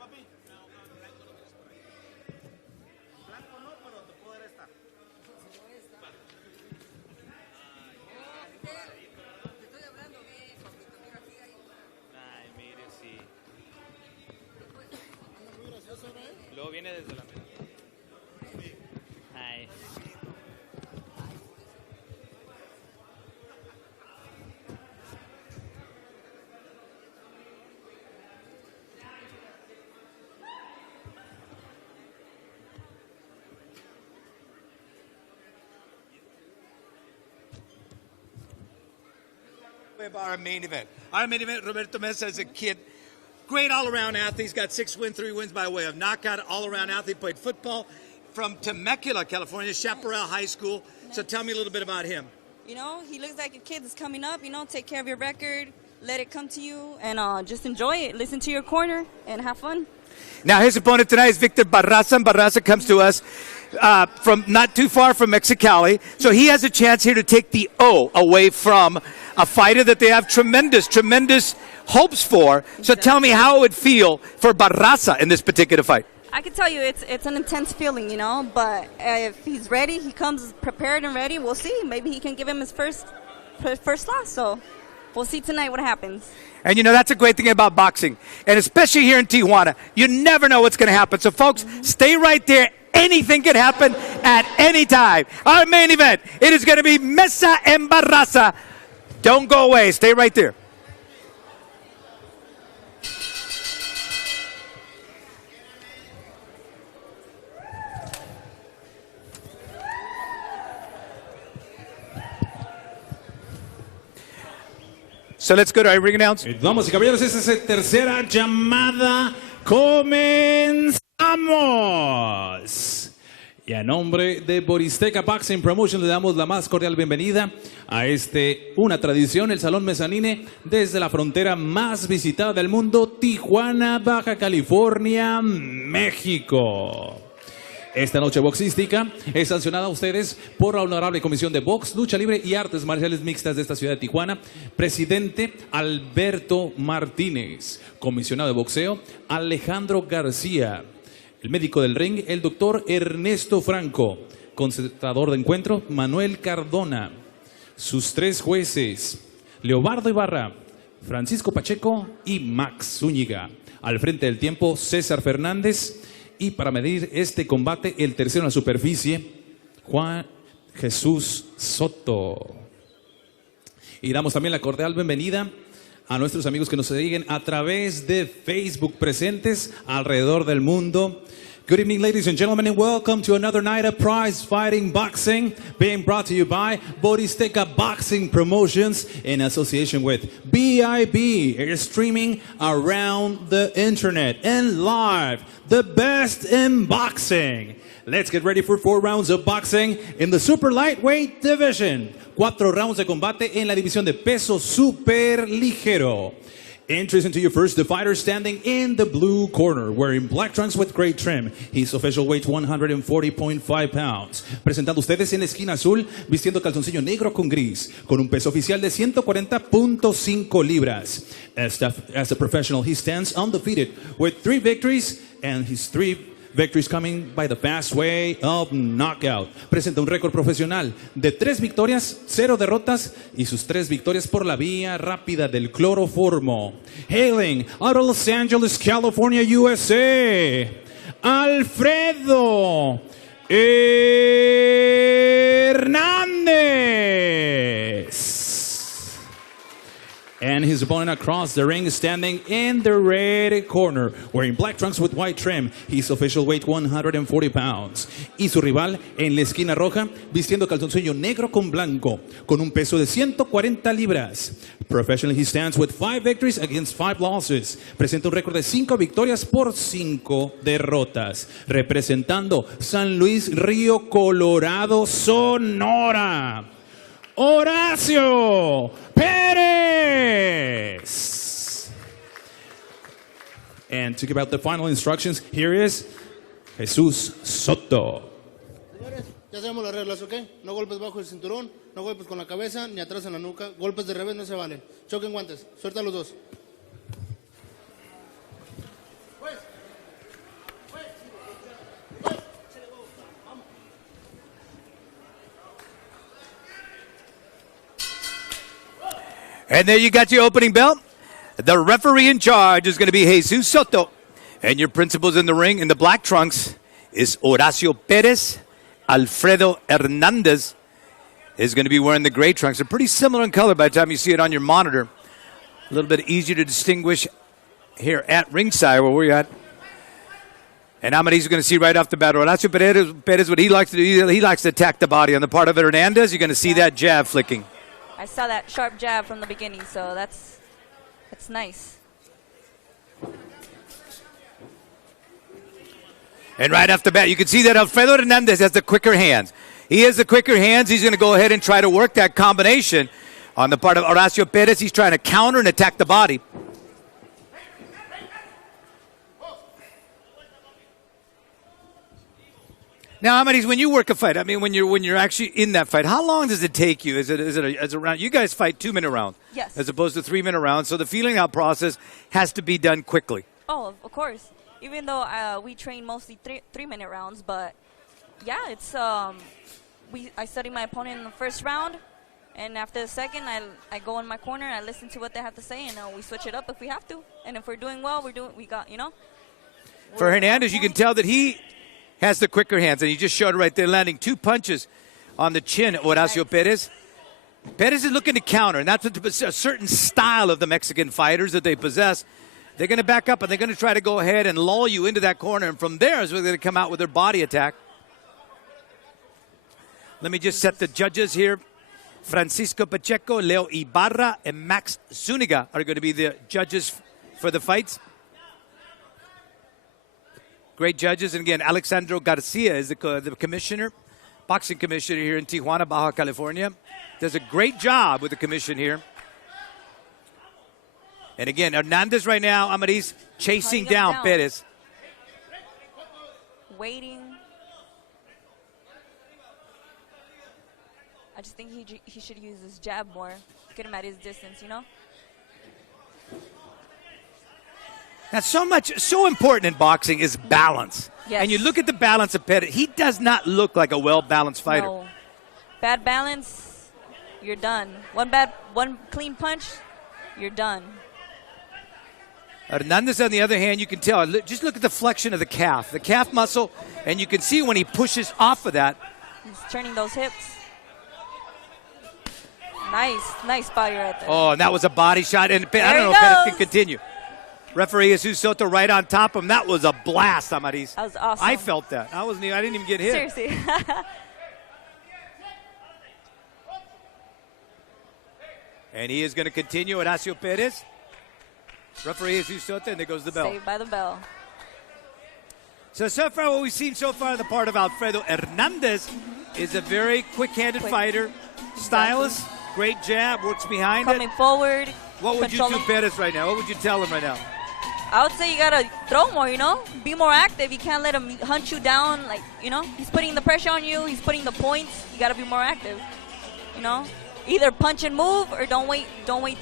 papi? Blanco no, pero te puedo dar esta. Te estoy hablando bien, papito. Mira, aquí hay una. Ay, mire, sí. Luego viene desde la... Ay. Our main event. Our main event, Roberto Meza is a kid, great all-around athlete. He's got 6 wins, 3 wins by way of knockout, all-around athlete, played football from Temecula, California, Chaparral High School. So tell me a little bit about him. You know, he looks like a kid that's coming up. You know, take care of your record, let it come to you, and just enjoy it. Listen to your corner and have fun. Now, his opponent tonight is Victor Barraza. Barraza comes to us from not too far from Mexicali. So he has a chance here to take the O away from a fighter that they have tremendous hopes for. So tell me how it would feel for Barraza in this particular fight. I can tell you it's an intense feeling, you know, but if he's ready, he comes prepared and ready, we'll see. Maybe he can give him his first loss. So we'll see tonight what happens. And, you know, that's a great thing about boxing. And especially here in Tijuana, you never know what's going to happen. So, folks, stay right there. Anything can happen at any time. Our main event, it is going to be Meza and Barraza. Don't go away. Stay right there. So let's go to our ring announce. Vamos y caballeros, esta es la tercera llamada. Comenzamos. Y a nombre de Boristeca Boxing Promotion le damos la más cordial bienvenida a una tradición, el Salón Mezanine, desde la frontera más visitada del mundo, Tijuana, Baja California, México. Esta noche boxística es sancionada a ustedes por la Honorable Comisión de Box, Lucha Libre y Artes Marciales Mixtas de esta ciudad de Tijuana. Presidente Alberto Martínez. Comisionado de boxeo Alejandro García. El médico del ring, el doctor Ernesto Franco. Concertador de encuentro, Manuel Cardona. Sus 3 jueces, Leobardo Ibarra, Francisco Pacheco y Max Zúñiga. Al frente del tiempo, César Fernández. Y para medir este combate, el tercero en la superficie, Juan Jesús Soto. Y damos también la cordial bienvenida a nuestros amigos que nos siguen a través de Facebook, presentes alrededor del mundo. Good evening, ladies and gentlemen, and welcome to another night of prize fighting boxing, being brought to you by Boristeca Boxing Promotions in association with BIB. It's streaming around the internet and live, the best in boxing. Let's get ready for 4 rounds of boxing in the super lightweight division. 4 rounds de combate en la división de peso super ligero. Introducing to you first, the fighter standing in the blue corner, wearing black trunks with gray trim. His official weight 140.5 pounds. Presentando ustedes en la esquina azul, vistiendo calzoncillo negro con gris, con un peso oficial de 140.5 libras. As a professional, he stands undefeated with 3 victories, and his 3 victories coming by the fast way of knockout. Presenta un récord profesional de 3 victorias, 0 derrotas y sus 3 victorias por la vía rápida del cloroformo. Hailing out of Los Angeles, California, USA, Alfredo Hernandez. And his opponent across the ring standing in the red corner, wearing black trunks with white trim. His official weight 140 pounds. Y su rival en la esquina roja, vistiendo calzoncillo negro con blanco, con un peso de 140 libras. Professionally, he stands with 5 victories against 5 losses. Presenta un récord de 5 victorias por 5 derrotas. Representando San Luis Río Colorado, Sonora, Horacio Perez. And to give out the final instructions, here is Jesús Soto. Señores, ya sabemos las reglas, ¿ok? No golpes bajo el cinturón, no golpes con la cabeza, ni atrás en la nuca. Golpes de revés no se valen. Choquen guantes. Suelta los dos. Pues. And there you got your opening bell. The referee in charge is going to be Jesus Soto. And your principals in the ring in the black trunks is Horacio Perez. Alfredo Hernandez is going to be wearing the gray trunks. They're pretty similar in color by the time you see it on your monitor. A little bit easier to distinguish here at ringside where we're at. And Amadis is going to see right off the bat. Horacio Perez, what he likes to do, he likes to attack the body. On the part of Hernandez, you're going to see that jab flicking. I saw that sharp jab from the beginning, so that's nice. And right off the bat, you can see that Alfredo Hernandez has the quicker hands. He has the quicker hands. He's going to go ahead and try to work that combination. On the part of Horacio Perez, he's trying to counter and attack the body. Now, Amadis, when you work a fight, I mean, when you're actually in that fight, how long does it take you? Is it a round? You guys fight 2-minute rounds, Yes. as opposed to 3-minute rounds. So the feeling out process has to be done quickly. Oh, of course. Even though we train mostly 3-minute rounds, but yeah, it's I study my opponent in the first round, and after the second, I go in my corner, I listen to what they have to say, and we switch it up if we have to. And if we're doing well, we got. For Hernandez, you can tell that he has the quicker hands, and he just showed it right there, landing 2 punches on the chin, Horacio Perez. Perez is looking to counter, and that's a certain style of the Mexican fighters that they possess. They're going to back up, and they're going to try to go ahead and lull you into that corner, and from there is where they're going to come out with their body attack. Let me just set the judges here. Francisco Pacheco, Leo Ibarra, and Max Zuniga are going to be the judges for the fights. Great judges. And again, Alexandro Garcia is the commissioner, boxing commissioner here in Tijuana, Baja California. Does a great job with the commission here. And again, Hernandez right now, Amadis, chasing down Perez. Waiting. I just think he should use his jab more. Get him at his distance, Now, so important in boxing is balance. Yes. And you look at the balance of Perez. He does not look like a well-balanced fighter. No. Bad balance, you're done. One clean punch, you're done. Hernandez, on the other hand, you can tell. Just look at the flexion of the calf muscle, and you can see when he pushes off of that. He's turning those hips. Nice body right there. Oh, and that was a body shot. And I don't know if Perez can continue. Referee Jesus Soto right on top of him. That was a blast, Amadis. That was awesome. I felt that. I didn't even get hit. Seriously. And he is going to continue. Horacio Perez. Referee Jesus Soto, and there goes the bell. Saved by the bell. So far, what we've seen so far on the part of Alfredo Hernandez is a very quick-handed fighter. Stylist, great jab, works behind it. Coming forward. What would you do Perez right now? What would you tell him right now? I would say you got to throw more, Be more active. You can't let him hunt you down. He's putting the pressure on you. He's putting the points. You got to be more active, Either punch and move or don't wait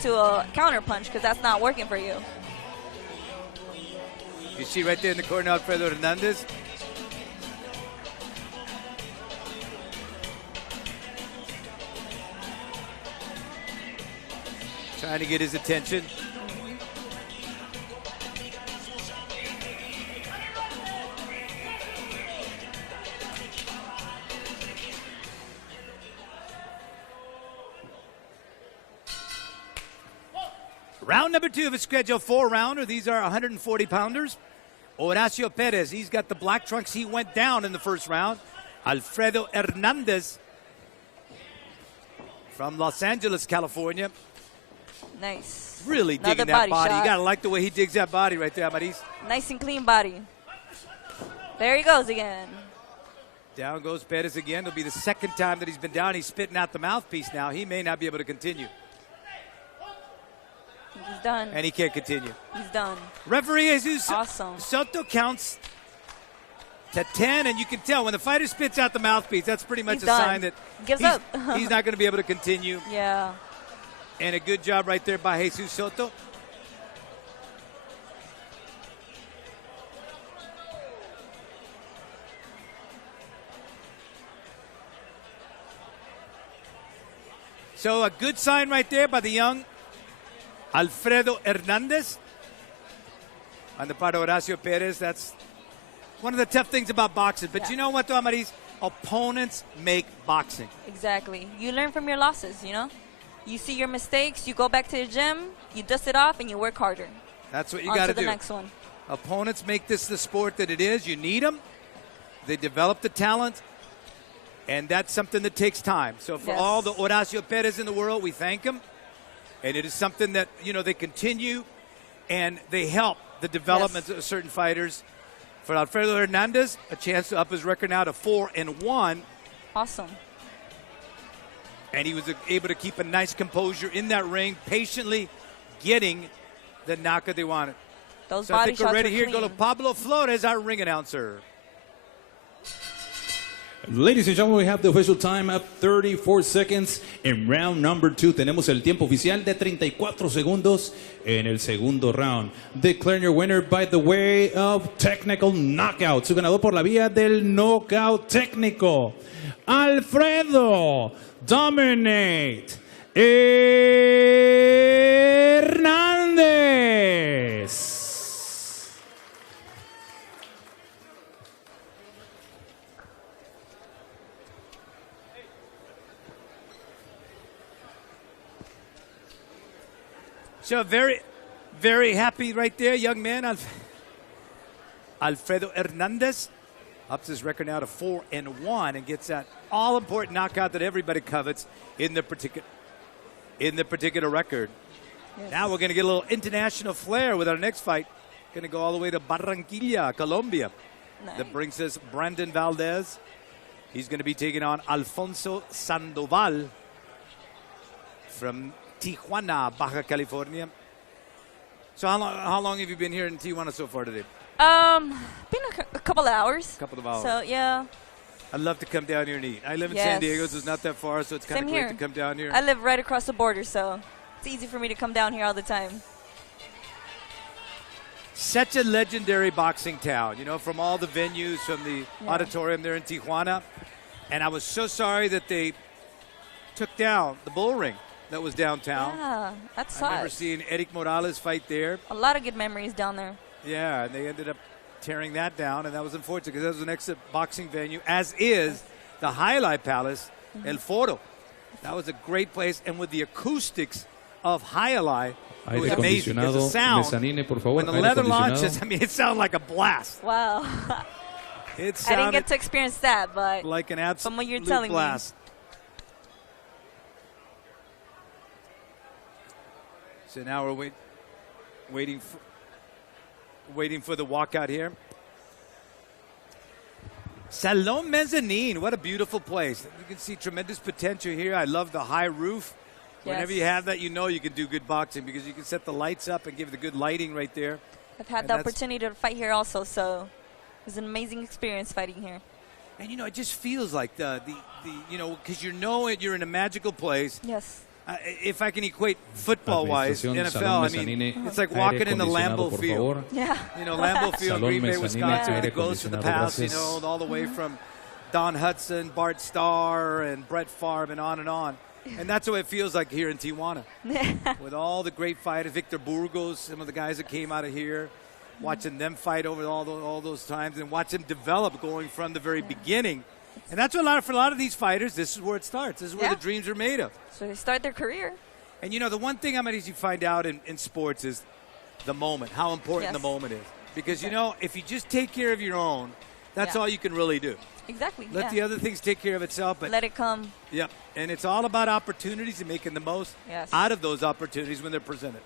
to counter punch because that's not working for you. You see right there in the corner, Alfredo Hernandez. Trying to get his attention. Round number 2 of a scheduled 4-rounder. These are 140-pounders. Horacio Perez, he's got the black trunks. He went down in the first round. Alfredo Hernandez from Los Angeles, California. Nice. Really Another digging that body. shot. You got to like the way he digs that body right there, Amadis. Nice and clean body. There he goes again. Down goes Perez again. It'll be the second time that he's been down. He's spitting out the mouthpiece now. He may not be able to continue. He's done. And he can't continue. He's done. Referee Jesus Awesome. Soto counts to 10, and you can tell when the fighter spits out the mouthpiece, that's pretty much He's a done. sign that Gives up. he's not going to be able to continue. Yeah. And a good job right there by Jesus Soto. So a good sign right there by the young Alfredo Hernandez. On the part of Horacio Perez, that's one of the tough things about boxing. But Yeah. you know what, though, Amaris? Opponents make boxing. Exactly. You learn from your losses, you know? You see your mistakes, you go back to the gym, you dust it off, and you work harder. That's what you On got to to the do. next one. Opponents make this the sport that it is. You need them. They develop the talent. And that's something that takes time. So for Yes. all the Horacio Perez in the world, we thank them. And it is something that, you know, they continue and they help the development of certain fighters. For Alfredo Hernandez, a chance to up his record now to 4-1. Awesome. And he was able to keep a nice composure in that ring, patiently getting the knockout they wanted. Those So I body think we're shots ready were here. clean. Go to Pablo Flores, our ring announcer. Ladies and gentlemen, we have the official time of 34 seconds in round number 2. Tenemos el tiempo oficial de 34 segundos en el segundo round. Declaring your winner by the way of technical knockout. Su ganador por la vía del knockout técnico. Alfredo Dominate Hernandez. So very, very happy right there, young man. Alfredo Hernandez ups his record now to 4-1 and gets that all-important knockout that everybody covets in the particular record. Yes. Now we're going to get a little international flair with our next fight. Going to go all the way to Barranquilla, Colombia. Nice. That brings us Brandon Valdez. He's going to be taking on Alfonso Sandoval from Tijuana, Baja California. So how long have you been here in Tijuana so far today? Been a couple of hours. Couple of hours. So, yeah. I'd love to come down here and eat. I live in Yes. San Diego, so it's not that far, so it's kind of Same great here. to come down here. I live right across the border, so it's easy for me to come down here all the time. Such a legendary boxing town, you know, from all the venues, from the Yeah. auditorium there in Tijuana. And I was so sorry that they took down the bull ring that was downtown. Yeah, that I remember sucks. seeing Eric Morales fight there. A lot of good memories down there. Yeah, and they ended up tearing that down, and that was unfortunate because that was an excellent boxing venue, as is the Highlight Palace, Mm-hmm. El Foro. That was a great place, and with the acoustics of Highlight, it Aire was amazing because the acondicionado, sound, mezzanine, por favor. when the Aire leather acondicionado. launches, I mean, it sounded like a blast. Wow. It I didn't sounded get to experience that, but like an from what you're absolute telling me. blast. So now we're waiting for the walkout here. Salon Mezzanine, what a beautiful place. You can see tremendous potential here. I love the high roof. Whenever Yes. you have that, you know you can do good boxing because you can set the lights up and give the good lighting right there. I've had And the that's- opportunity to fight here also, so it was an amazing experience fighting here. And, you know, it just feels like the you know, because you know it, you're in a magical place. Yes. If I can equate football-wise, Administración, NFL, Salón I mean, Mezzanine, it's like aire walking into acondicionado, Lambeau por Field. favor. Yeah. You know, Lambeau Field, Salón Green Bay, Mezzanine, Wisconsin, with the aire ghosts of the acondicionado, past, you gracias. know, all the way from Don Hudson, Bart Starr, and Brett Favre, and on and on. And that's what it feels like here in Tijuana. With all the great fighters, Victor Burgos, some of the guys that came out of here, watching them fight over all those times and watch them develop going from the very beginning. And that's what for a lot of these fighters, this is where it starts. This is where Yeah. the dreams are made of. So they start their career. And, you know, the one thing I'm going to find out in sports is the moment, how important Yes. the moment is. Because, you know, if you just take care of your own, that's Yeah. all you can really do. Exactly. Let yeah. the other things take care of itself. But Let it come. Yep. And it's all about opportunities and making the most Yes. out of those opportunities when they're presented.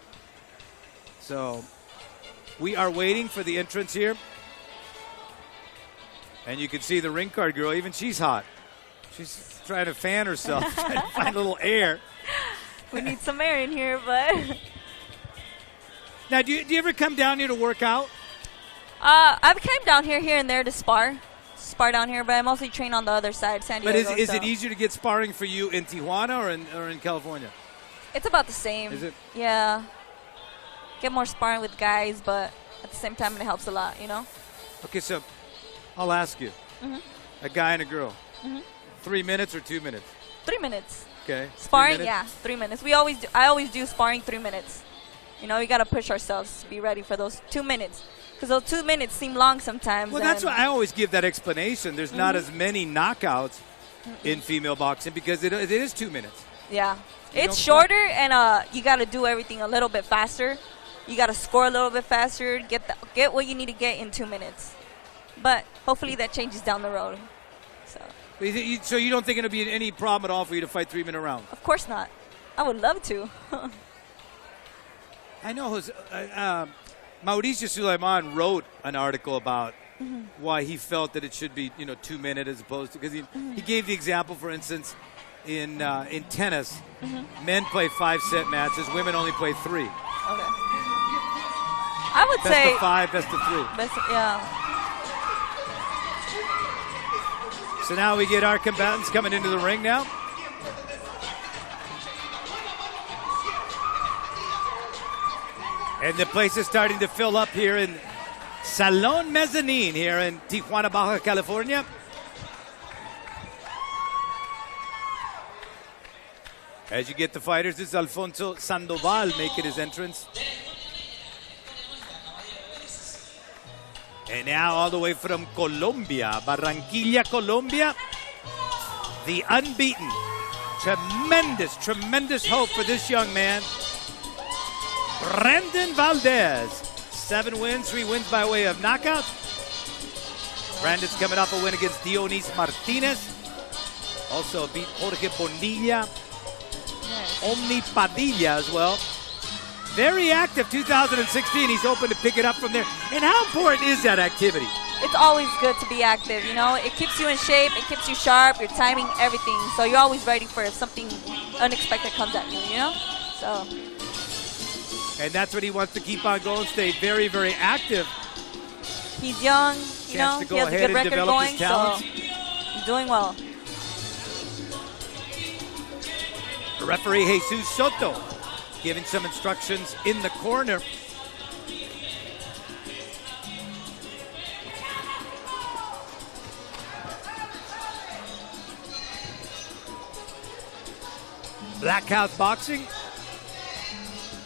So we are waiting for the entrance here. And you can see the ring card girl, even she's hot. She's trying to fan herself, trying to find a little air. We need some air in here, but Now, do you ever come down here to work out? I've came down here and there to spar down here, but I mostly train on the other side, San Diego. But is so it easier to get sparring for you in Tijuana or in California? It's about the same. Is it? Yeah. Get more sparring with guys, but at the same time, it helps a lot, you know? Okay, so I'll ask you. Mm-hmm. A guy and a girl. 3 minutes or 2 minutes? 3 minutes. Okay. 3 Sparring, minutes? yeah, 3 minutes. I always do sparring 3 minutes. You know, we got to push ourselves to be ready for those 2 minutes. Because those 2 minutes seem long sometimes. Well, that's why I always give that explanation. There's not as many knockouts in female boxing because it is 2 minutes. Yeah. You It's don't- shorter, and you got to do everything a little bit faster. You got to score a little bit faster, get what you need to get in 2 minutes. But hopefully that changes down the road. So you don't think it'll be any problem at all for you to fight 3-minute rounds? Of course not. I would love to. I know Mauricio Sulaiman wrote an article about why he felt that it should be 2 minute as opposed to, because he gave the example, for instance, in tennis, men play 5-set matches, women only play 3. Okay. I would Best say of 5, best of 3. yeah. So now we get our combatants coming into the ring now. And the place is starting to fill up here in Salon Mezzanine here in Tijuana, Baja California. As you get the fighters, this is Alfonso Sandoval making his entrance. And now all the way from Colombia, Barranquilla, Colombia, the unbeaten. Tremendous, tremendous hope for this young man. Brandon Valdez, 7 wins, 3 wins by way of knockout. Brandon's coming off a win against Dionis Martinez. Also beat Jorge Bonilla. Omni Padilla as well. Very active 2016. He's hoping to pick it up from there. And how important is that activity? It's always good to be active, you know. It keeps you in shape, it keeps you sharp, your timing, everything. So you're always ready for if something unexpected comes at you, you know? So. And that's what he wants to keep on going, stay very, very active. He's young, you know, to go he has a ahead good and record develop going, his so talents. he's doing well. The referee Jesus Soto giving some instructions in the corner. Black House Boxing.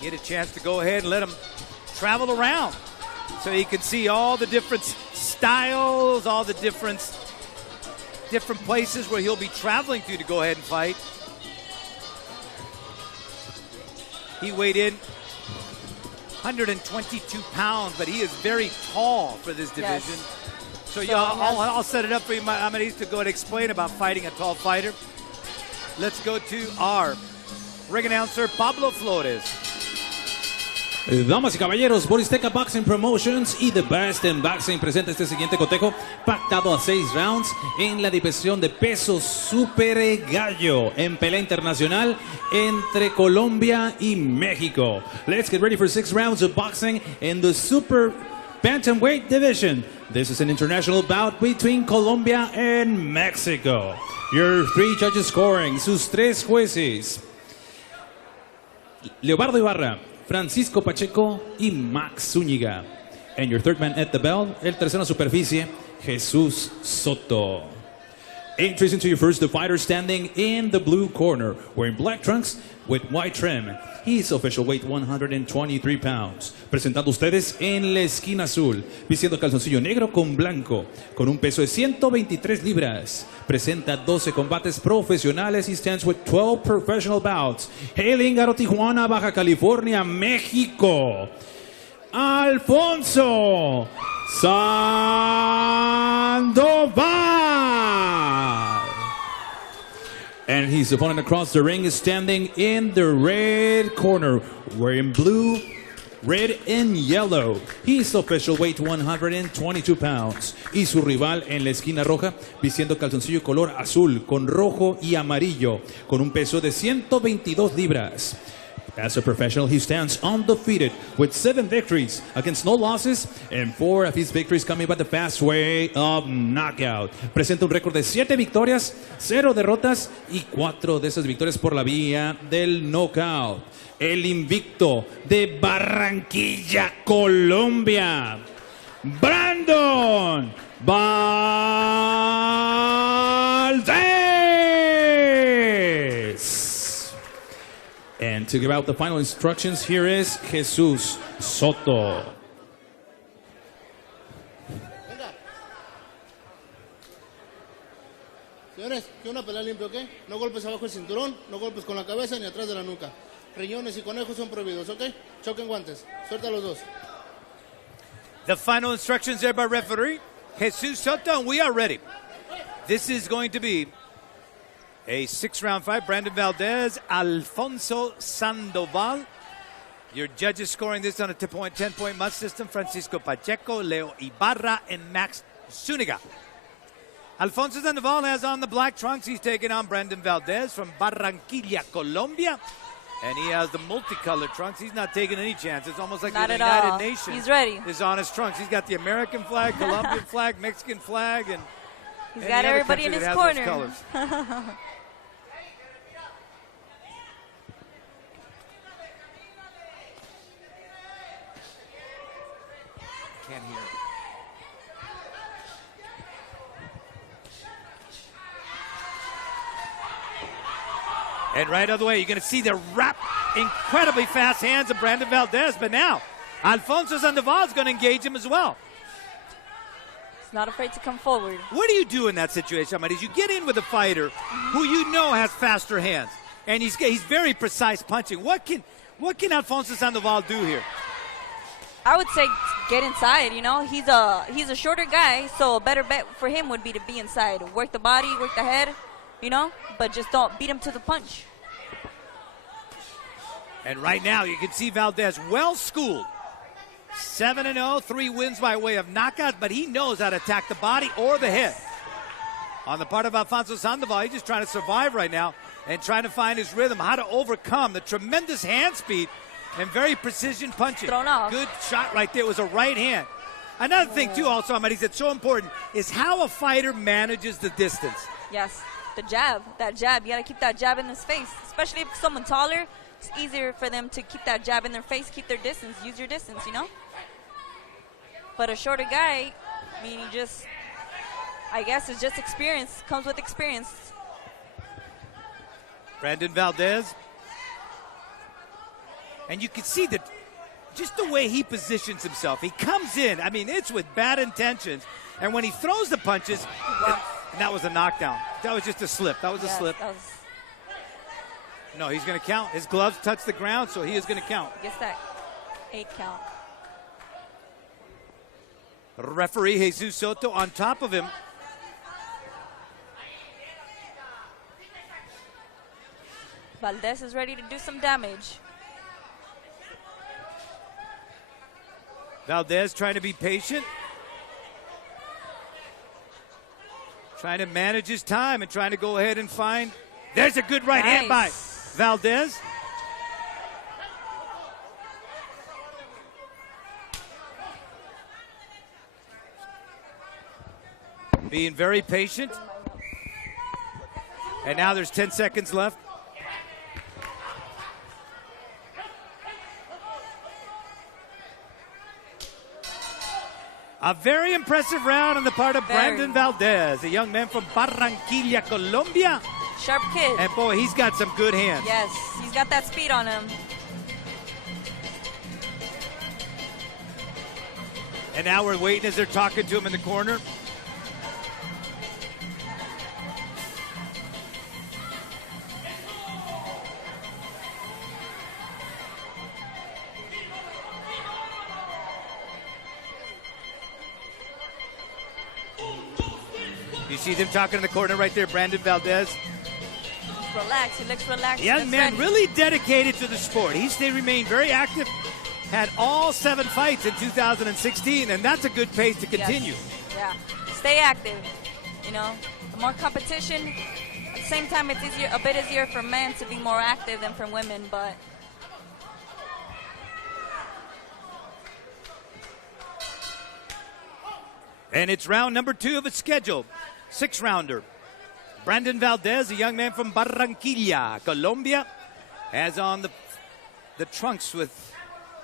Get a chance to go ahead and let him travel around so you can see all the different styles, all the different places where he'll be traveling to go ahead and fight. He weighed in 122 pounds, but he is very tall for this division. Yes. So yeah, I'll set it up for you, Amaris, to go and explain about fighting a tall fighter. Let's go to our ring announcer, Pablo Flores. Damas y caballeros, Boristeca Boxing Promotions y The Best in Boxing presenta este siguiente cotejo pactado a 6 rounds en la división de peso super gallo en pelea internacional entre Colombia y México. Let's get ready for 6 rounds of boxing in the super bantamweight division. This is an international bout between Colombia and Mexico. Your 3 judges scoring, sus 3 jueces: Leobardo Ibarra, Francisco Pacheco y Max Zúñiga. And your third man at the bell, el tercero en superficie, Jesus Soto. Introducing to you first the fighter standing in the blue corner, wearing black trunks with white trim. His official weight 123 pounds. Presentando ustedes en la esquina azul, vistiendo calzoncillo negro con blanco, con un peso de 123 libras. Presenta 12 combates profesionales. He stands with 12 professional bouts. Hailing out of Tijuana, Baja California, México, Alfonso Sandoval. And his opponent across the ring is standing in the red corner, wearing blue, red, and yellow. His official weight 122 pounds. Y su rival en la esquina roja, vistiendo calzoncillo color azul con rojo y amarillo, con un peso de 122 libras. As a professional, he stands undefeated with 7 victories against no losses, and 4 of his victories coming by the fast way of knockout. Presenta un récord de 7 victorias, 0 derrotas y 4 de esas victorias por la vía del knockout. El invicto de Barranquilla, Colombia, Brando Valdez. And And to give out the final instructions, here is Jesus Soto. Venga. Señores, que una pelea limpia, ¿ok? No golpes abajo el cinturón, no golpes con la cabeza ni atrás de la nuca. Riñones y conejos son prohibidos, ¿ok? Choquen guantes. Suelta los dos. The final instructions there by referee Jesus Soto, and we are ready. This is going to be a 6-round fight. Brandon Valdez, Alfonso Sandoval. Your judges scoring this on a 10-point must system. Francisco Pacheco, Leo Ibarra, and Max Zuniga. Alfonso Sandoval has on the black trunks. He's taking on Brandon Valdez from Barranquilla, Colombia. And he has the multicolored trunks. He's not taking any chances. It's almost like Not the at United all. Nations He's ready. is on his trunks. He's got the American flag, Colombian flag, Mexican flag, and He's any got other everybody country in his that has those corner. colors. Can't hear it. And right out of the way, you're going to see the incredibly fast hands of Brandon Valdez. But now, Alfonso Sandoval is going to engage him as well. He's not afraid to come forward. What do you do in that situation, Ahmed? Is you get in with a fighter who you know has faster hands, and he's very precise punching. What can Alfonso Sandoval do here? I would say get inside, you know. He's a shorter guy, so a better bet for him would be to be inside. Work the body, work the head, you know, but just don't beat him to the punch. And right now, you can see Valdez well-schooled. 7-0, 3 wins by way of knockout, but he knows how to attack the body or the head. On the part of Alfonso Sandoval, he's just trying to survive right now and trying to find his rhythm, how to overcome the tremendous hand speed and very precision punching. Thrown off. Good shot right there. It was a right hand. Another thing, too, also, Ahmed, that's so important is how a fighter manages the distance. Yes, the jab, that jab. You got to keep that jab in his face, especially if someone taller. It's easier for them to keep that jab in their face, keep their distance, use your distance, you know? But a shorter guy, I mean, I guess it's just experience, comes with experience. Brandon Valdez. And you can see that just the way he positions himself. He comes in, I mean, it's with bad intentions. And when he throws the punches, and that was a knockdown. That was just a slip. That was a slip. No, he's going to count. His gloves touch the ground, so he is going to count. Gets that 8 count. Referee Jesus Soto on top of him. Valdez is ready to do some damage. Valdez trying to be patient. Trying to manage his time and trying to go ahead and find. There's a good right hand by Valdez. Being very patient. And now there's 10 seconds left. A very impressive round on the part of Brandon Valdez, a young man from Barranquilla, Colombia. Sharp kid. And boy, he's got some good hands. Yes, he's got that speed on him. And now we're waiting as they're talking to him in the corner. You see them talking in the corner right there, Brandon Valdez. Relax, he looks relaxed. Young man, really dedicated to the sport. They remained very active, had all 7 fights in 2016, and that's a good pace to continue. Yes. Yeah, stay active. You know, the more competition, at the same time, it's a bit easier for men to be more active than for women, but. And it's round number 2 of the schedule. 6-rounder. Brandon Valdez, a young man from Barranquilla, Colombia, has on the trunks with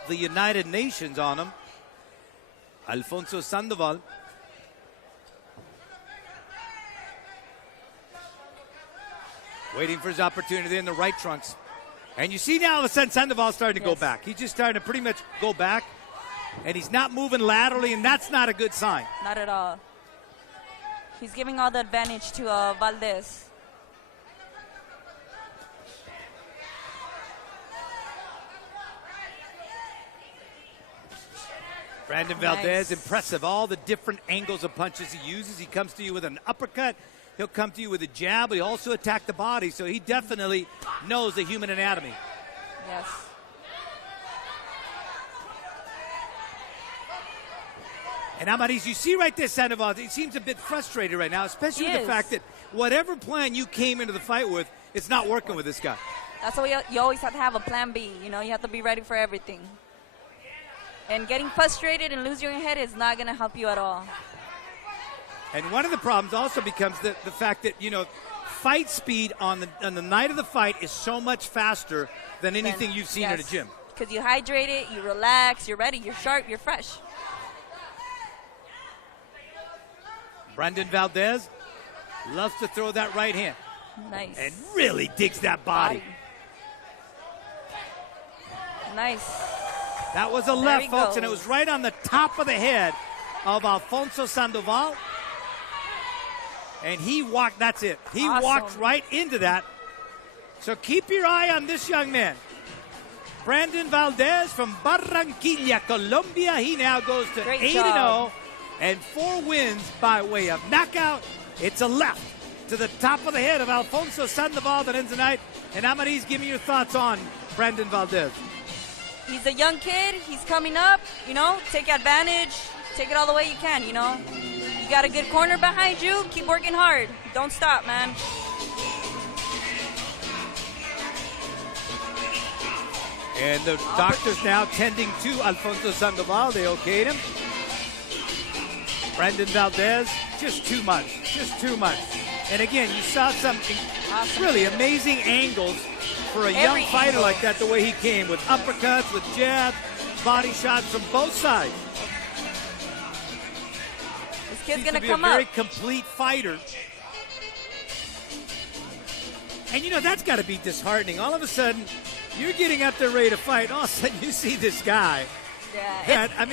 the United Nations on him. Alfonso Sandoval. Waiting for his opportunity in the right trunks. And you see now all of a sudden Sandoval starting to go Yes. back. He's just starting to pretty much go back. And he's not moving laterally, and that's not a good sign. Not at all. He's giving all the advantage to Valdez. Brandon Valdez, Nice. impressive. All the different angles of punches he uses. He comes to you with an uppercut. He'll come to you with a jab, but he also attack the body. So he definitely knows the human anatomy. Yes. And Amaris, you see right there, Sandoval, he seems a bit frustrated right now, especially He with the is. fact that whatever plan you came into the fight with, it's not working with this guy. That's why you always have to have a plan B. You know, you have to be ready for everything. And getting frustrated and losing your head is not going to help you at all. And one of the problems also becomes the fact that, fight speed on the night of the fight is so much faster than anything you've seen in a gym. Because you hydrate it, you relax, you're ready, you're sharp, you're fresh. Brandon Valdez loves to throw that right hand Nice. and really digs that body. Nice. That was a There left, he folks, and it goes. was right on the top of the head of Alfonso Sandoval. And he walked, that's it. He Awesome. walked right into that. So keep your eye on this young man. Brandon Valdez from Barranquilla, Colombia. He now goes to Great 8-0 job. and 4 wins by way of knockout. It's a left to the top of the head of Alfonso Sandoval that ends the night. And Amaris, give me your thoughts on Brandon Valdez. He's a young kid. He's coming up. Take advantage. Take it all the way you can, You got a good corner behind you. Keep working hard. Don't stop, man. And the doctors now tending to Alfonso Sandoval. They okayed him. Brandon Valdez, just too much. Just too much. And again, you saw some Awesome. really amazing angles for a young Every fighter angle. like that, the way he came, with uppercuts, with jabs, body shots from both sides. This kid's Seems going to to be come a very up. complete fighter. And that's got to be disheartening. All of a sudden, you're getting up there ready to fight. All of a sudden, you see this guy. Yeah. That,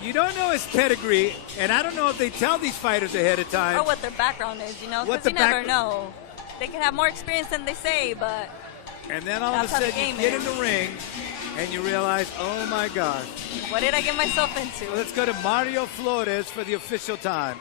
you don't know his pedigree, and I don't know if they tell these fighters ahead of time. Or what their background is, What because the you never back- know. They can have more experience than they say, but And then all of a That's how the sudden, you game get is. in the ring, and you realize, oh my gosh. what did I get myself into? Well, let's go to Mario Flores for the official time.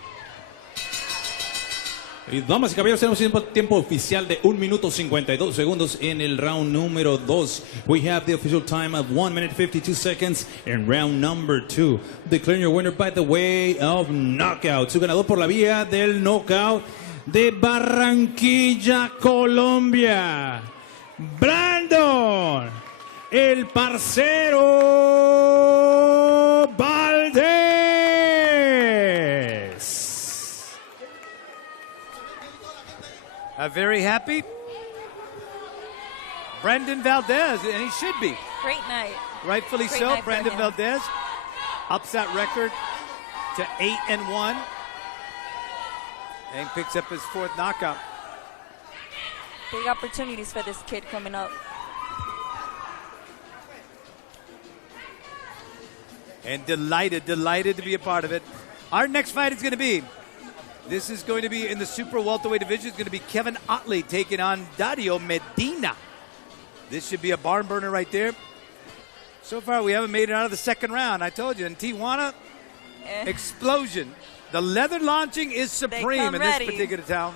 Y damas y caballeros, tenemos tiempo oficial de 1 minuto 52 segundos en el round número 2. We have the official time of 1 minute 52 seconds in round number 2. Declaring your winner by the way of knockout. Su ganador por la vía del knockout de Barranquilla, Colombia. Brando, el parcero Valdez. Very happy. Brandon Valdez, and he should be. Great night. Rightfully Great so. night for Brandon him. Valdez ups that record to 8-1 and picks up his 4th knockout. Big opportunities for this kid coming up. And delighted to be a part of it. Our next fight is going to be, this is going to be in the super welterweight division. It's going to be Kevin Ottley taking on Dario Medina. This should be a barn burner right there. So far, we haven't made it out of the second round. I told you, in Tijuana, explosion. The leather launching is supreme come in this ready. particular town.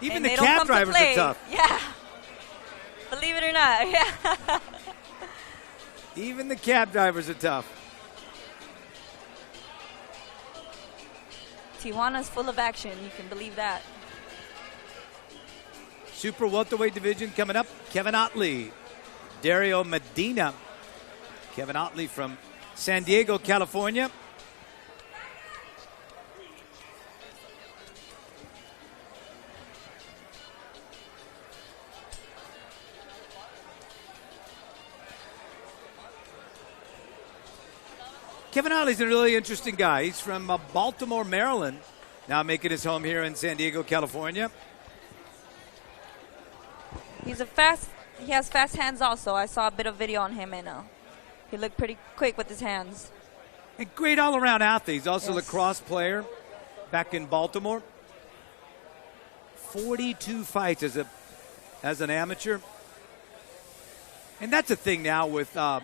Even And the they don't cab come to drivers are play. tough. Yeah. Believe it or not. Yeah. Even the cab drivers are tough. Tijuana's full of action. You can believe that. Super welterweight division coming up. Kevin Ottley, Dario Medina. Kevin Ottley from San Diego, California. Kevin Ottley's a really interesting guy. He's from Baltimore, Maryland, now making his home here in San Diego, California. He's a fast He has fast hands also. I saw a bit of video on him, and he looked pretty quick with his hands. And great all-around athlete. He's also a Yes. lacrosse player back in Baltimore. 42 fights as an amateur. And that's the thing now with the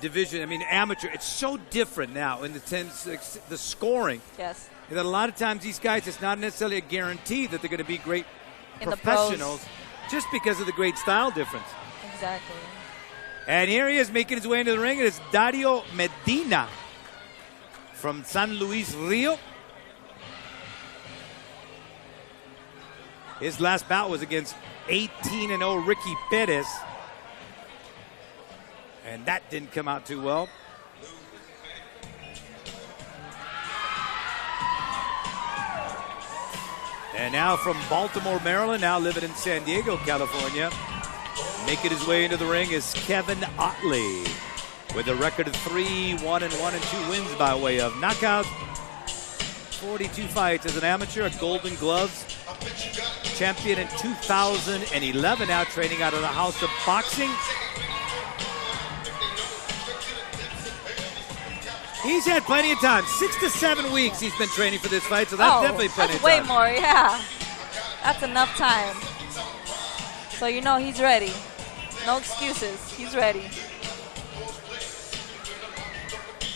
division. I mean, amateur, it's so different now in the sense the scoring. Yes. That a lot of times these guys, it's not necessarily a guarantee that they're going to be great In the pros. professionals just because of the great style difference. Exactly. And here he is making his way into the ring. It is Dario Medina from San Luis Rio. His last bout was against 18-0 Ricky Perez. And that didn't come out too well. And now from Baltimore, Maryland, now living in San Diego, California, making his way into the ring is Kevin Ottley with a record of 3-1-1 and 2 wins by way of knockout. 42 fights as an amateur, a Golden Gloves champion in 2011, now training out of the House of Boxing. He's had plenty of time. 6 to 7 weeks he's been training for this fight, so that's definitely plenty of That's time. way more, yeah. That's enough time. So you know he's ready. No excuses. He's ready.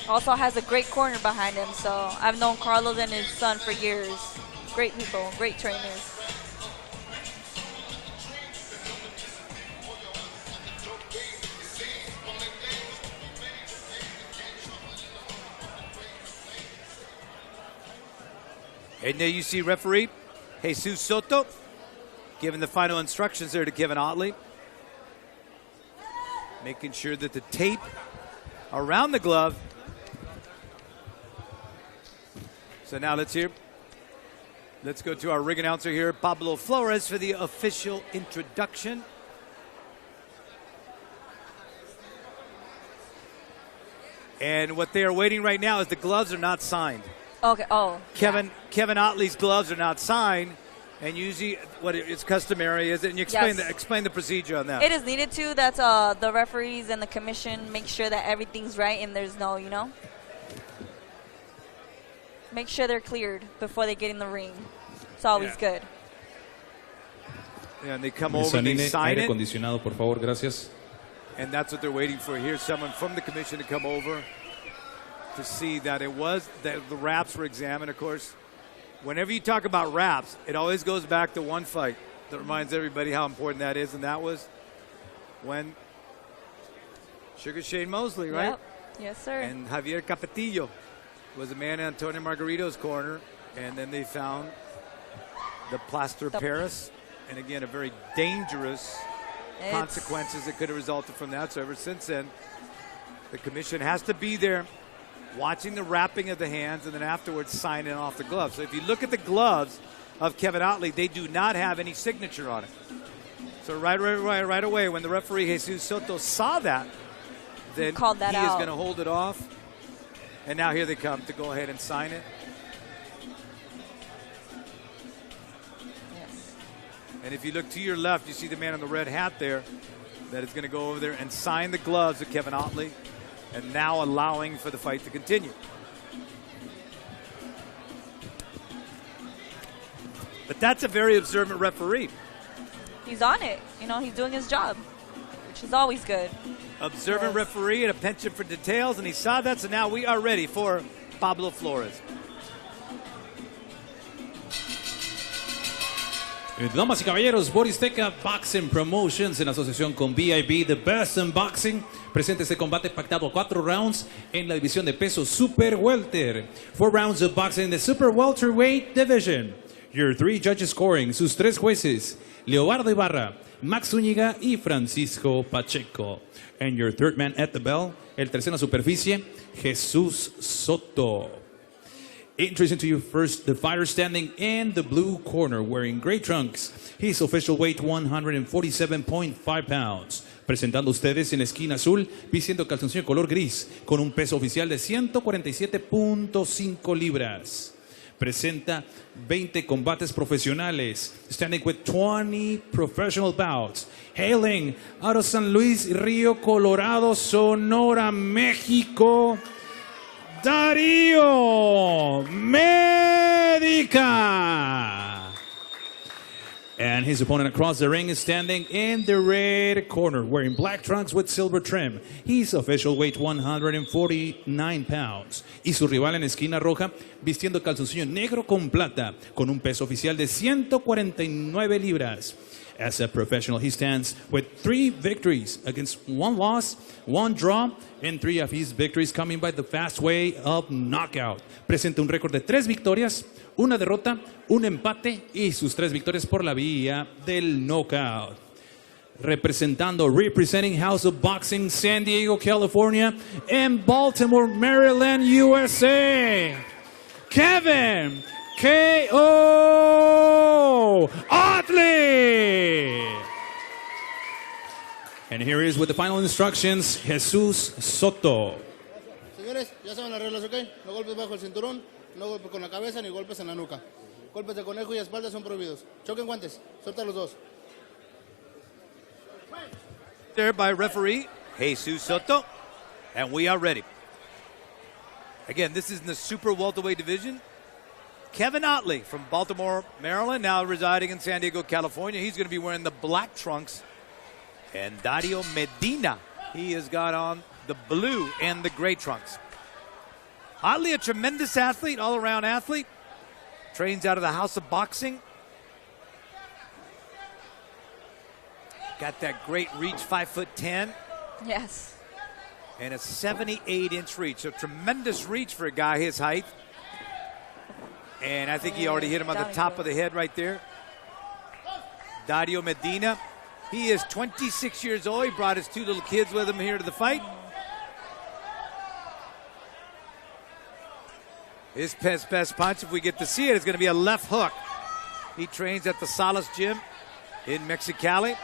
Also has a great corner behind him, so I've known Carlos and his son for years. Great people, great trainers. And there you see referee Jesus Soto giving the final instructions there to Kevin Ottley. Making sure that the tape around the glove. So now let's go to our ring announcer here, Pablo Flores, for the official introduction. And what they are waiting right now is the gloves are not signed. Okay, oh. Kevin Ottley's gloves are not signed, and usually what it's customary is, and you explain the procedure on that. It is needed to. That's the referees and the commission make sure that everything's right and there's no, make sure they're cleared before they get in the ring. It's always good. Yeah, and they come over and they sign aire it. acondicionado, por favor, gracias. And that's what they're waiting for here. Someone from the commission to come over to see that that the wraps were examined. Of course, whenever you talk about wraps, it always goes back to one fight that reminds everybody how important that is, and that was when Sugar Shane Mosley, right? Yep. Yes, sir. And Javier Capetillo was a man in Antonio Margarito's corner, and then they found the plaster Perez, and again, a very dangerous consequences that could have resulted from that. So ever since then, the commission has to be there watching the wrapping of the hands and then afterwards signing off the gloves. So if you look at the gloves of Kevin Ottley, they do not have any signature on it. So right away, when the referee Jesus Soto saw that, then called that he is out. going to hold it off. And now here they come to go ahead and sign it. Yes. And if you look to your left, you see the man in the red hat there that is going to go over there and sign the gloves of Kevin Ottley, and now allowing for the fight to continue. But that's a very observant referee. He's on it. He's doing his job, which is always good. Observant referee and a penchant for details, and he saw that, so now we are ready for Pablo Flores. Damas y caballeros, Boristeca Boxing Promotions en asociación con BIB, The Best in Boxing, presenta este combate pactado a 4 rounds en la división de peso Super Welter. 4 rounds of boxing in the Super Welterweight division. Your 3 judges scoring, sus 3 jueces, Leobardo Ibarra, Max Zúñiga y Francisco Pacheco. And your 3rd man at the bell, el tercero en la superficie, Jesus Soto. Introducing to you first the fighter standing in the blue corner wearing gray trunks. His official weight 147.5 pounds. Presentando ustedes en la esquina azul, vistiendo calzoncillo color gris con un peso oficial de 147.5 libras. Presenta 20 combates profesionales, standing with 20 professional bouts. Hailing out of San Luis Rio, Colorado, Sonora, México, Dario Medica. And his opponent across the ring is standing in the red corner, wearing black trunks with silver trim. His official weight 149 pounds. Y su rival en esquina roja, vistiendo calzoncillo negro con plata, con un peso oficial de 149 libras. As a professional, he stands with 3 victories against 1 loss, 1 draw, and 3 of his victories coming by the fast way of knockout. Presenta un récord de 3 victorias, 1 derrota, 1 empate y sus 3 victorias por la vía del knockout. Representing House of Boxing, San Diego, California, and Baltimore, Maryland, USA, Kevin K.O. Ottley. And here he is with the final instructions, Jesus Soto. Señores, ya saben las reglas, ¿ok? No golpes bajo el cinturón, no golpes con la cabeza ni golpes en la nuca. Golpes de conejo y espalda son prohibidos. Choquen guantes, suelta los dos. There by referee Jesus Soto, and we are ready. Again, this is in the super welterweight division. Kevin Ottley from Baltimore, Maryland, now residing in San Diego, California. He's going to be wearing the black trunks. And Dario Medina, he has got on the blue and the gray trunks. Ottley, a tremendous athlete, all-around athlete. Trains out of the House of Boxing. Got that great reach, 5'10". Yes. And a 78-inch reach. So tremendous reach for a guy his height. And I think he already hit him on the top of the head right there. Dario Medina. He is 26 years old. He brought his 2 little kids with him here to the fight. His best punch, if we get to see it, is going to be a left hook. He trains at the Salas Gym in Mexicali.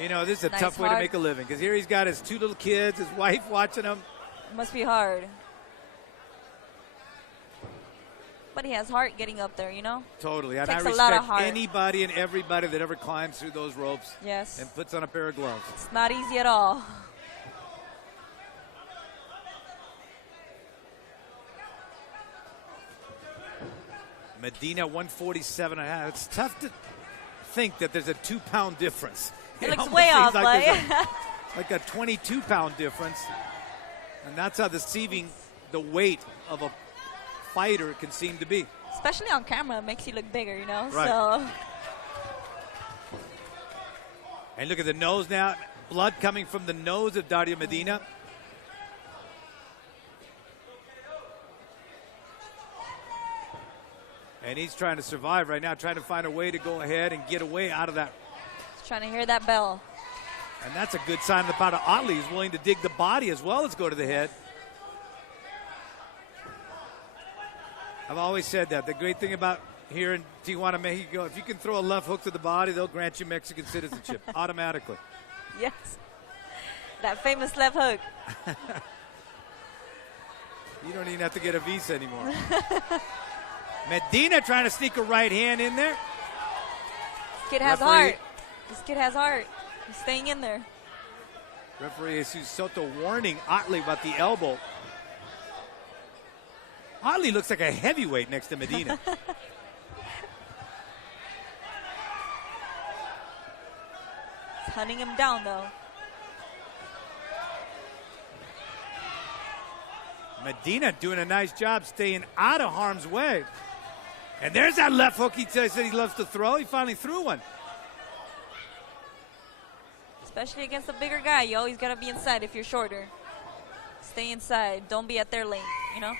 You know, this is a tough way to make a living, because here he's got his 2 little kids, his wife watching him. It must be hard. But he has heart getting up there, you know? Totally. And Takes I a lot of respect heart. anybody and everybody that ever climbs through those ropes Yes. and puts on a pair of gloves. It's not easy at all. Medina 147.5. It's tough to think that there's a 2-pound difference. It looks way off, like a 22-pound difference. And that's how deceiving the weight of a fighter can seem to be. Especially on camera, it makes you look bigger, you know? Right. So. And look at the nose now. Blood coming from the nose of Dario Medina. And he's trying to survive right now, trying to find a way to go ahead and get away out of that. He's trying to hear that bell. And that's a good sign on the part of Ottley. He's willing to dig the body as well as go to the head. I've always said that. The great thing about here in Tijuana, Mexico, if you can throw a left hook to the body, they'll grant you Mexican citizenship automatically. Yes. That famous left hook. You don't even have to get a visa anymore. Medina trying to sneak a right hand in there. This kid has heart. This kid has heart. He's staying in there. Referee Jesus Soto warning Ottley about the elbow. Ottley looks like a heavyweight next to Medina. He's hunting him down, though. Medina doing a nice job staying out of harm's way. And there's that left hook he said he loves to throw. He finally threw one. Especially against a bigger guy, you always got to be inside if you're shorter. Stay inside. Don't be at their lane, you know?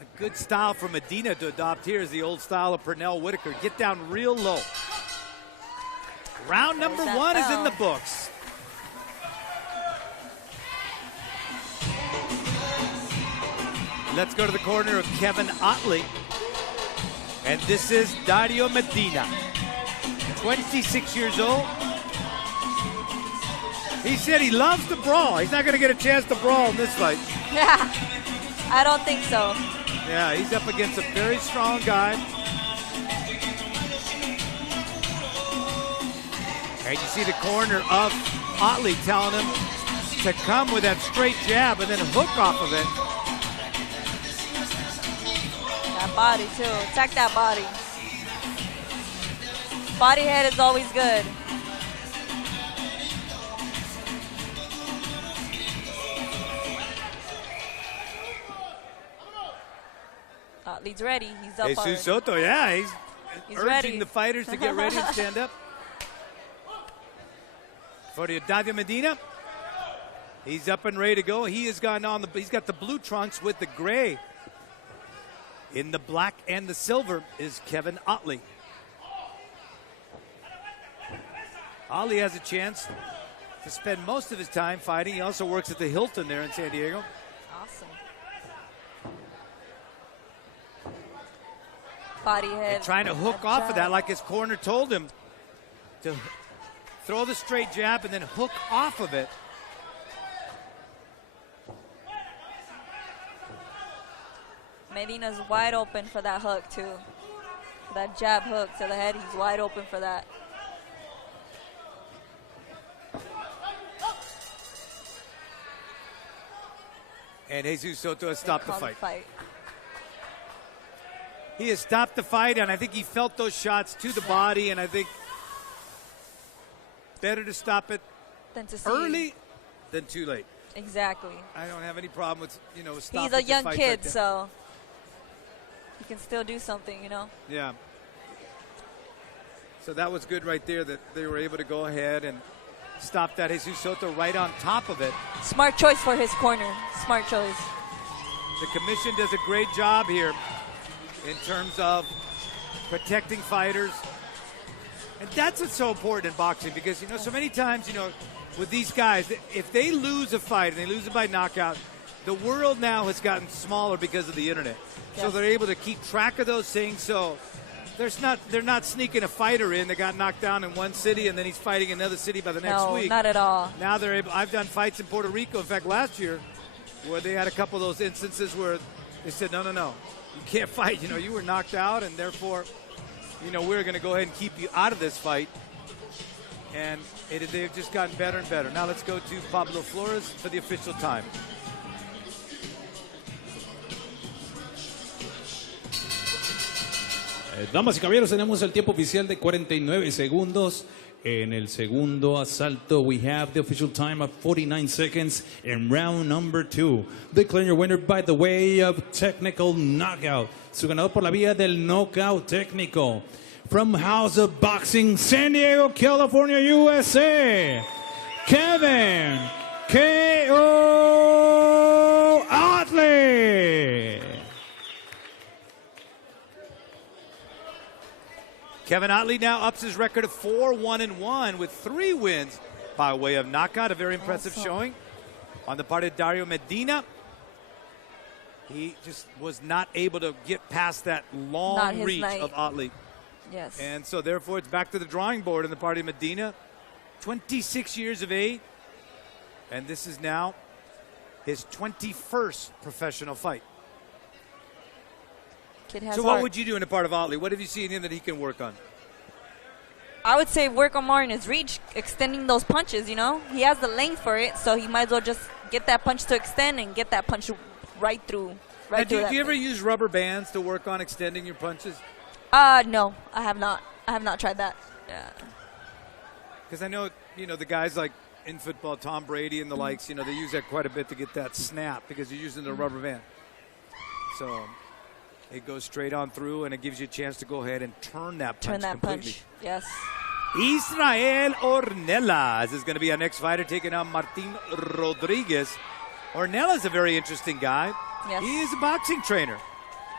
A good style for Medina to adopt here is the old style of Pernell Whitaker. Get down real low. Round number 1 is in the books. Let's go to the corner of Kevin Ottley. And this is Dario Medina. 26 years old. He said he loves to brawl. He's not going to get a chance to brawl in this fight. Yeah, I don't think so. Yeah, he's up against a very strong guy. And you see the corner of Ottley telling him to come with that straight jab and then hook off of it. That body, too. Attack that body. Body head is always good. Ottley's ready. He's up already. Jesus Soto, yeah, he's urging ready. the fighters to get ready and stand up. For the Dario Medina, he's up and ready to go. He has gone on he's got the blue trunks with the gray. In the black and the silver is Kevin Ottley. Ottley has a chance to spend most of his time fighting. He also works at the Hilton there in San Diego. Awesome. Body head. And trying to hook off of that like his corner told him to throw the straight jab and then hook off of it. Medina's wide open for that hook, too. That jab hook to the head, he's wide open for that. And Jesus Soto has stopped the fight. He has stopped the fight, and I think he felt those shots to the body, and I think better to stop it Than to see. early than too late. Exactly. I don't have any problem with, stopping He's a the young fight kid, right there. so he can still do something, Yeah. So that was good right there that they were able to go ahead and stop that Jesus Soto right on top of it. Smart choice for his corner. Smart choice. The commission does a great job here in terms of protecting fighters. And that's what's so important in boxing because, so many times, with these guys, if they lose a fight and they lose it by knockout, the world now has gotten smaller because of the internet. Yes. So they're able to keep track of those things. So they're not sneaking a fighter in that got knocked down in one city and then he's fighting in another city by the next week. No, not at all. Now they're able. I've done fights in Puerto Rico, in fact, last year, where they had a couple of those instances where they said, no, you can't fight. You were knocked out, and therefore, we're going to go ahead and keep you out of this fight. And they've just gotten better and better. Now let's go to Pablo Flores for the official time. Damas y caballeros, tenemos el tiempo oficial de 49 segundos. En el segundo asalto, we have the official time of 49 seconds in round number 2. Declaring your winner by the way of technical knockout. Su ganador por la vía del knockout técnico. From House of Boxing, San Diego, California, USA, Kevin K.O. Ottley. Kevin Ottley now ups his record of 4-1-1 with 3 wins by way of knockout. A very impressive showing on the part of Dario Medina. He just was not able to get past that long reach of Ottley. Yes. And so, therefore, it's back to the drawing board in the party of Medina. 26 years of age. And this is now his 21st professional fight. Kid has So what heart. would you do in the part of Ottley? What have you seen in him that he can work on? I would say work on more in his reach, extending those punches, He has the length for it, so he might as well just get that punch to extend and get that punch right through. Do you ever use rubber bands to work on extending your punches? No, I have not. I have not tried that. Yeah. Because I know, the guys like in football, Tom Brady and the likes, they use that quite a bit to get that snap because you're using the rubber band. So it goes straight on through, and it gives you a chance to go ahead and turn that punch completely. Yes. Israel Ornelas is going to be our next fighter, taking on Martin Rodriguez. Ornelas is a very interesting guy. Yes. He is a boxing trainer.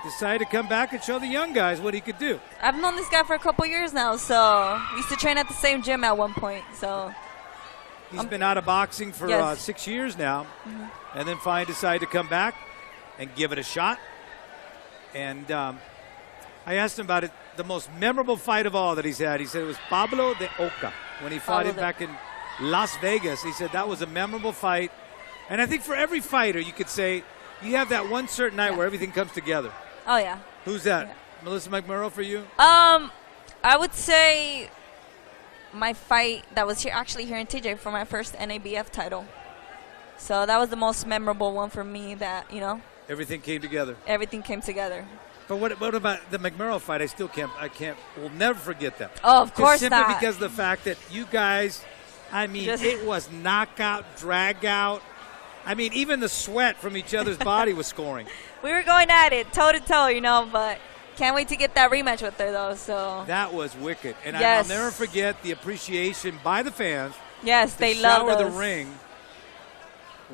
Decided to come back and show the young guys what he could do. I've known this guy for a couple years now, so we used to train at the same gym at one point. So He's been out of boxing for 6 years now, and then finally decided to come back and give it a shot. And I asked him about it, the most memorable fight of all that he's had. He said it was Pablo de Oca when he fought him back in Las Vegas. He said that was a memorable fight. And I think for every fighter, you could say you have that one certain night where everything comes together. Oh, yeah. Who's that? Melissa McMurrow for you? I would say my fight that was actually here in TJ for my first NABF title. So that was the most memorable one for me that, you know. Everything came together. Everything came together. But what about the McMurrow fight? We'll never forget that. Oh, of course simply not. because of the fact that you guys, it was knockout, drag out. I mean, even the sweat from each other's body was scoring. We were going at it, toe to toe, you know, but can't wait to get that rematch with her, though. So that was wicked. And yes. I'll never forget the appreciation by the fans. Yes, they loved us. Shower the ring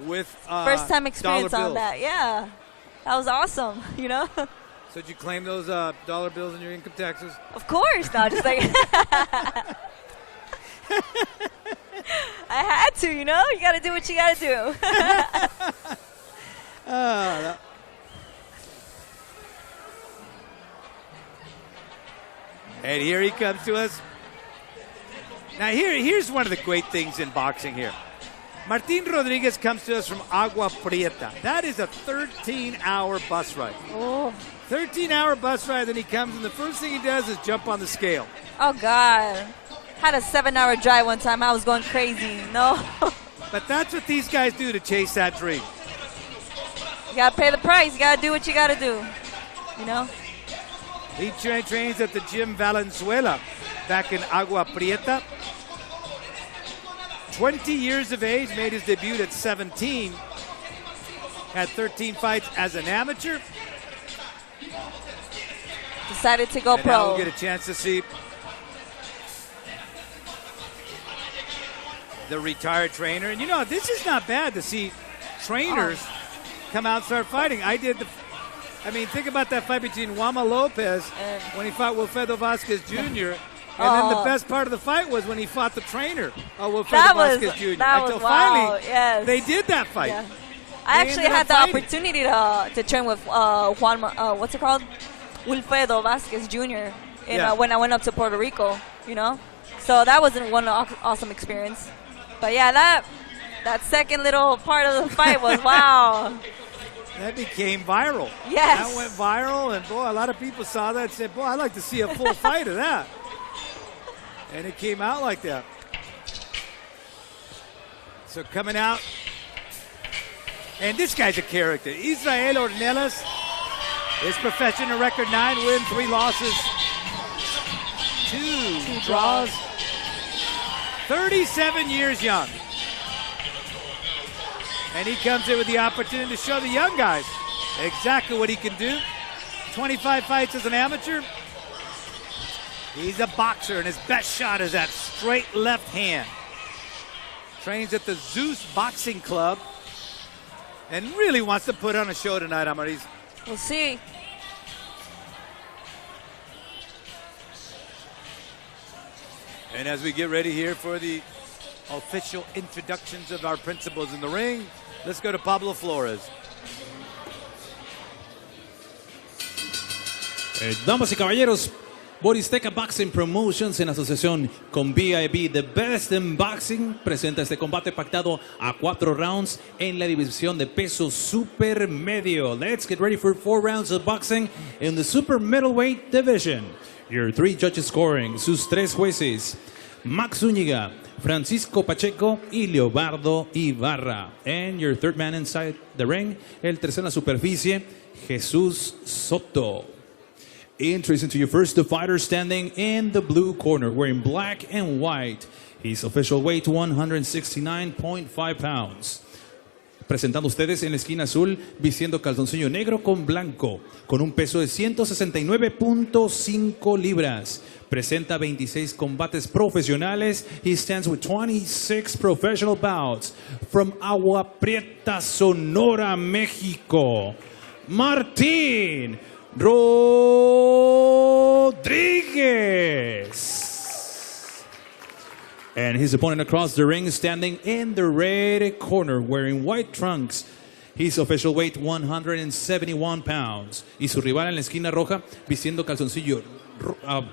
with first time experience dollar on bills. that. Yeah, that was awesome, you know. So did you claim those dollar bills in your income taxes? Of course, no, just like I had to, you know. You got to do what you got to do. And here he comes to us. Now here's one of the great things in boxing here. Martin Rodriguez comes to us from Agua Prieta. That is a 13-hour bus ride. Oh. 13-hour bus ride, then he comes, and the first thing he does is jump on the scale. Oh, God. Had a 7-hour drive one time. I was going crazy. No. But that's what these guys do to chase that dream. You got to pay the price. You got to do what you got to do, you know. He trains at the Gym Valenzuela back in Agua Prieta. 20 years of age, made his debut at 17. Had 13 fights as an amateur. Decided to go and pro. Now we'll get a chance to see the retired trainer. And you know, this is not bad to see trainers come out and start fighting. Think about that fight between Juan Lopez when he fought Wilfredo Vasquez Jr. And then the best part of the fight was when he fought the trainer, Wilfredo Vasquez Jr. Until finally, they did that fight. Yeah. I actually had the opportunity to train with Juan, what's it called? Wilfredo Vasquez Jr. When I went up to Puerto Rico, you know? So that was one awesome experience. But yeah, that second little part of the fight was wow. That became viral. Yes. That went viral, and boy, a lot of people saw that and said, boy, I'd like to see a full fight of that. And it came out like that. So coming out, and this guy's a character. Israel Ornelas, his professional record 9 wins, 3 losses, 2 draws. 37 years young. And he comes in with the opportunity to show the young guys exactly what he can do. 25 fights as an amateur. He's a boxer, and his best shot is that straight left hand. Trains at the Zeus Boxing Club and really wants to put on a show tonight, Amariz. We'll see. And as we get ready here for the official introductions of our principals in the ring, let's go to Pablo Flores. Damas y caballeros, Boristeca Boxing Promotions en asociación con BIB, The Best in Boxing, presenta este combate pactado a 4 rounds en la división de peso super medio. Let's get ready for 4 rounds of boxing in the super middleweight division. Your 3 judges scoring, sus 3 jueces, Max Zúñiga, Francisco Pacheco y Leobardo Ibarra. And your 3rd man inside the ring, el tercero en la superficie, Jesús Soto. Introducing to you first the fighter standing in the blue corner, wearing black and white. His official weight 169.5 pounds. Presentando ustedes en la esquina azul, vistiendo calzoncillo negro con blanco, con un peso de 169.5 libras. Presenta 26 combates profesionales. He stands with 26 professional bouts. From Agua Prieta, Sonora, México, Martín Rodriguez. And his opponent across the ring, standing in the red corner, wearing white trunks. His official weight 171 pounds. Y su rival en la esquina roja, vistiendo calzoncillo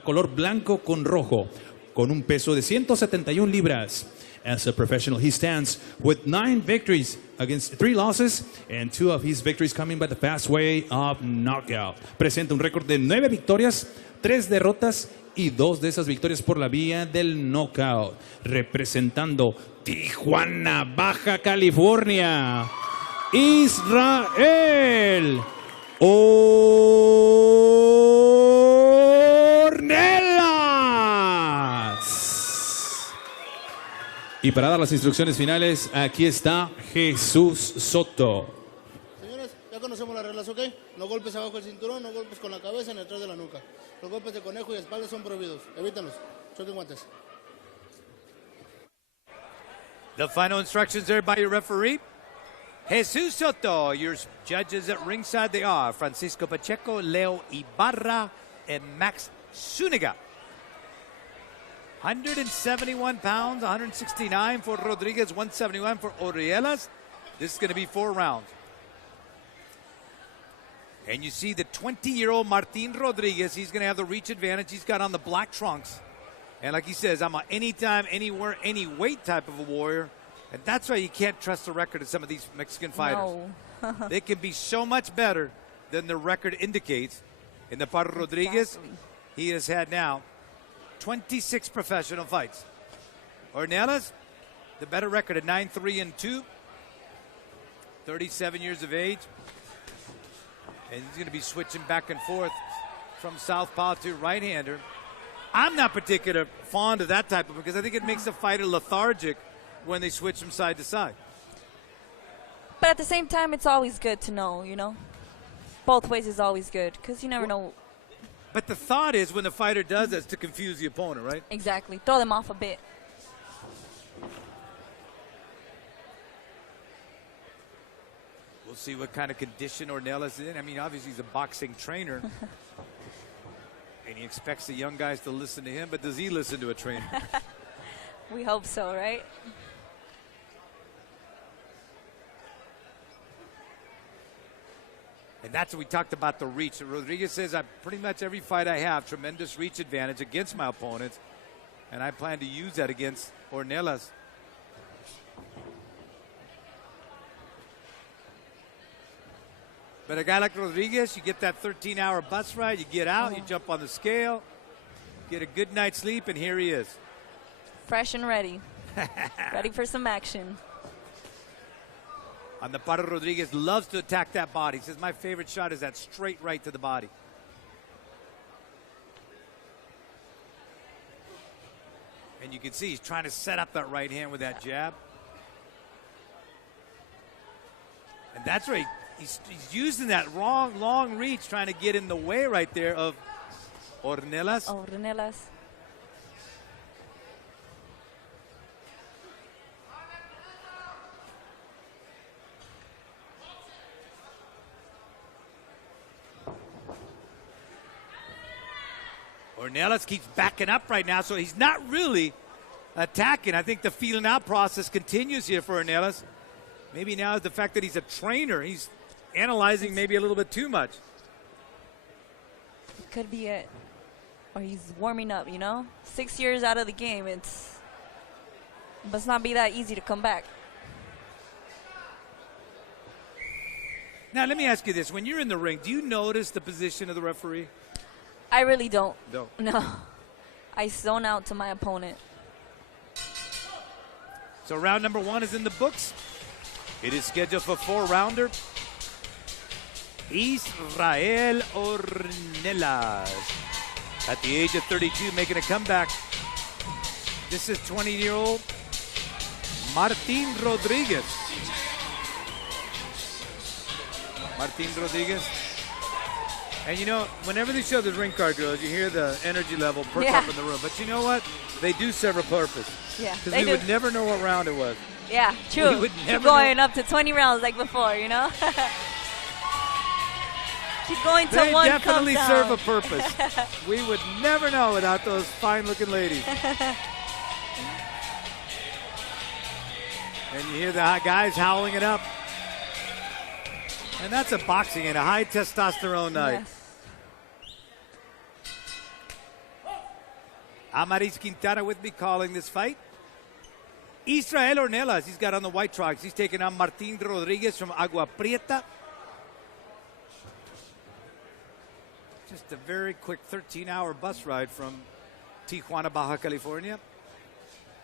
color blanco con rojo, con un peso de 171 libras. as a professional. He stands with 9 victories against 3 losses, and 2 of his victories coming by the fast way of knockout. Presenta un récord de 9 victorias, 3 derrotas y 2 de esas victorias por la vía del knockout. Representando Tijuana, Baja California, Israel Ornelas. Y para dar las instrucciones finales, aquí está Jesús Soto. Señores, ya conocemos las reglas, ¿ok? No golpes abajo del cinturón, no golpes con la cabeza ni atrás de la nuca. Los golpes de conejo y espalda son prohibidos. Evítalos. Choquen guantes. The final instructions there by your referee. Jesus Soto, your judges at ringside, they are Francisco Pacheco, Leo Ibarra, and Max Zuniga. 171 pounds, 169 for Rodriguez, 171 for Ornelas. This is going to be 4 rounds. And you see the 20-year-old Martin Rodriguez, he's going to have the reach advantage. He's got on the black trunks. And like he says, I'm an anytime, anywhere, any weight type of a warrior. And that's why you can't trust the record of some of these Mexican fighters. No. They can be so much better than the record indicates. In the part of Rodriguez, he has had now 26 professional fights. Ornelas, the better record at 9-3-2, 37 years of age. And he's going to be switching back and forth from southpaw to right-hander. I'm not particularly fond of that type of, because I think it makes the fighter lethargic when they switch from side to side. But at the same time, it's always good to know, you know? Both ways is always good, because you never know. But the thought is when the fighter does that, to confuse the opponent, right? Exactly. Throw them off a bit. We'll see what kind of condition Ornelas is in. I mean, obviously he's a boxing trainer. And he expects the young guys to listen to him, but does he listen to a trainer? We hope so, right? And that's what we talked about, the reach. Rodriguez says, pretty much every fight I have, tremendous reach advantage against my opponents, and I plan to use that against Ornelas. But a guy like Rodriguez, you get that 13-hour bus ride, you get out, you jump on the scale, get a good night's sleep, and here he is. Fresh and ready. Ready for some action. On the part of Rodriguez, loves to attack that body. He says, my favorite shot is that straight right to the body. And you can see he's trying to set up that right hand with that jab. And that's where he's using that long reach, trying to get in the way right there of Ornelas. Ornelas. Ornelas keeps backing up right now, so he's not really attacking. I think the feeling out process continues here for Ornelas. Maybe now is the fact that he's a trainer. He's analyzing maybe a little bit too much. It could be it. Or he's warming up, you know? 6 years out of the game, it must not be that easy to come back. Now, let me ask you this. When you're in the ring, do you notice the position of the referee? I really don't. No. I zone out to my opponent. So round number 1 is in the books. It is scheduled for 4-rounder. Israel Ornelas, at the age of 32, making a comeback. This is 20-year-old Martin Rodriguez. Martin Rodriguez. And you know, whenever they show the ring card girls, you hear the energy level perk up in the room. But you know what? They do serve a purpose. Yeah, because we would never know what round it was. Yeah, true. We would never Keep going up to 20 rounds like before, you know? Keep going till they one definitely comes serve down. a purpose. We would never know without those fine-looking ladies. And you hear the guys howling it up. And that's a boxing and a high testosterone night. Yes. Amaris Quintana with me calling this fight. Israel Ornelas, he's got on the white trunks. He's taking on Martin Rodriguez from Agua Prieta. Just a very quick 13-hour bus ride from Tijuana, Baja California.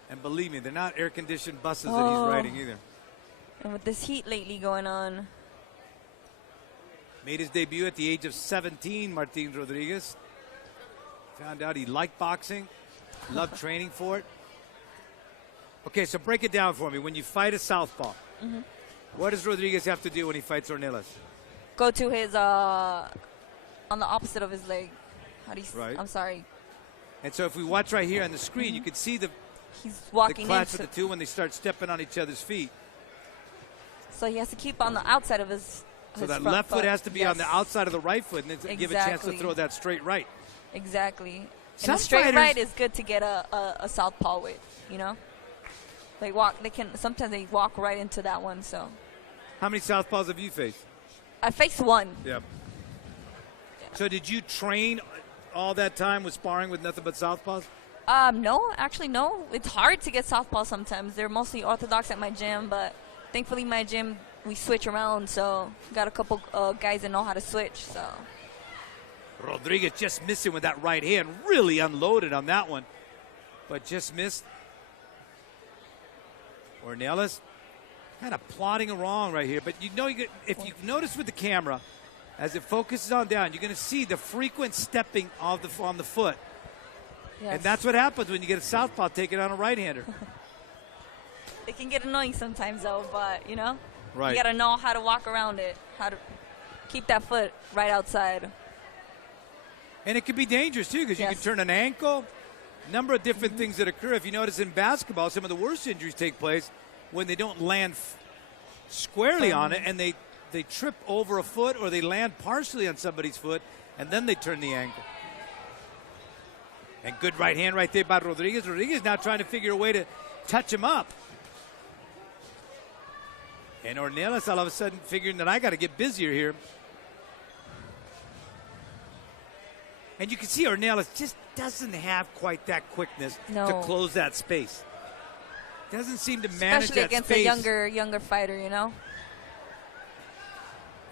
And believe me, they're not air-conditioned buses that he's riding either. And with this heat lately going on. Made his debut at the age of 17, Martin Rodriguez. Found out he liked boxing, loved training for it. Okay, so break it down for me. When you fight a southpaw, what does Rodriguez have to do when he fights Ornelas? Go to his, on the opposite of his leg. How do you Right. I'm sorry. And so if we watch right here on the screen, you can see the He's walking clash into, of the two when they start stepping on each other's feet. so he has to keep on the outside of his So his that front left foot has to be on the Yes. outside of the right foot and then give a chance to Exactly. throw that straight right. Exactly. Some And a straight fighters- right is good to get a southpaw with, you know? Sometimes they walk right into that one, so. How many southpaws have you faced? I faced one. Yep. So did you train all that time with sparring with nothing but southpaws? No, actually, no. It's hard to get southpaw sometimes. They're mostly orthodox at my gym, but thankfully my gym, we switch around, so got a couple guys that know how to switch, so. Rodriguez just missing with that right hand. Really unloaded on that one, but just missed. Ornelas kind of plodding along right here, but you know, if you notice with the camera, as it focuses on down, you're going to see the frequent stepping on the foot. Yes. And that's what happens when you get a southpaw taking on a right-hander. It can get annoying sometimes, though, but, you know? Right. You got to know how to walk around it, how to keep that foot right outside. And it can be dangerous, too, because you can Yes. turn an ankle. A number of different things that occur. If you notice in basketball, some of the worst injuries take place when they don't land squarely on it and they trip over a foot or they land partially on somebody's foot and then they turn the ankle. And good right hand right there by Rodriguez. Rodriguez now trying to figure a way to touch him up. And Ornelas all of a sudden figuring that I got to get busier here. And you can see Ornelas just doesn't have quite that quickness to No. close that space. Doesn't seem to manage Especially that against space. a younger fighter, you know?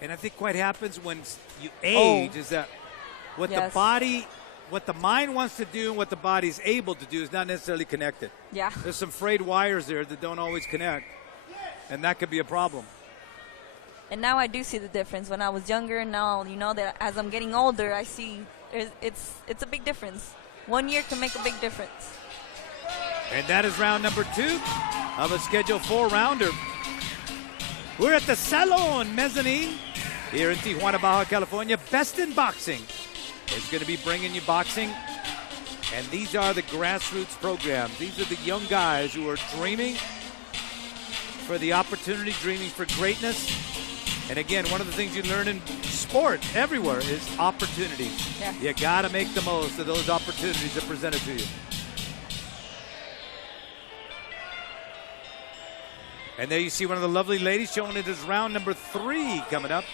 And I think what happens when you age is that what Yes. what the mind wants to do and what the body's able to do is not necessarily connected. Yeah. There's some frayed wires there that don't always connect, and that could be a problem. And now I do see the difference. When I was younger, now, you know, that as I'm getting older, I see it's a big difference. 1 year can make a big difference. And that is round number 2 of a scheduled 4-rounder. We're at the Salon Mezzanine here in Tijuana, Baja California. Best in Boxing is going to be bringing you boxing. And these are the grassroots programs. These are the young guys who are dreaming for the opportunity, dreaming for greatness. And again, one of the things you learn in sport everywhere is opportunity. Yeah. You got to make the most of those opportunities that are presented to you. And there you see one of the lovely ladies showing it as round number 3 coming up.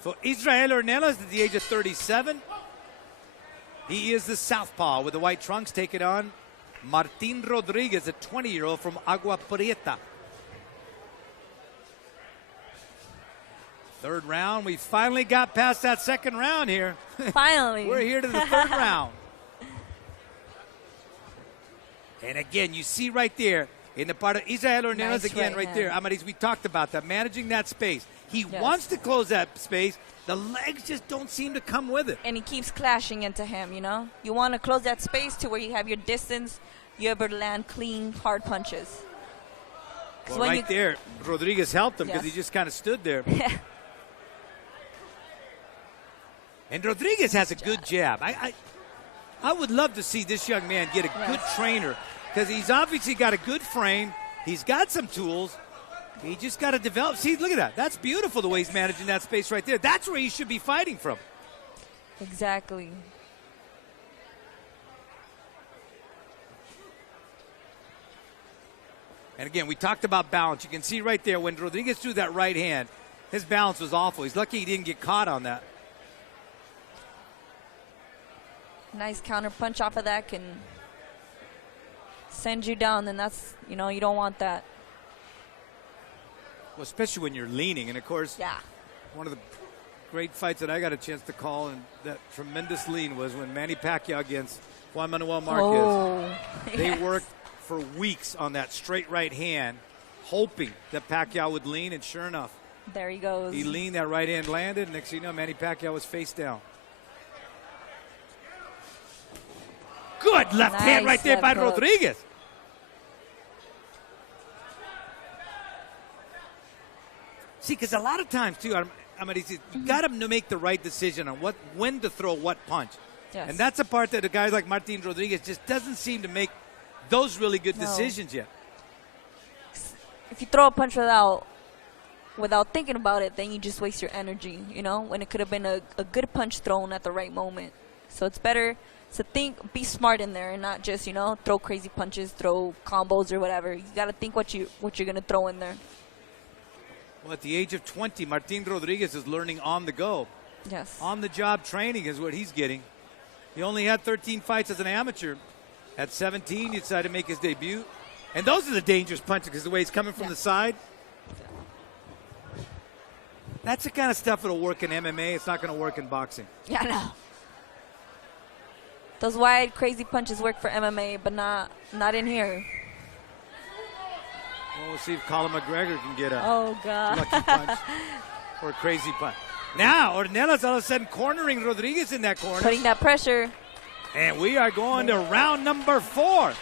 For Israel Ornelas at the age of 37, he is the southpaw with the white trunks, taking on Martin Rodriguez, a 20-year-old from Agua Prieta. Third round. We finally got past that second round here. Finally. We're here to the third round. And again, you see right there in the part of Israel Ornelas Nice again right right there. hand. Amaris, we talked about that, managing that space. He Yes. wants to close that space. The legs just don't seem to come with it. And he keeps clashing into him, you know? You want to close that space to where you have your distance, you're able to land clean, hard punches. 'Cause Well, when right there, Rodriguez helped him because Yes. he just kind of stood there. And Rodriguez has a good jab. I would love to see this young man get a good trainer because he's obviously got a good frame. He's got some tools. He just got to develop. See, look at that. That's beautiful the way he's managing that space right there. That's where he should be fighting from. Exactly. And again, we talked about balance. You can see right there when Rodriguez threw that right hand, his balance was awful. He's lucky he didn't get caught on that. Nice counter punch off of that can send you down, and that's, you don't want that. Well, especially when you're leaning. And, of course, Yeah. one of the great fights that I got a chance to call, and that tremendous lean, was when Manny Pacquiao against Juan Manuel Marquez. Oh, They yes. worked for weeks on that straight right hand, hoping that Pacquiao would lean, and sure enough, There he goes. he leaned, that right hand landed. Next thing you know, Manny Pacquiao was face down. Good left hand Nice right there by left hook. Rodriguez. See, because a lot of times, too, you got to make the right decision on when to throw what punch. Yes. And that's a part that a guy like Martin Rodriguez just doesn't seem to make those really good No. decisions yet. If you throw a punch without thinking about it, then you just waste your energy, when it could have been a good punch thrown at the right moment. So it's better to think, be smart in there, and not just, throw crazy punches, throw combos or whatever. You got to think what you're going to throw in there. Well, at the age of 20, Martin Rodriguez is learning on the go. Yes. On-the-job training is what he's getting. He only had 13 fights as an amateur. At 17, he decided to make his debut. And those are the dangerous punches because the way he's coming from the side. That's the kind of stuff that'll work in MMA. It's not going to work in boxing. Yeah, no. Those wide, crazy punches work for MMA, but not in here. Well, we'll see if Colin McGregor can get a Oh, God. lucky punch or a crazy punch. Now, Ornelas all of a sudden cornering Rodriguez in that corner. Putting that pressure. And we are going to round number 4.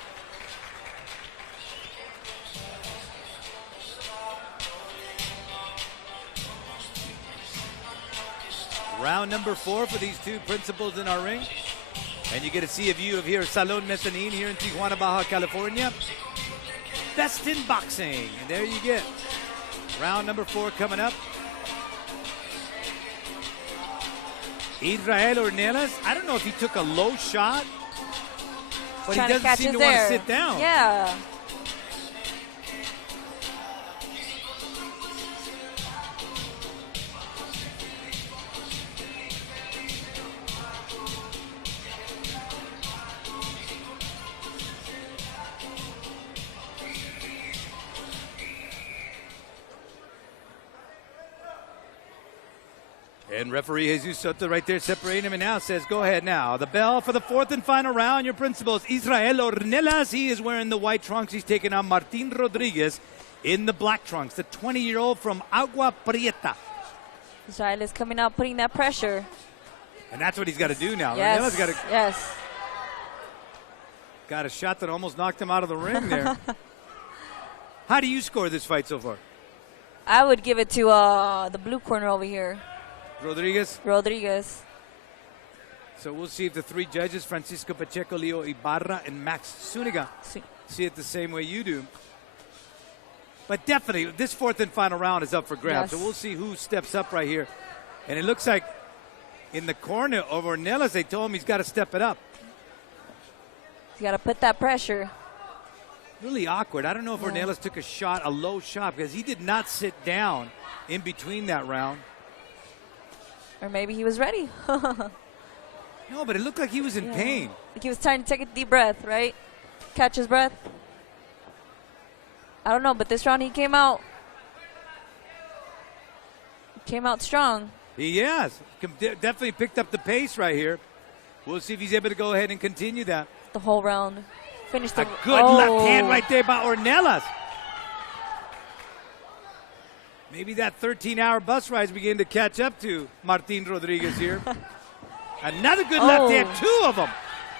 Round number 4 for these two principals in our ring. And you get to see a view of here, Salon Mezzanine here in Tijuana, Baja California. Best in boxing. And there you get round number 4 coming up. Israel Ornelas, I don't know if he took a low shot, but he Trying to doesn't catch seem his to want to air. sit down. Yeah. And referee Jesus Soto right there separating him, and now says, go ahead now. The bell for the 4th and final round. Your principals, Israel Ornelas. He is wearing the white trunks. He's taking on Martin Rodriguez in the black trunks, the 20-year-old from Agua Prieta. Israel is coming out, putting that pressure. And that's what he's got to do now. Yes. Ornelas Yes. got a shot that almost knocked him out of the ring there. How do you score this fight so far? I would give it to the blue corner over here, Rodriguez? Rodriguez. So we'll see if the 3 judges, Francisco Pacheco, Leo Ibarra, and Max Zuniga, see it the same way you do. But definitely, this 4th and final round is up for grabs. Yes. So we'll see who steps up right here. And it looks like in the corner of Ornelas, they told him he's got to step it up. You got to put that pressure. Really awkward. I don't know if Ornelas took a low shot, because he did not sit down in between that round. Or maybe he was ready. No, but it looked like he was in pain. Like he was trying to take a deep breath, right? Catch his breath. I don't know, but this round he came out strong. Yes, definitely picked up the pace right here. We'll see if he's able to go ahead and continue that. The whole round. Finished the A good left hand right there by Ornelas. Maybe that 13-hour bus ride is beginning to catch up to Martin Rodriguez here. Another good left hand, 2 of them.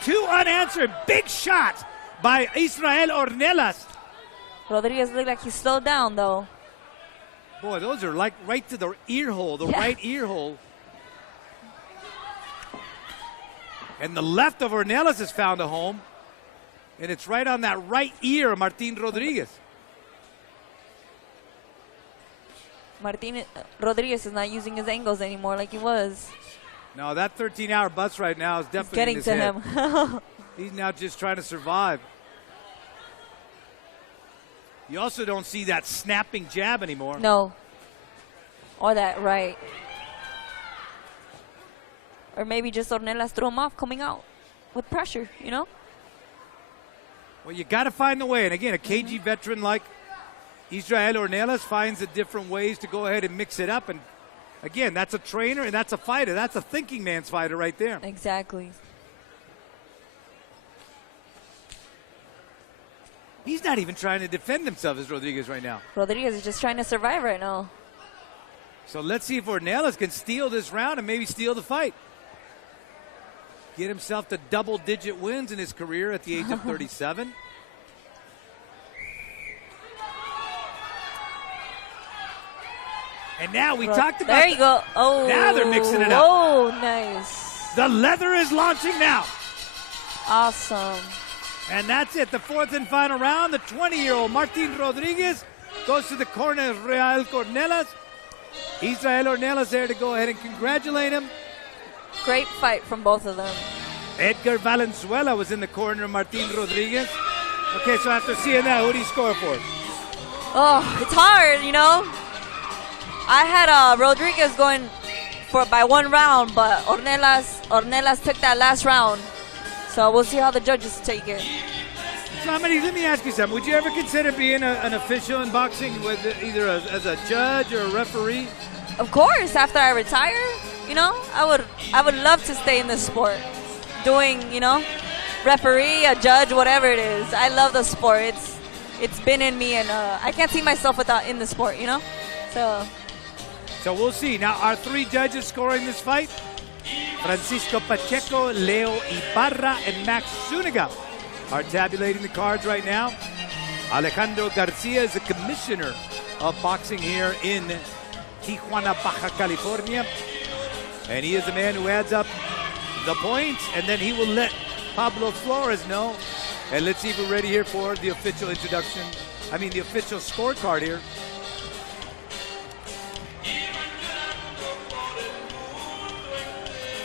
2 unanswered big shots by Israel Ornelas. Rodriguez looked like he slowed down, though. Boy, those are like right to the ear hole, the right ear hole. And the left of Ornelas has found a home. And it's right on that right ear of Martin Rodriguez. Martin Rodriguez is not using his angles anymore like he was. No, that 13-hour bus right now is definitely Getting in his to head. him. He's now just trying to survive. You also don't see that snapping jab anymore. No. Or that right. Or maybe just Ornelas threw him off coming out with pressure, you know? Well, you got to find the way. And again, a KG veteran like Israel Ornelas finds the different ways to go ahead and mix it up. And again, that's a trainer and that's a fighter. That's a thinking man's fighter right there. Exactly. He's not even trying to defend himself as Rodriguez right now. Rodriguez is just trying to survive right now. So let's see if Ornelas can steal this round and maybe steal the fight. Get himself to double-digit wins in his career at the age of 37. And now we talked about... There you go. Oh. Now they're mixing it up. Oh, nice. The leather is launching now. Awesome. And that's it. The fourth and final round. The 20-year-old Martin Rodriguez goes to the corner of Real Ornelas. Israel Ornelas there to go ahead and congratulate him. Great fight from both of them. Edgar Valenzuela was in the corner of Martin Rodriguez. Okay, so after seeing that, who do you score for? Oh, it's hard, you know. I had Rodriguez going by 1 round, but Ornelas took that last round. So we'll see how the judges take it. So, let me ask you something. Would you ever consider being an official in boxing, with either as a judge or a referee? Of course, after I retire, you know, I would love to stay in this sport, doing, you know, referee, a judge, whatever it is. I love the sport. It's been in me, and I can't see myself without in the sport, you know. So we'll see. Now, our 3 judges scoring this fight: Francisco Pacheco, Leo Ibarra, and Max Zuniga are tabulating the cards right now. Alejandro Garcia is the commissioner of boxing here in Tijuana, Baja California. And he is the man who adds up the points, and then he will let Pablo Flores know. And let's see if we're ready here for the official introduction. The official scorecard here.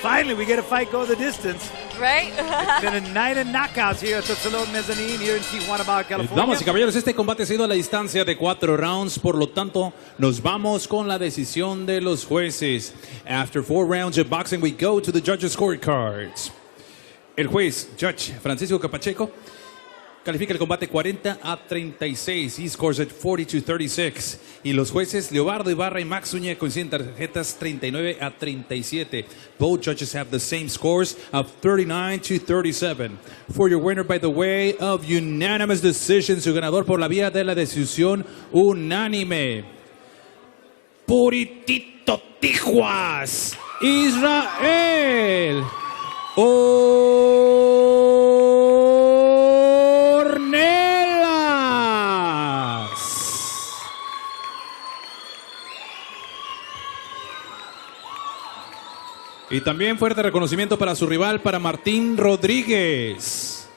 Finally, we get a fight go the distance. Right? It's been a night of knockouts here at the Salón Mezzanine here in Tijuana, Baja California. Damas y caballeros, este combate ha sido a la distancia de 4 rounds, por lo tanto, nos vamos con la decisión de los jueces. After 4 rounds of boxing, we go to the judges' scorecards. El juez, Judge Francisco Pacheco, califica el combate 40-36. He scores at 42-36. Y los jueces Leobardo Ibarra y Max Zúñiga coinciden tarjetas 39-37. Both judges have the same scores of 39-37. For your winner by the way of unanimous decision, su ganador por la vía de la decisión unánime, Puritito Tijuas, Israel Y también fuerte reconocimiento para su rival, para Martín Rodríguez.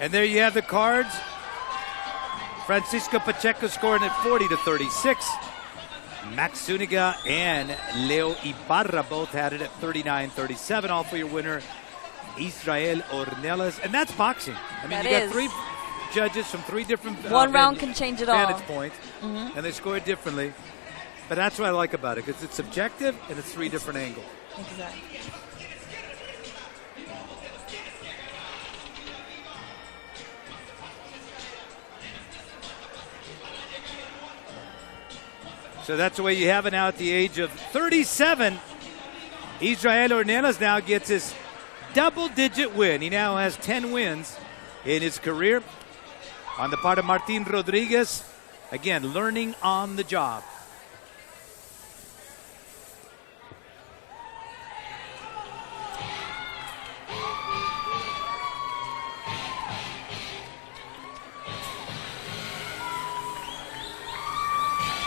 And there you have the cards. Francisco Pacheco scoring at 40-36. Max Zuniga and Leo Ibarra both had it at 39-37. All for your winner, Israel Ornelas. And that's boxing. You got 3 judges from 3 different 1 round can change it all. vantage points, and they score it differently. But that's what I like about it, because it's subjective and it's 3 different angles. Exactly. So that's the way you have it now at the age of 37. Israel Ornelas now gets his double-digit win. He now has 10 wins in his career. On the part of Martin Rodriguez, again, learning on the job.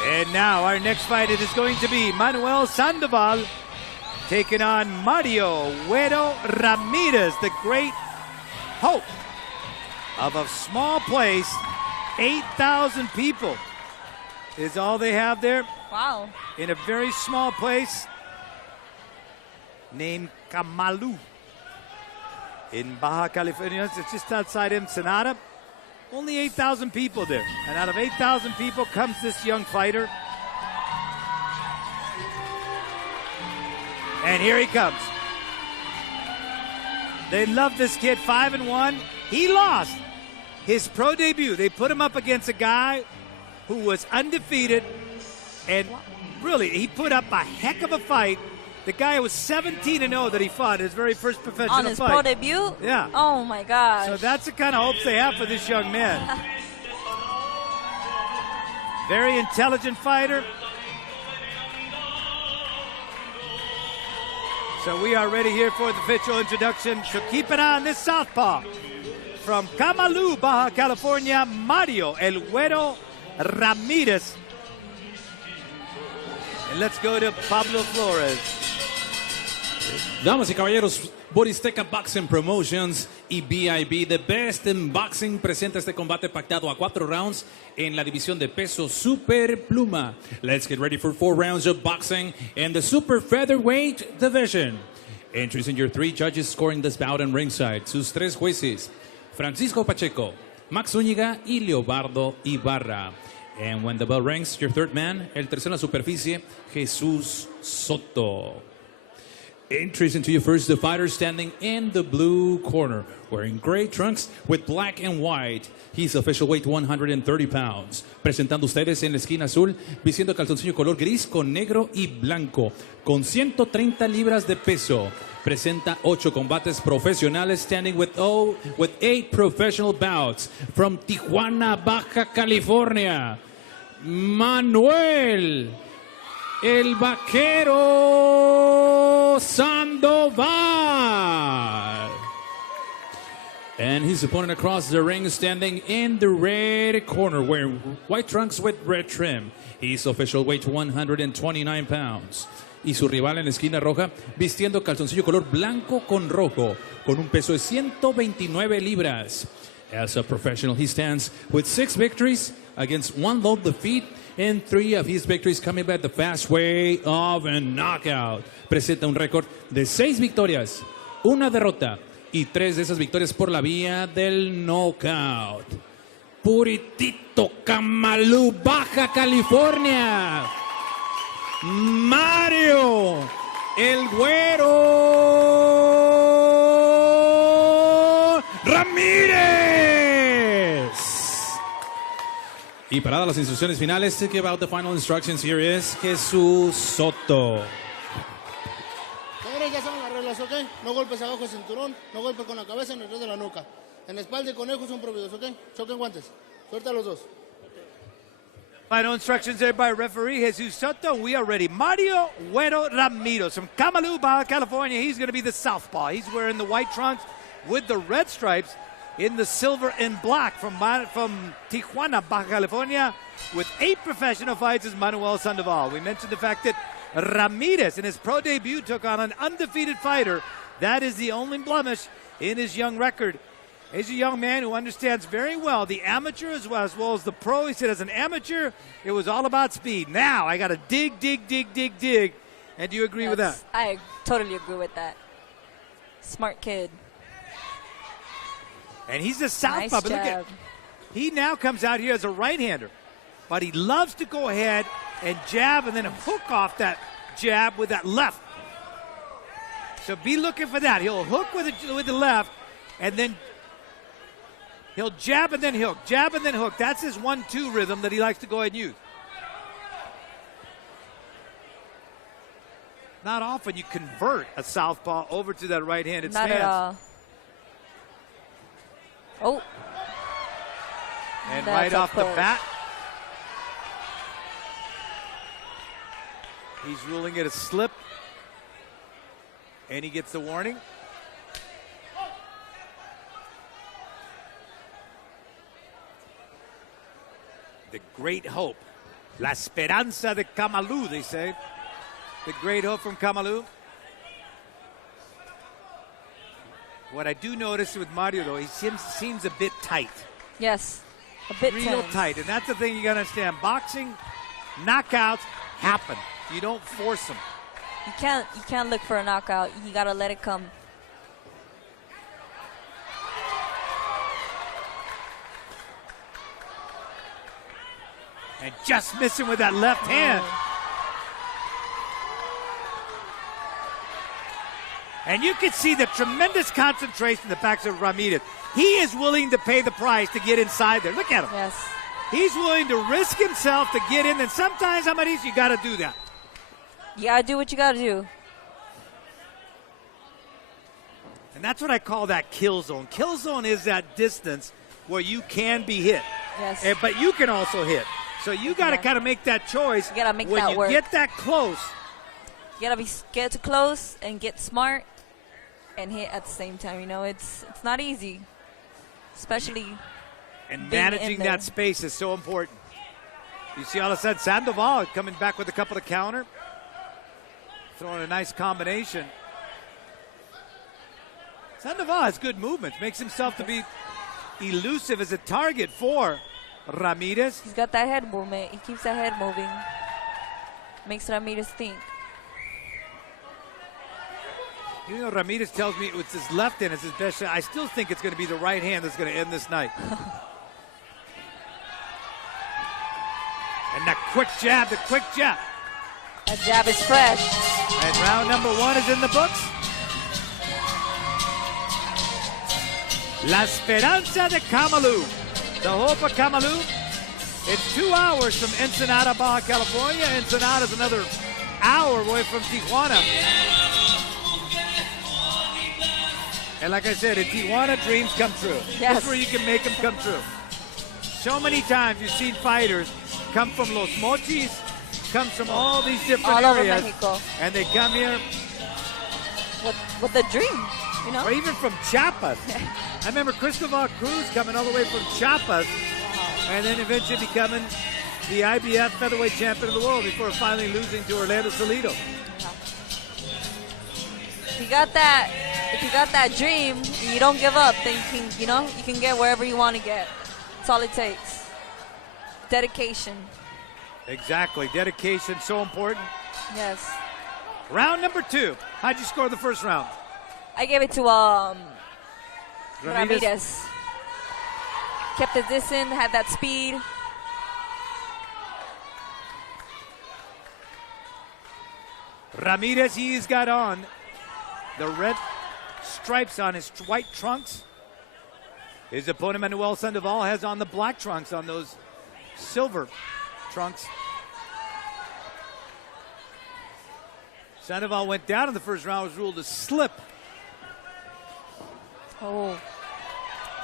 And now our next fight, it is going to be Manuel Sandoval taking on Mario Guero Ramirez, the great hope of a small place. 8,000 people is all they have there. Wow. in a very small place named Camalu in Baja California. It's just outside Ensenada. Only 8,000 people there. And out of 8,000 people comes this young fighter. And here he comes. They love this kid, 5-1. He lost his pro debut. They put him up against a guy who was undefeated. And really, he put up a heck of a fight. The guy was 17-0 that he fought his very first professional fight. On his pro debut? Yeah. Oh, my gosh. So that's the kind of hopes they have for this young man. Very intelligent fighter. So we are ready here for the official introduction. So keep an eye on this southpaw. From Camalu, Baja California, Mario El Güero Ramirez. And let's go to Pablo Flores. Damas y caballeros, Boristeca Boxing Promotions y BIB, The Best in Boxing, presenta este combate pactado a 4 rounds en la división de peso Super Pluma. Let's get ready for 4 rounds of boxing in the Super Featherweight division. Introducing your 3 judges scoring this bout in ringside. Sus 3 jueces, Francisco Pacheco, Max Zúñiga y Leobardo Ibarra. And when the bell rings, your 3rd man, el tercero en la superficie, Jesús Soto. Introducing to you first the fighter standing in the blue corner, wearing gray trunks with black and white. He's official weight 130 pounds. Presentando ustedes en la esquina azul, vistiendo calzoncillo color gris con negro y blanco, con 130 libras de peso. Presenta 8 combates profesionales, standing with 8 professional bouts. From Tijuana, Baja California, Manuel, el Vaquero Sandoval. And his opponent across the ring, standing in the red corner, wearing white trunks with red trim. His official weight 129 pounds. Y su rival en la esquina roja, vistiendo calzoncillo color blanco con rojo, con un peso de 129 libras. As a professional, he stands with 6 victories against 1 low defeat, and 3 of his victories coming by the fast way of a knockout. Presenta un récord de 6 victorias, 1 derrota, y 3 de esas victorias por la vía del knockout. Puritito Camalu, Baja California, Mario El Güero Ramírez. Y para dar las instrucciones finales, to give out the final instructions, here is Jesús Soto. Señores, ya saben las reglas, ¿ok? No golpes abajo del cinturón, no golpes con la cabeza ni detrás de la nuca. En la espalda y conejo son prohibidos, ¿ok? Choquen guantes. Suelta a los dos. Final instructions there by referee Jesus Soto. We are ready. Mario Güero Ramirez from Camalu, Baja California. He's going to be the southpaw. He's wearing the white trunks with the red stripes in the silver and black. From Tijuana, Baja California, with 8 professional fights, is Manuel Sandoval. We mentioned the fact that Ramirez, in his pro debut, took on an undefeated fighter. That is the only blemish in his young record. He's a young man who understands very well the amateur as well as the pro. He said as an amateur, it was all about speed. Now I got to dig. And do you agree with that? I totally agree with that. Smart kid. And he's a southpaw. Nice But look jab. at, he now comes out here as a right-hander. But he loves to go ahead and jab and then hook off that jab with that left. So be looking for that. He'll hook with the left, and then he'll jab and then hook, jab and then hook. That's his 1-2 rhythm that he likes to go ahead and use. Not often you convert a southpaw over to that right-handed Not stance. at all. Oh. And That's right a off the push. bat, he's ruling it a slip. And he gets the warning. The great hope. La esperanza de Camalu, they say. The great hope from Camalu. What I do notice with Mario, though, he seems a bit tight. Yes. A bit Real tense. tight. And that's the thing you got to understand. Boxing, knockouts, happen. You don't force them. You can't look for a knockout. You gotta let it come. And just missing with that left hand. And you can see the tremendous concentration in the backs of Ramirez. He is willing to pay the price to get inside there. Look at him. Yes. He's willing to risk himself to get in, and sometimes, Amaris, you got to do that. You gotta do what you gotta do. And that's what I call that kill zone. Kill zone is that distance where you can be hit. Yes. But you can also hit. So you got to kind of make that choice. You gotta make when that you work. get that close. You gotta get too close and get smart and hit at the same time. You know, it's not easy, especially. And being managing in there. that space is so important. You see all of a sudden Sandoval coming back with a couple of counter. Throwing a nice combination. Sandoval has good movements. Makes himself to be elusive as a target for Ramirez. He's got that head movement. He keeps that head moving. Makes Ramirez think. You know, Ramirez tells me it's his left hand is his best shot. I still think it's going to be the right hand that's going to end this night. And that quick jab, the quick jab. That jab is fresh. And round number 1 is in the books. La Esperanza de Camalu. The hope of Camalu. It's 2 hours from Ensenada, Baja California. Ensenada's another hour away from Tijuana. And like I said, in Tijuana, dreams come true. Yes. That's where you can make them come true. So many times you've seen fighters come from Los Mochis, comes from all these different All over areas, Mexico. and they come here, With a dream, you know? or even from Chiapas. I remember Cristobal Cruz coming all the way from Chiapas, and then eventually becoming the IBF featherweight champion of the world before finally losing to Orlando Solito. If you got that dream, and you don't give up, then you can get wherever you want to get. That's all it takes. Dedication. Exactly. Dedication, so important. Yes. Round number 2. How'd you score the first round? I gave it to Ramirez. Kept the distance, had that speed. Ramirez, he's got on the red stripes on his white trunks. His opponent, Manuel Sandoval, has on the black trunks on those silver trunks. Sandoval went down in the first round, was ruled a slip. Oh.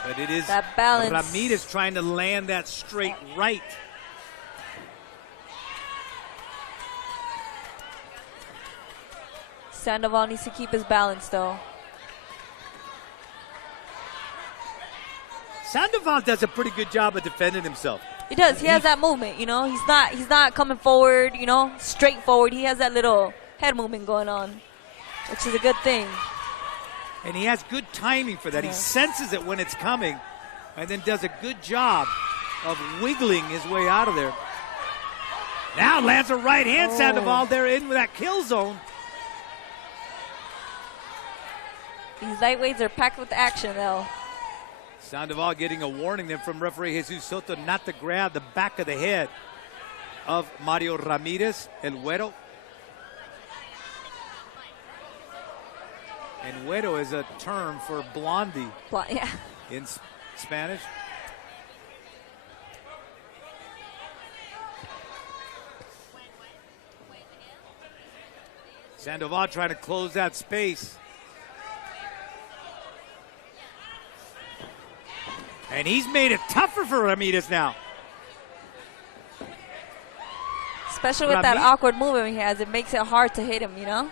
But it is That balance. Ramirez trying to land that straight right. Sandoval needs to keep his balance, though. Sandoval does a pretty good job of defending himself. He does. He has that movement, you know. He's not coming forward, you know, straight forward. He has that little head movement going on, which is a good thing. And he has good timing for that. He senses it when it's coming and then does a good job of wiggling his way out of there. Now lands a right hand, Sandoval there in with that kill zone. These lightweights are packed with action, though. Sandoval getting a warning then from referee Jesus Soto not to grab the back of the head of Mario Ramirez, El Guero. And Guero is a term for blondie Yeah. in Spanish. Sandoval trying to close that space. And he's made it tougher for Ramirez now. Especially with that awkward movement he has, it makes it hard to hit him, you know,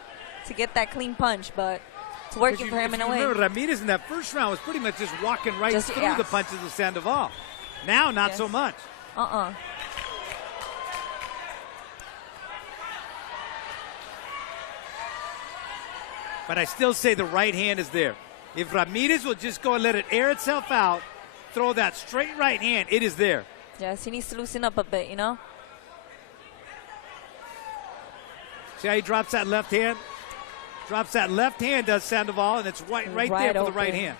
to get that clean punch. But it's working for him in a way. Remember, Ramirez in that first round was pretty much just walking right through the punches of Sandoval. Now, not so much. But I still say the right hand is there. If Ramirez will just go and let it air itself out, throw that straight right hand, it is there. Yes, he needs to loosen up a bit, you know. See how he drops that left hand? Drops that left hand, does Sandoval, and it's right there for the right hand.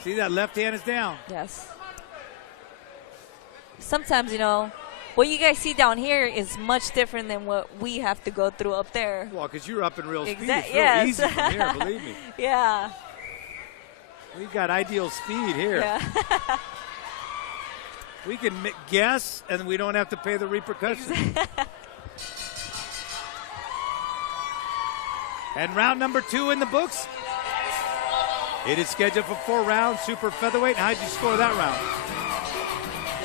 See, that left hand is down. Yes. Sometimes, you know, what you guys see down here is much different than what we have to go through up there. Well, because you're up in real speed. It's real yes. easy from here, believe me. Yeah. We got ideal speed here. Yeah. We can guess, and we don't have to pay the repercussions. And round number 2 in the books. It is scheduled for 4 rounds, super featherweight. How'd you score that round?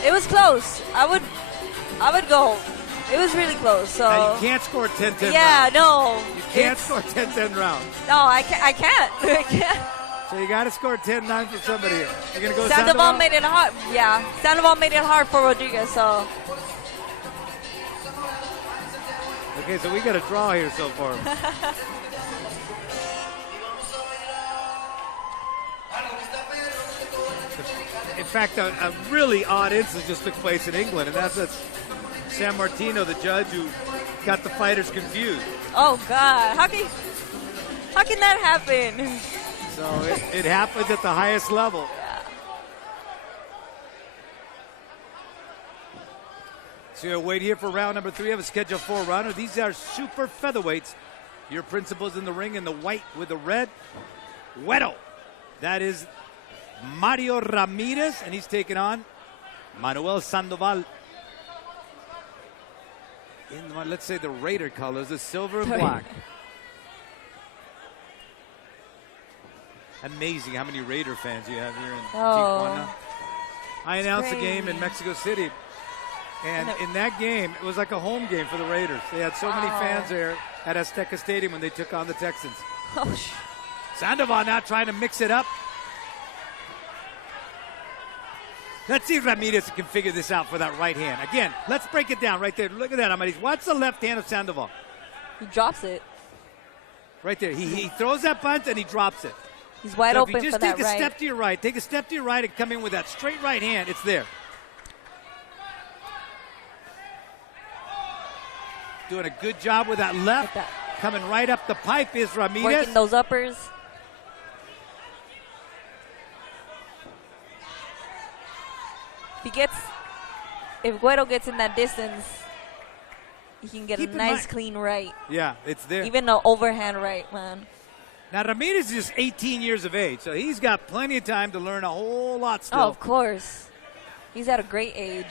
It was close. I would go. It was really close. So now you can't score 10-10 yeah, rounds. no. You can't score 10-10 rounds. No, I can't. I can't. So you got to score 10-9 for somebody here. You're going to go Sandoval made it hard. Yeah, Sandoval made it hard for Rodriguez. So. Okay, so we got a draw here so far. In fact, a really odd incident just took place in England, and that's San Martino, the judge, who got the fighters confused. Oh God! How can that happen? So it happens at the highest level. Yeah. So you'll wait here for round number 3 of a scheduled 4 rounder. These are super featherweights. Your principals in the ring in the white with the red. Guero. That is Mario Ramirez, and he's taking on Manuel Sandoval. In, let's say, the Raider colors, the silver and black. Amazing how many Raider fans you have here in Tijuana. I announced the game in Mexico City, and in that game, it was like a home game for the Raiders. They had so many fans there at Azteca Stadium when they took on the Texans. Sandoval now trying to mix it up. Let's see if Ramirez can figure this out for that right hand. Again, let's break it down right there. Look at that, Amadis. Watch the left hand of Sandoval. He drops it. Right there. He throws that punch and he drops it. He's wide so open if you just for take that a step to your right, take a step to your right and come in with that straight right hand, it's there. Doing a good job with that left. Coming right up the pipe is Ramirez. Working those uppers. If Guero gets in that distance, he can get a nice clean right. Yeah, it's there. Even an overhand right, man. Now, Ramirez is just 18 years of age, so he's got plenty of time to learn a whole lot still. Oh, of course. He's at a great age.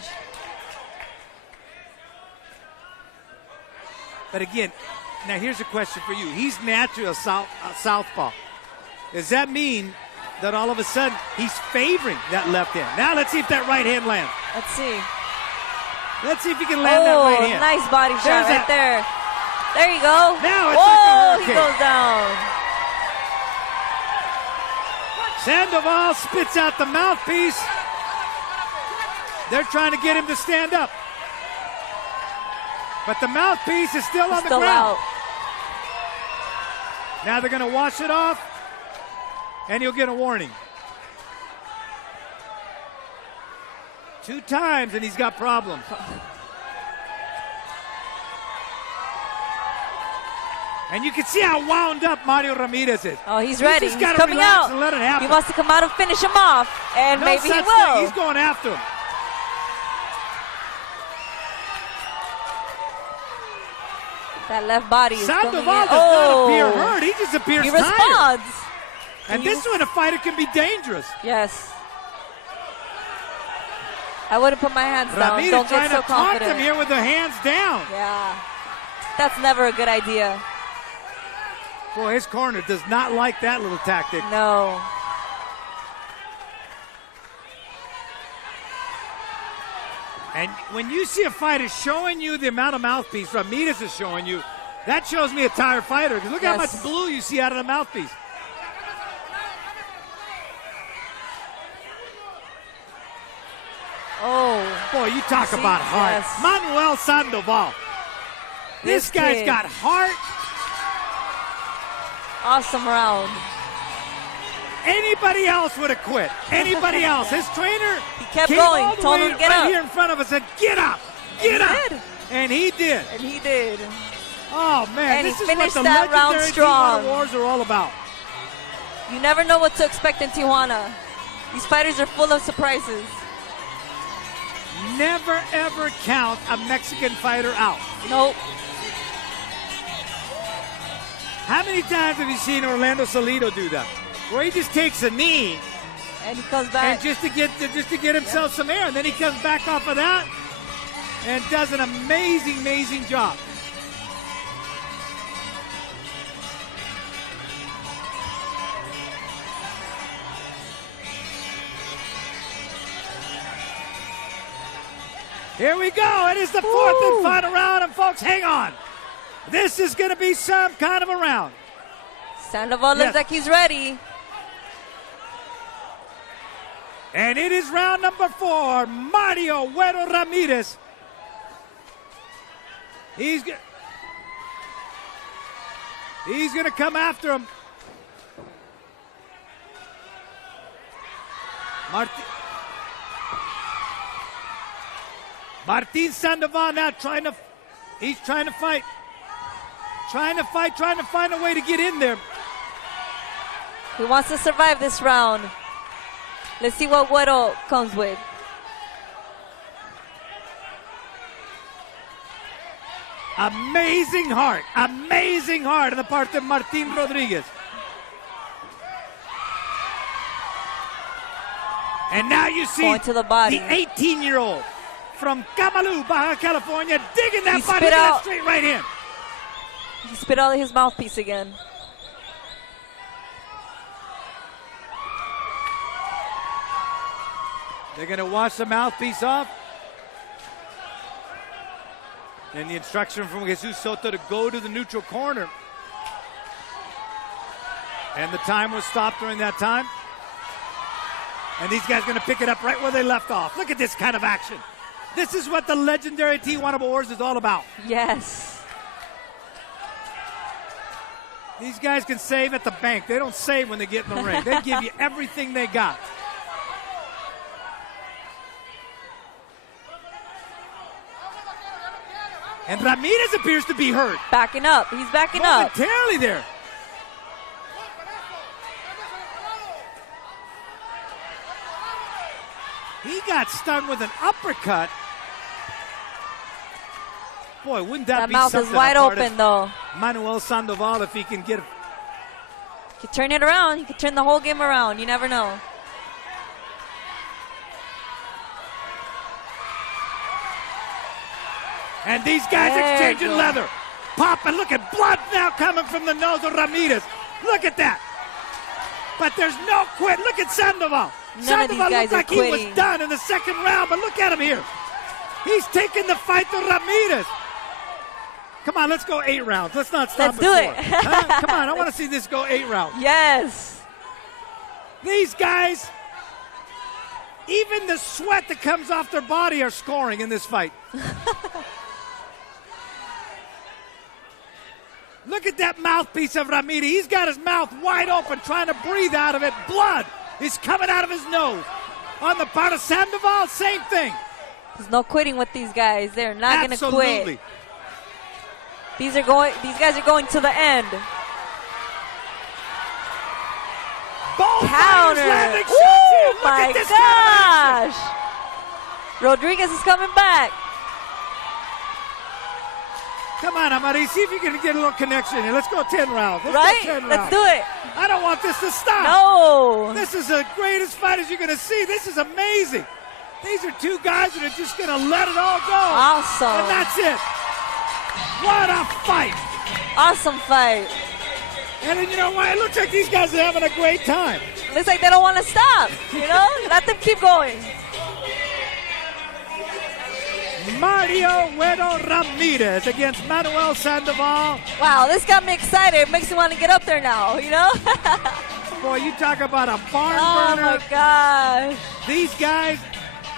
But again, now here's a question for you. He's naturally a southpaw. Does that mean that all of a sudden he's favoring that left hand? Now let's see if that right hand lands. Let's see. Let's see if he can land that right hand. Nice body shot right there. There you go. Now it's like a hurricane. He goes down. Sandoval spits out the mouthpiece. They're trying to get him to stand up. But the mouthpiece is still on the ground. Out. Now they're going to wash it off, and he'll get a warning. 2 times, and he's got problems. And you can see how wound up Mario Ramirez is. Oh, he's ready. He's coming out. And let it happen. He wants to come out and finish him off, and no maybe he such will. Thing. He's going after him. That left body is Sandoval coming in. does not appear hurt. He just appears He tired. responds. And this is when a fighter can be dangerous. Yes. I wouldn't put my hands down. Ramirez Don't get so trying to confident. taunt him here with the hands down. Yeah. That's never a good idea. Boy, his corner does not like that little tactic. No. And when you see a fighter showing you the amount of mouthpiece Ramirez is showing you, that shows me a tired fighter. Because look how much blue you see out of the mouthpiece. Oh. Boy, you talk about heart. Yes. Manuel Sandoval. This guy's got heart. Awesome round. Anybody else would have quit. Anybody else. His trainer he kept came going. all the Told way him to get right up. here in front of us and said, get up. Get up. And he did. And he did. Oh, man. And this he is what finished the that round legendary strong. Tijuana Wars are all about. You never know what to expect in Tijuana. These fighters are full of surprises. Never, ever count a Mexican fighter out. Nope. How many times have you seen Orlando Solito do that? Where he just takes a knee And he comes back. and just to get himself some air, and then he comes back off of that and does an amazing, amazing job. Here we go. It is the fourth and final round, and folks, hang on. This is going to be some kind of a round. Sandoval looks like he's ready. And it is round number 4. Mario Güero Ramirez. He's going to come after him. Martin Sandoval now trying to fight. Trying to find a way to get in there. He wants to survive this round. Let's see what Guero comes with. Amazing heart on the part of Martin Rodriguez. And now you see Going to the body. the 18-year-old from Camalu, Baja California, digging that He body spit to that out- straight right in. He spit out his mouthpiece again. They're going to wash the mouthpiece off. And the instruction from Jesus Soto to go to the neutral corner. And the time was stopped during that time. And these guys going to pick it up right where they left off. Look at this kind of action. This is what the legendary Tijuana Wars is all about. Yes. These guys can save at the bank. They don't save when they get in the ring. They give you everything they got. And Ramirez appears to be hurt. Backing up. He's backing up. Momentarily there. He got stung with an uppercut. Boy, wouldn't that That be mouth something? is wide a part open, of though. Manuel Sandoval, if he can get. He could turn it around. He could turn the whole game around. You never know. And these guys There exchanging you go. leather. Popping. Look at blood now coming from the nose of Ramirez. Look at that. But there's no quit. Look at Sandoval. None of these Sandoval guys looked are like he was quitting. done in the second round, but look at him here. He's taking the fight to Ramirez. Come on, let's go 8 rounds. Let's not stop Let's do at it. 4. Huh? Come on, I want to see this go 8 rounds. Yes. These guys, even the sweat that comes off their body are scoring in this fight. Look at that mouthpiece of Ramirez. He's got his mouth wide open trying to breathe out of it. Blood is coming out of his nose. On the part of Sandoval, same thing. There's no quitting with these guys. They're not going to Absolutely. quit. These guys are going to the end. Both fighters Counter. landing shots Oh here. Look my at this kind of action. gosh. Rodriguez is coming back. Come on, Amari, see if you can get a little connection here. Let's go 10 rounds. Let's Right? go 10 Let's rounds. do it. I don't want this to stop. No. This is the greatest fight as you're going to see. This is amazing. These are two guys that are just going to let it all go. Awesome. And that's it. What a fight. Awesome fight. And then, you know what? It looks like these guys are having a great time. Looks like they don't want to stop. You know? Let them keep going. Mario Güero Ramirez against Manuel Sandoval. Wow, this got me excited. It makes me want to get up there now, you know? Boy, you talk about a barn Oh burner. my gosh. These guys,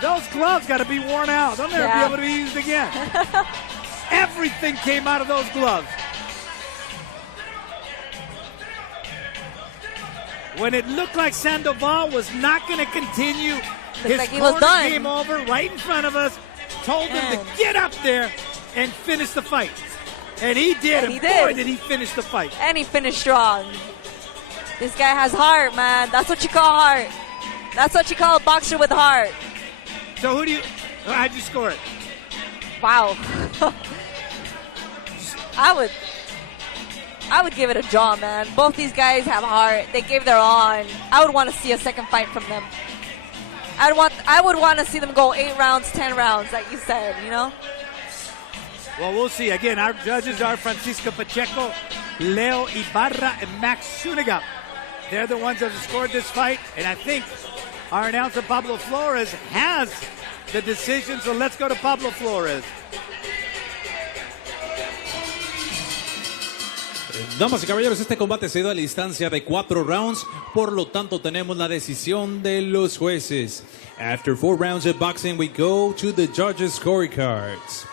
those gloves got to be worn out. They'll never Yeah. be able to be used again. Everything came out of those gloves. When it looked like Sandoval was not going to continue, his like he was corner done. came over right in front of us, told him Man. to get up there, and finish the fight. And he did. And he boy, did. did he finish the fight. And he finished strong. This guy has heart, man. That's what you call heart. That's what you call a boxer with heart. So how'd you score it? Wow. I would give it a draw, man. Both these guys have heart. They gave their all, and I would want to see a second fight from them. I would want to see them go 8 rounds, 10 rounds, like you said, you know? Well, we'll see. Again, our judges are Francisco Pacheco, Leo Ibarra, and Max Zuniga. They're the ones that have scored this fight, and I think our announcer Pablo Flores has the decision, so let's go to Pablo Flores. Damas y caballeros, este combate se dio a la distancia de 4 rounds, por lo tanto tenemos la decisión de los jueces. After 4 rounds of boxing, we go to the judges' scorecards.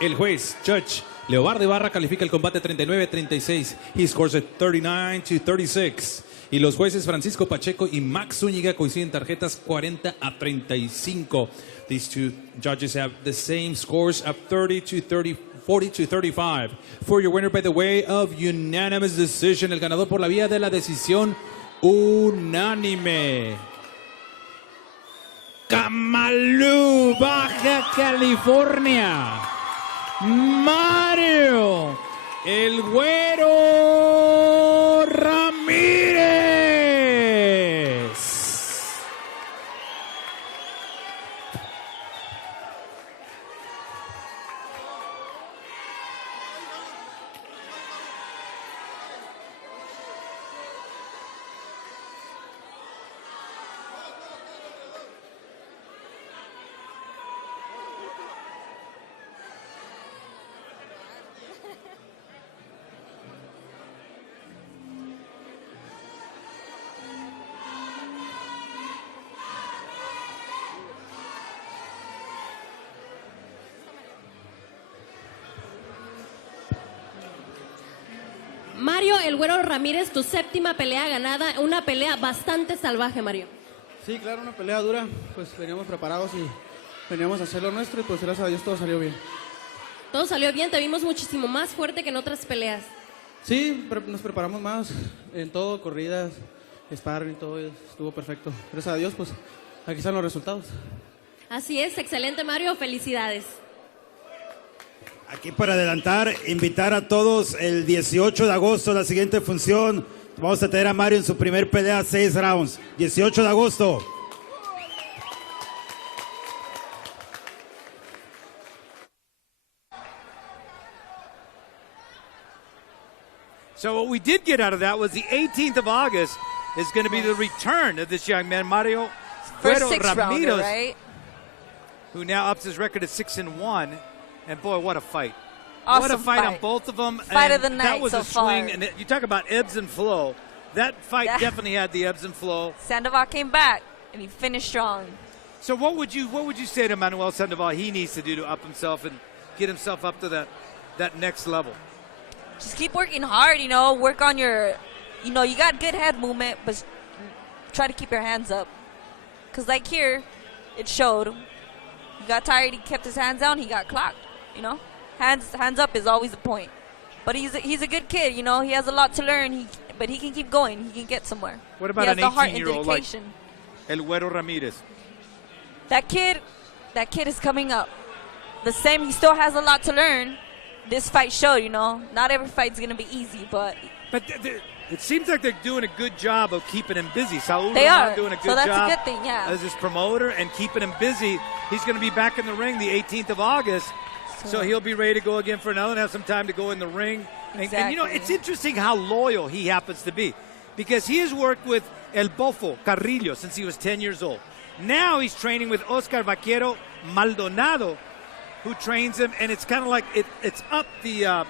El juez, Judge Leobardo Ibarra, califica el combate 39-36. He scores it 39-36. Y los jueces Francisco Pacheco y Max Zúñiga coinciden tarjetas 40-35. These two judges have the same scores of 40-35. For your winner by the way of unanimous decision, el ganador por la vía de la decisión unánime. Camalú, Baja California. Mario, el Güero Ramírez. Mario, el Güero Ramírez, tu 7ª pelea ganada, una pelea bastante salvaje, Mario. Sí, claro, una pelea dura, pues veníamos preparados y veníamos a hacer lo nuestro y pues gracias a Dios todo salió bien. Todo salió bien, te vimos muchísimo más fuerte que en otras peleas. Sí, nos preparamos más en todo, corridas, sparring, todo estuvo perfecto. Gracias a Dios, pues aquí están los resultados. Así es, excelente, Mario, felicidades. Aquí para adelantar, invitar a todos el 18 de agosto, la siguiente función. Vamos a tener a Mario en su primer pelea, 6 rounds. 18 de agosto. So what we did get out of that was the 18th of August is going to be the return of this young man, Mario First Guero 6 rounder, Ramirez, right? who now ups his record to 6-1. And boy, what a fight! Awesome what a fight on fight. both of them. Fight and of the night that was so a swing. far. And you talk about ebbs and flow. That fight definitely had the ebbs and flow. Sandoval came back and he finished strong. So what would you say to Manuel Sandoval he needs to do to up himself and get himself up to that next level? Just keep working hard, you know, work on your, you know, you got good head movement, but try to keep your hands up. Because like here, it showed. He got tired, he kept his hands down, he got clocked, you know. Hands up is always the point. But he's a good kid, you know. He has a lot to learn, but he can keep going. He can get somewhere. What about an 18-year-old like El Güero Ramirez? That kid is coming up. The same, he still has a lot to learn. This fight showed, you know, not every fight's going to be easy, but it seems like they're doing a good job of keeping him busy. Saul they are doing a good so that's job a good thing, yeah. As his promoter and keeping him busy. He's going to be back in the ring the 18th of August, so he'll be ready to go again for another and have some time to go in the ring. Exactly. And you know, it's interesting how loyal he happens to be because he has worked with El Bofo Carrillo since he was 10 years old. Now he's training with Oscar Vaquero Maldonado, who trains him, and it's kind of like it's up the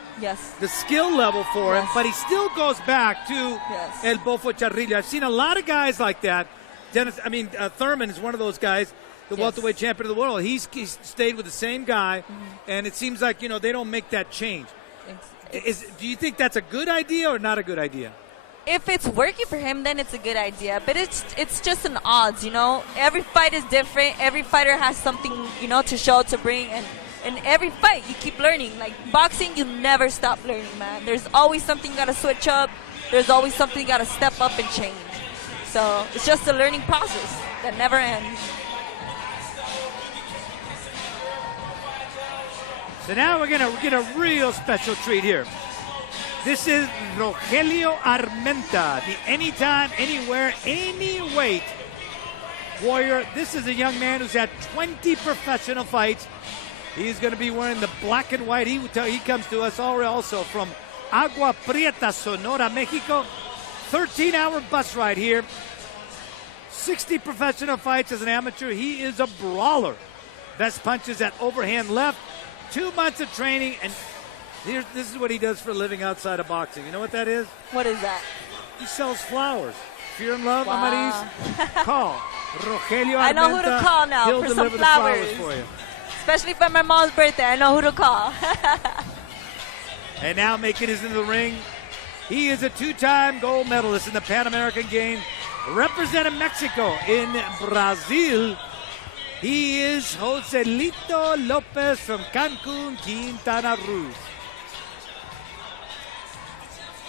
skill level for him, but he still goes back to El Bofo Carrillo. I've seen a lot of guys like that. Thurman is one of those guys, the welterweight champion of the world. He's stayed with the same guy, and it seems like, you know, they don't make that change. Do you think that's a good idea or not a good idea? If it's working for him, then it's a good idea. But it's just an odds, you know. Every fight is different. Every fighter has something, you know, to show, to bring, and in every fight, you keep learning. Like boxing, you never stop learning, man. There's always something you gotta switch up. There's always something you gotta step up and change. So it's just a learning process that never ends. So now we're gonna get a real special treat here. This is Rogelio Armenta, the anytime, anywhere, any weight warrior. This is a young man who's had 20 professional fights. He's going to be wearing the black and white. He comes to us also from Agua Prieta, Sonora, Mexico. 13-hour bus ride here. 60 professional fights as an amateur. He is a brawler. Best punches at overhand left. 2 months of training, and this is what he does for a living outside of boxing. You know what that is? What is that? He sells flowers. If you're in love, Wow. Amaris, call Rogelio Armenta. I know who to call now He'll for deliver some the flowers flowers. for you. Especially for my mom's birthday, I know who to call. And now making his into the ring. He is a 2-time gold medalist in the Pan American Games, representing Mexico in Brazil. He is Joselito Lopez from Cancun, Quintana Roo.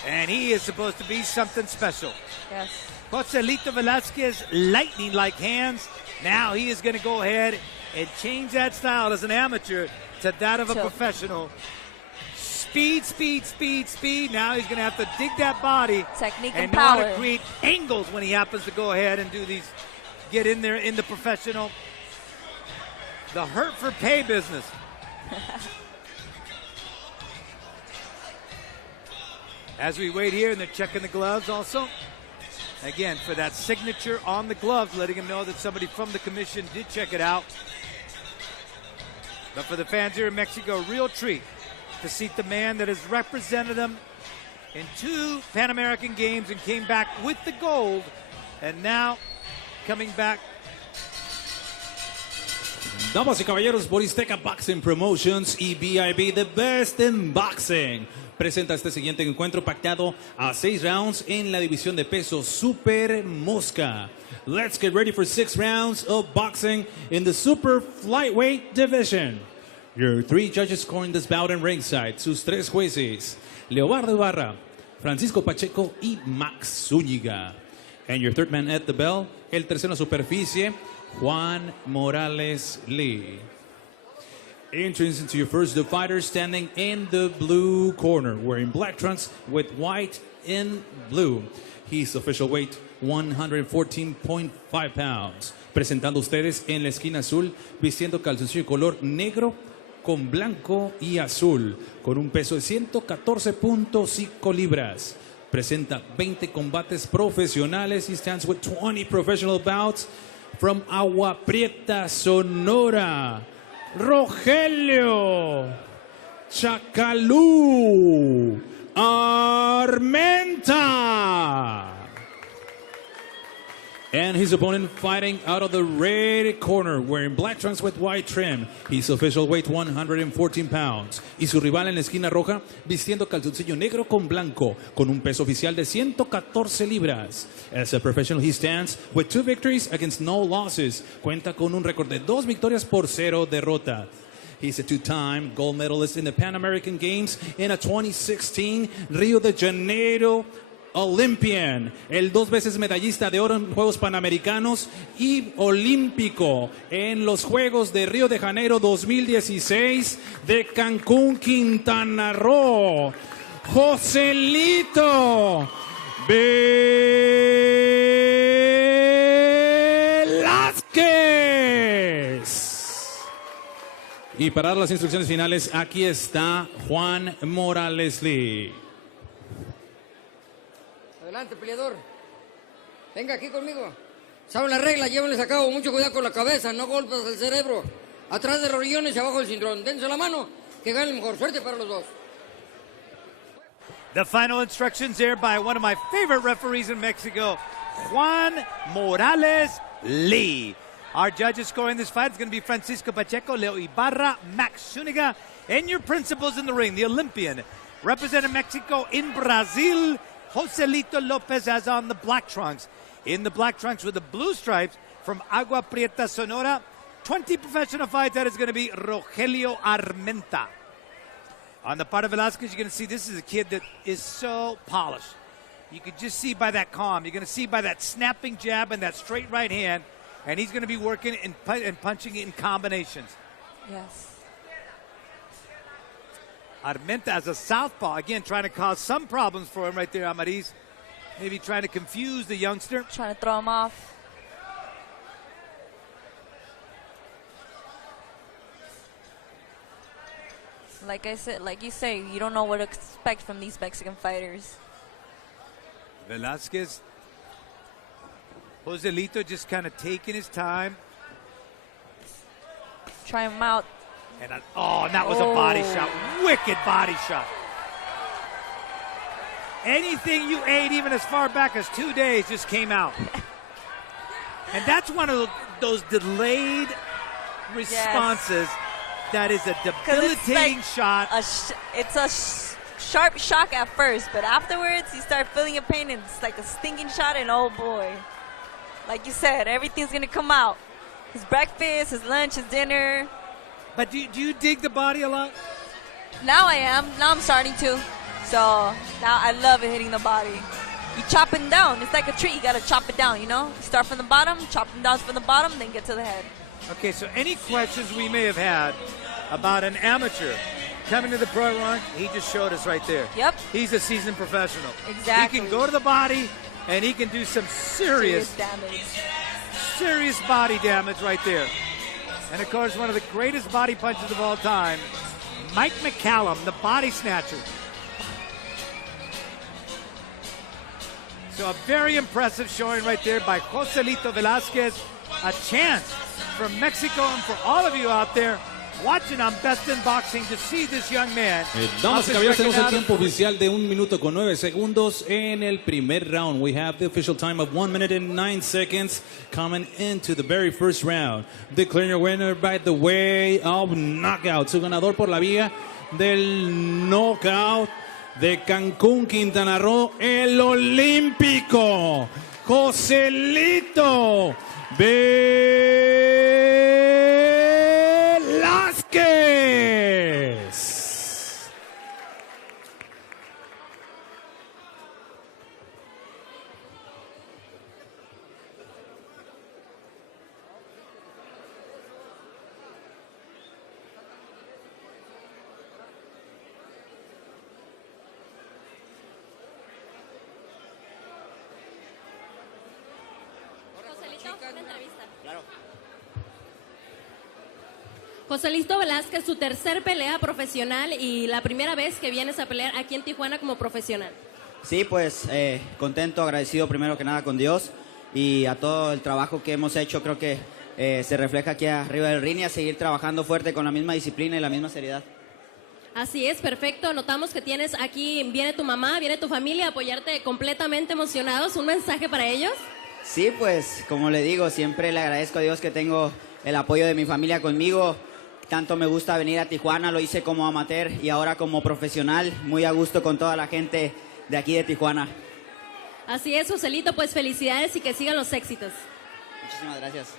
And he is supposed to be something special. Yes. Joselito Velasquez, lightning-like hands. Now he is going to go ahead and change that style as an amateur to that of a professional. Speed, speed, speed, speed. Now he's going to have to dig that body. Technique and know how power. to create angles when he happens to go ahead and do these, get in there in the professional. The hurt for pay business. As we wait here, and they're checking the gloves also. Again, for that signature on the gloves, letting him know that somebody from the commission did check it out. But for the fans here in Mexico, a real treat to see the man that has represented them in 2 Pan American Games and came back with the gold, and now coming back. Damas y caballeros, Boristeca Boxing Promotions y BIB, the best in boxing, presenta este siguiente encuentro pactado a 6 rounds en la división de peso Super Mosca. Let's get ready for 6 rounds of boxing in the Super Flyweight division. Your 3 judges scoring this bout in ringside. Sus 3 jueces, Leobardo Ibarra, Francisco Pacheco y Max Zúñiga. And your 3rd man at the bell, el tercero en la superficie, Juan Morales Lee. Entrance into your first fighter standing in the blue corner, wearing black trunks with white in blue. His official weight, 114.5 pounds. Presentando ustedes en la esquina azul, vistiendo calzoncillo color negro con blanco y azul, con un peso de 114.5 libras. Presenta 20 combates profesionales. He stands with 20 professional bouts. From Agua Prieta, Sonora, Rogelio Chacalú Armenta. And his opponent fighting out of the red corner, wearing black trunks with white trim. His official weight, 114 pounds. Y su rival en la esquina roja, vistiendo calzoncillo negro con blanco, con un peso oficial de 114 libras. As a professional, he stands with 2 victories against no losses. Cuenta con un récord de 2 victorias por 0 derrotas. He's a 2-time gold medalist in the Pan American Games in a 2016 Rio de Janeiro Olympian, el 2 veces medallista de oro en Juegos Panamericanos y olímpico en los Juegos de Río de Janeiro 2016 de Cancún, Quintana Roo, Joselito Velasquez. Y para dar las instrucciones finales, aquí está Juan Morales Lee. Adelante, peleador. Venga aquí conmigo. ¿Saben la regla? Llévenles a cabo. Mucho cuidado con la cabeza, no golpes al cerebro. Atrás de los riñones y abajo del cinturón. Dense la mano, que gane mejor. Suerte para los dos. The final instructions there by one of my favorite referees in Mexico, Juan Morales Lee. Our judges scoring this fight is going to be Francisco Pacheco, Leo Ibarra, Max Zúñiga, and your principals in the ring, the Olympian, representing Mexico in Brazil, Joselito Lopez has on the black trunks. In the black trunks with the blue stripes from Agua Prieta, Sonora, 20 professional fights, that is going to be Rogelio Armenta. On the part of Velasquez, you're going to see this is a kid that is so polished. You can just see by that calm. You're going to see by that snapping jab and that straight right hand. And he's going to be working and punching in combinations. Yes. Armenta as a southpaw, again, trying to cause some problems for him right there, Amariz. Maybe trying to confuse the youngster. Trying to throw him off. Like I said, like you say, you don't know what to expect from these Mexican fighters. Velasquez. Joselito just kind of taking his time. Try him out. And that was a body shot. Wicked body shot. Anything you ate even as far back as 2 days just came out. And that's one of those delayed responses that is a debilitating shot. It's a sharp shock at first, but afterwards you start feeling a pain and it's like a stinging shot, and oh boy. Like you said, everything's going to come out. His breakfast, his lunch, his dinner. But do you dig the body a lot? Now I am. Now I'm starting to. So now I love it hitting the body. You chop it down. It's like a tree. You got to chop it down, you know? You start from the bottom, chop them down from the bottom, then get to the head. Okay, so any questions we may have had about an amateur coming to the pro rank, he just showed us right there. Yep. He's a seasoned professional. Exactly. He can go to the body, and he can do some serious body damage right there. And, of course, one of the greatest body punches of all time, Mike McCallum, the body snatcher. So a very impressive showing right there by Joselito Velasquez. A chance for Mexico and for all of you out there watching on Best in Boxing to see this young man. Damas y caballeros, tenemos el tiempo oficial de 1 minuto con 9 segundos en el primer round. We have the official time of 1 minute and 9 seconds coming into the very first round. Declaring your winner by the way of knockout. Su ganador por la vía del knockout de Cancún, Quintana Roo, el olímpico Joselito Velasquez. Joselito Velasquez, su tercer pelea profesional y la primera vez que vienes a pelear aquí en Tijuana como profesional. Sí, pues contento, agradecido primero que nada con Dios y a todo el trabajo que hemos hecho. Creo que se refleja aquí arriba del ring y a seguir trabajando fuerte con la misma disciplina y la misma seriedad. Así es, perfecto. Notamos que tienes aquí, viene tu mamá, viene tu familia a apoyarte completamente emocionados. ¿Un mensaje para ellos? Sí, pues como le digo, siempre le agradezco a Dios que tengo el apoyo de mi familia conmigo. Tanto me gusta venir a Tijuana, lo hice como amateur y ahora como profesional, muy a gusto con toda la gente de aquí de Tijuana. Así es, Joselito, pues felicidades y que sigan los éxitos. Muchísimas gracias.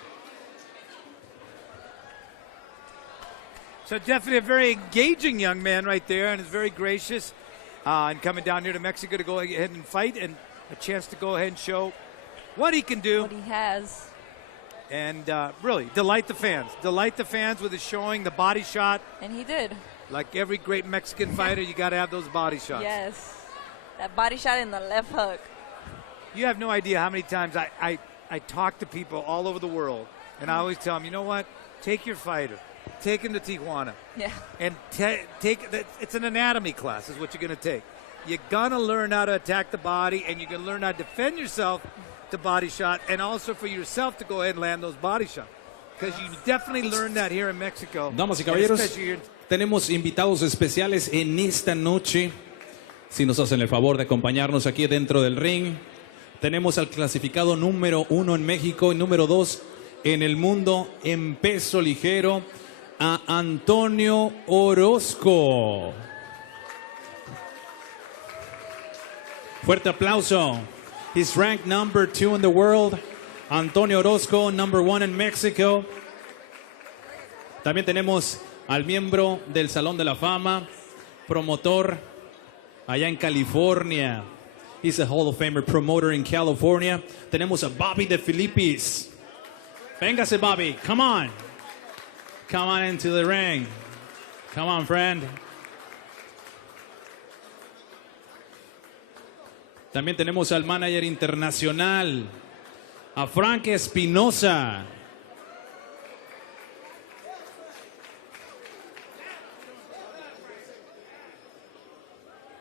So definitely a very engaging young man right there, and is very gracious and coming down here to Mexico to go ahead and fight, and a chance to go ahead and show what he can do. What he has. And really, delight the fans. Delight the fans with his showing, the body shot. And he did. Like every great Mexican fighter, you got to have those body shots. Yes. That body shot in the left hook. You have no idea how many times I talk to people all over the world, and I always tell them, you know what? Take your fighter. Take him to Tijuana. Yeah. And it's an anatomy class is what you're going to take. You're going to learn how to attack the body, and you're going to learn how to defend yourself to body shot, and also for yourself to go ahead and land those body shots. Because you definitely learned that here in Mexico. Damas y caballeros, tenemos invitados especiales en esta noche. Si nos hacen el favor de acompañarnos aquí dentro del ring. Tenemos al clasificado número 1 en México y número 2 en el mundo en peso ligero, a Antonio Orozco. Fuerte aplauso. He's ranked number 2 in the world. Antonio Orozco, number 1 in Mexico. También tenemos al miembro del Salón de la Fama, promotor allá en California. He's a Hall of Famer promoter in California. Tenemos a Bobby de Filippis. Véngase, Bobby. Come on. Come on into the ring. Come on, friend. También tenemos al manager internacional, a Frank Espinosa.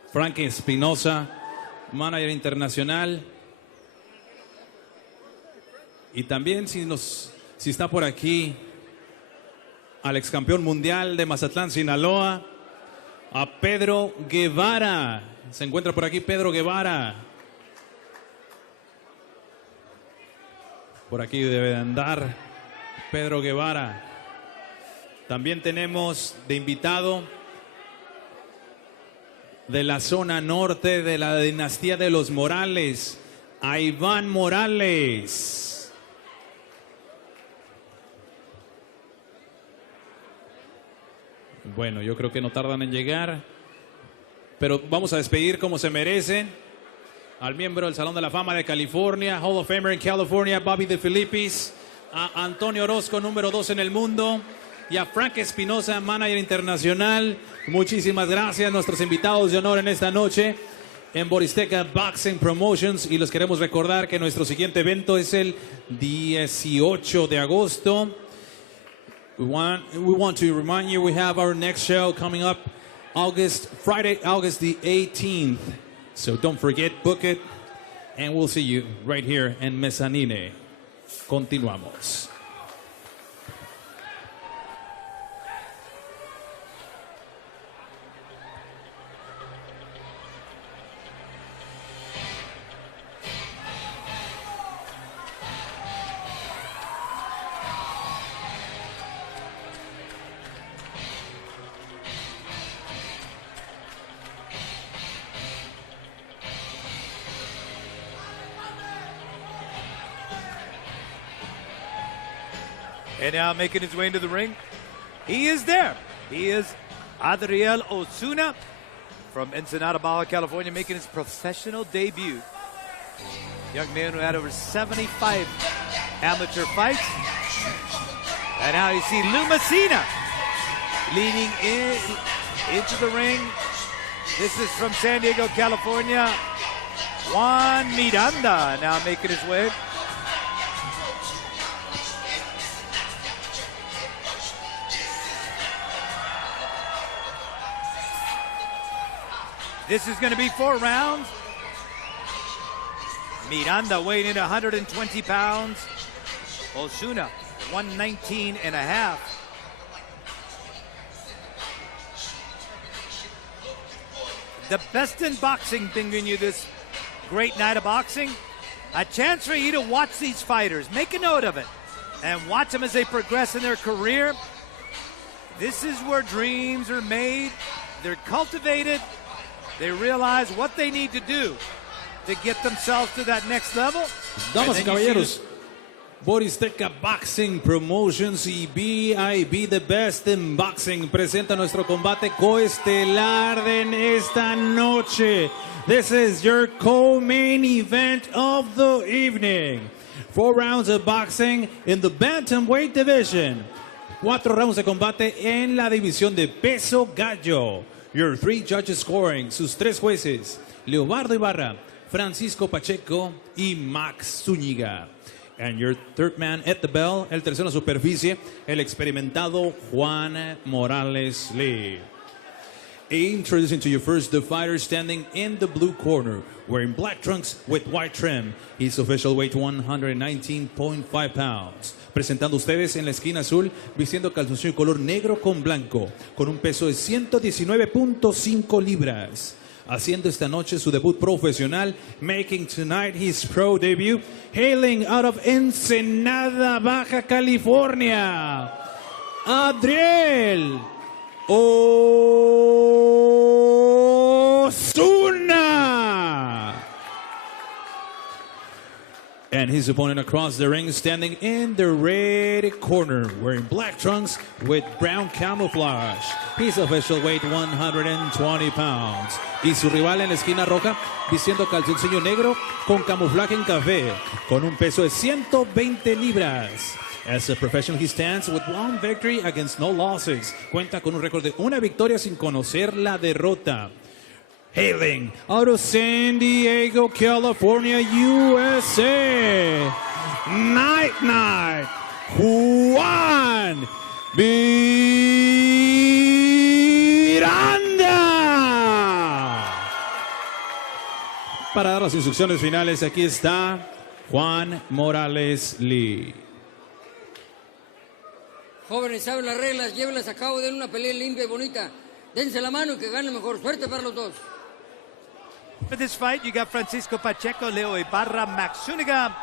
Frank Espinosa, manager internacional. Y también si está por aquí al ex campeón mundial de Mazatlán, Sinaloa, a Pedro Guevara. Se encuentra por aquí Pedro Guevara. Por aquí debe de andar Pedro Guevara. También tenemos de invitado de la zona norte de la dinastía de los Morales, a Iván Morales. Bueno, yo creo que no tardan en llegar, pero vamos a despedir como se merecen al miembro del Salón de la Fama de California, Hall of Famer en California, Bobby de Filippis, a Antonio Orozco, número 2 en el mundo, y a Frank Espinosa, manager internacional. Muchísimas gracias a nuestros invitados de honor en esta noche en Boristeca Boxing Promotions, y les queremos recordar que nuestro siguiente evento es el 18 de agosto. We want to remind you we have our next show coming up Friday, August the 18th. So don't forget, book it, and we'll see you right here in Mezzanine. Continuamos. And now making his way into the ring, he is there. He is Adriel Osuna from Ensenada, Baja California, making his professional debut. Young man who had over 75 amateur fights. And now you see Lou Messina leading into the ring. This is from San Diego, California. Juan Miranda now making his way. This is going to be 4 rounds. Miranda weighing in 120 pounds. Osuna, 119 and a half. The best in boxing bringing you this great night of boxing. A chance for you to watch these fighters. Make a note of it. And watch them as they progress in their career. This is where dreams are made. They're cultivated. They realize what they need to do to get themselves to that next level. Damas y caballeros, Boristeca Boxing Promotions y BIB The Best in Boxing presenta nuestro combate coestelar de esta noche. This is your co-main event of the evening. 4 rounds of boxing in the bantamweight division. 4 rounds de combate en la división de peso gallo. Your 3 judges scoring, sus 3 jueces, Leobardo Ibarra, Francisco Pacheco y Max Zúñiga. And your third man at the bell, el tercero en superficie, el experimentado Juan Morales Lee. Introducing to you first the fighter standing in the blue corner, wearing black trunks with white trim. His official weight 119.5 pounds. Presentando ustedes en la esquina azul, vistiendo calzoncillo color negro con blanco, con un peso de 119.5 libras. Haciendo esta noche su debut profesional, making tonight his pro debut, hailing out of Ensenada, Baja California, Adriel Osuna. And his opponent across the ring, standing in the red corner, wearing black trunks with brown camouflage. His official weight, 120 pounds. Y su rival en la esquina roja, vistiendo calzoncillo negro con camuflaje en café, con un peso de 120 libras. As a professional, he stands with one victory against no losses. Cuenta con un récord de una victoria sin conocer la derrota. Hailing out of San Diego, California, USA. Night, Juan Miranda. Para dar las instrucciones finales, aquí está Juan Morales Lee. Jóvenes, saben las reglas, llévenlas a cabo, den una pelea limpia y bonita. Dense la mano y que gane mejor. Suerte para los dos. For this fight, you got Francisco Pacheco, Leo Ibarra, Max Zuniga.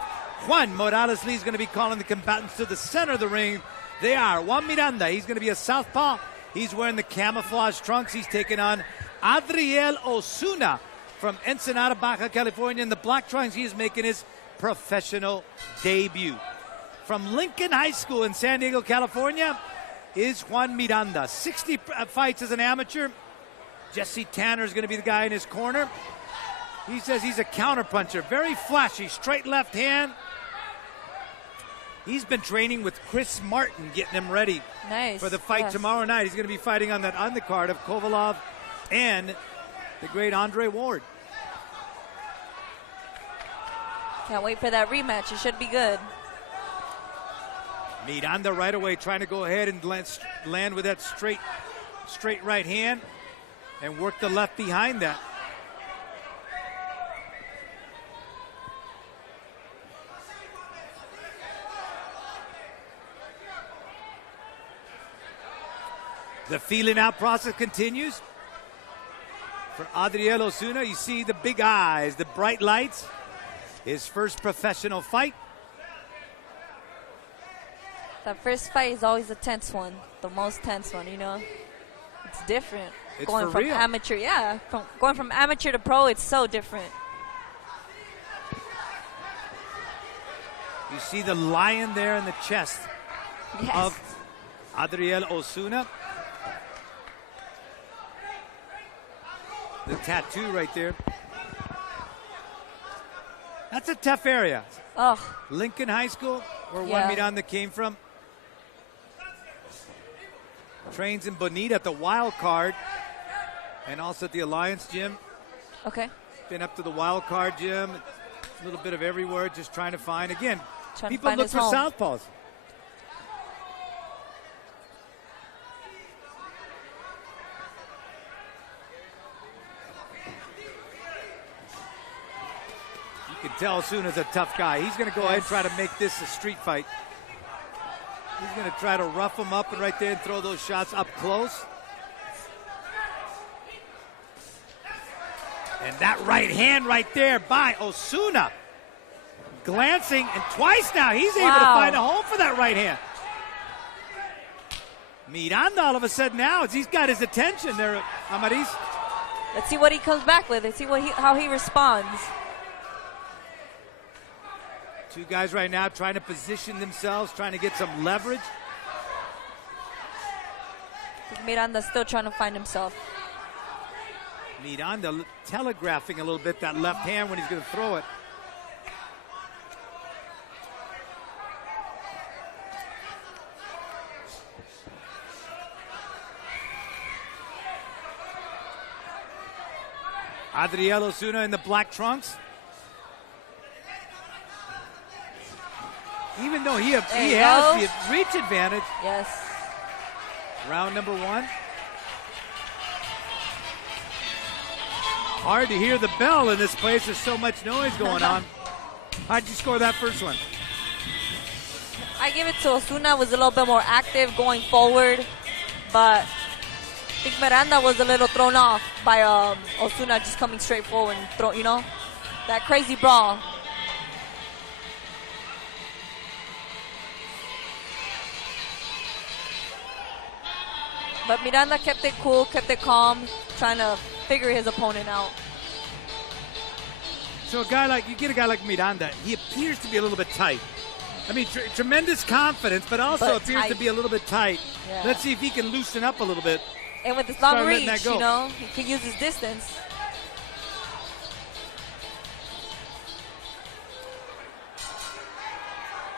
Juan Morales Lee is going to be calling the combatants to the center of the ring. They are Juan Miranda. He's going to be a southpaw. He's wearing the camouflage trunks. He's taking on Adriel Osuna from Ensenada, Baja California. In the black trunks, he is making his professional debut. From Lincoln High School in San Diego, California, is Juan Miranda. 60 fights as an amateur. Jesse Tanner is going to be the guy in his corner. He says he's a counterpuncher, very flashy, straight left hand. He's been training with Chris Martin, getting him ready for the fight tomorrow night. He's going to be fighting on that undercard of Kovalov and the great Andre Ward. Can't wait for that rematch. It should be good. Miranda right away trying to go ahead and land with that straight right hand and work the left behind that. The feeling out process continues. For Adriel Osuna, you see the big eyes, the bright lights. His first professional fight. That first fight is always a tense one, the most tense one, you know. It's different. It's going for from real. amateur, going from amateur to pro, it's so different. You see the lion there in the chest of Adriel Osuna. The tattoo right there. That's a tough area. Oh. Lincoln High School, where Juan Miranda came from. Trains in Bonita at the Wild Card and also at the Alliance Gym. Okay. Been up to the Wild Card Gym. A little bit of everywhere, just trying to find. Again, people find look his for home. southpaws. You can tell Osuna's a tough guy. He's going to go ahead and try to make this a street fight. He's going to try to rough him up and right there and throw those shots up close. And that right hand right there by Osuna. Glancing, and twice now he's able to find a home for that right hand. Miranda all of a sudden now, he's got his attention there, Amaris. Let's see what he comes back with. Let's see how he responds. Two guys right now trying to position themselves, trying to get some leverage. Miranda's still trying to find himself. Miranda telegraphing a little bit that left hand when he's going to throw it. Adriel Osuna in the black trunks. Even though he has the reach advantage. Yes. Round number one. Hard to hear the bell in this place. There's so much noise going on. How'd you score that first one? I give it to Osuna. Was a little bit more active going forward, but I think Miranda was a little thrown off by Osuna just coming straight forward and throw, that crazy brawl. But Miranda kept it cool, kept it calm, trying to figure his opponent out. So a guy like, you get a guy like Miranda, he appears to be a little bit tight. I mean, tremendous confidence, but also appears tight. to be a little bit tight. Yeah. Let's see if he can loosen up a little bit. And with his long Start letting reach, that go. you know, he can use his distance.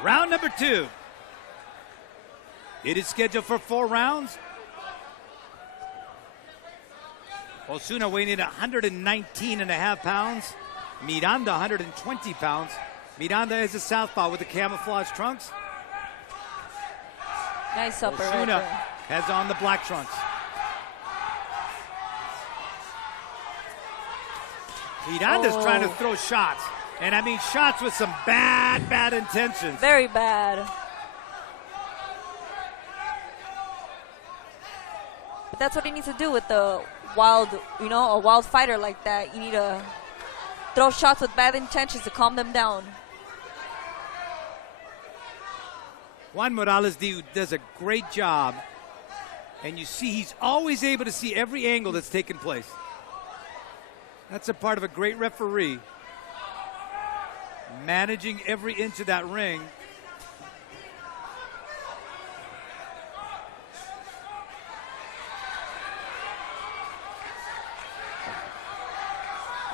Round number 2. It is scheduled for 4 rounds. Osuna weighing in at 119.5 pounds. Miranda 120 pounds. Miranda is a southpaw with the camouflage trunks. Nice upper right Osuna there. has on the black trunks. Miranda's trying to throw shots. And I mean shots with some bad intentions. Very bad. But that's what he needs to do with the wild, you know, a wild fighter like that. You need to throw shots with bad intentions to calm them down. Juan Morales does a great job. And you see he's always able to see every angle that's taken place. That's a part of a great referee. Managing every inch of that ring.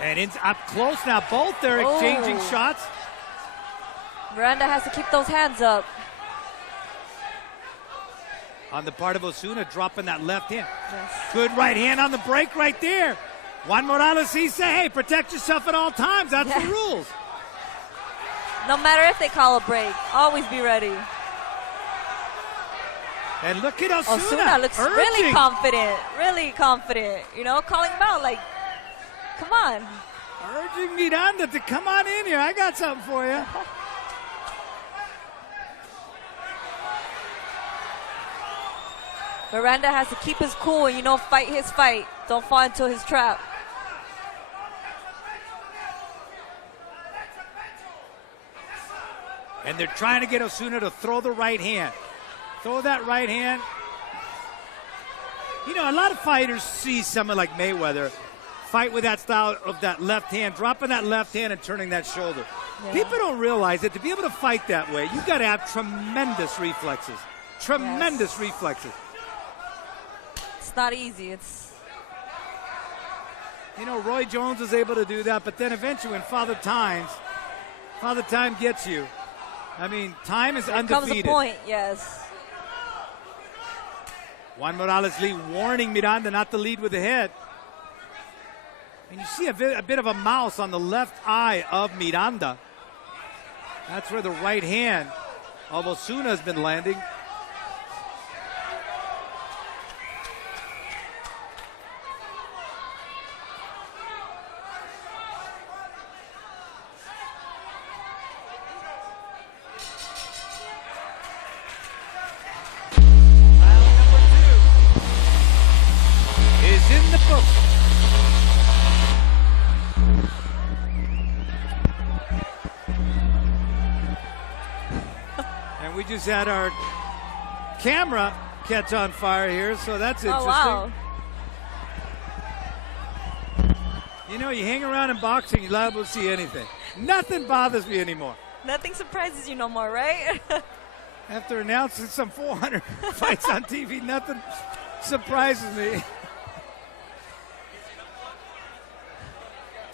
And up close now, both they're exchanging shots. Miranda has to keep those hands up. On the part of Osuna, dropping that left hand. Yes. Good right hand on the break right there. Juan Morales, he say, hey, protect yourself at all times. That's the rules. No matter if they call a break, always be ready. And look at Osuna. Osuna looks urging. really confident. You know, calling him out like, come on. Urging Miranda to come on in here. I got something for you. Miranda has to keep his cool and, you know, fight his fight. Don't fall into his trap. And they're trying to get Osuna to throw the right hand. Throw that right hand. You know, a lot of fighters see someone like Mayweather fight with that style of that left hand, dropping that left hand and turning that shoulder. Yeah. People don't realize that to be able to fight that way, you've got to have tremendous reflexes. Tremendous reflexes. It's not easy. It's... You know, Roy Jones was able to do that, but then eventually when Father Time gets you, I mean, time is undefeated. Comes a point, yes. Juan Morales Lee warning Miranda not to lead with the head. And you see a bit of a mouse on the left eye of Miranda. That's where the right hand of Osuna has been landing. Just had our camera catch on fire here, so that's interesting. Oh, wow. You know, you hang around in boxing, you're liable to see anything. Nothing bothers me anymore. Nothing surprises you no more, right? After announcing some 400 fights on TV, nothing surprises me.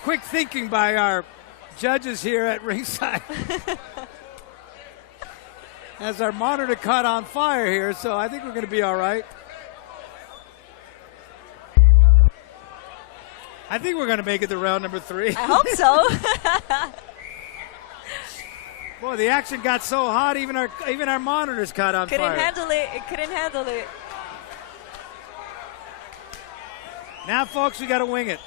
Quick thinking by our judges here at ringside. As our monitor caught on fire here, so I think we're going to be all right. I think we're going to make it to round number 3. I hope so. Boy, the action got so hot, even our monitors caught on fire. Couldn't handle it. It couldn't handle it. Now, folks, we got to wing it.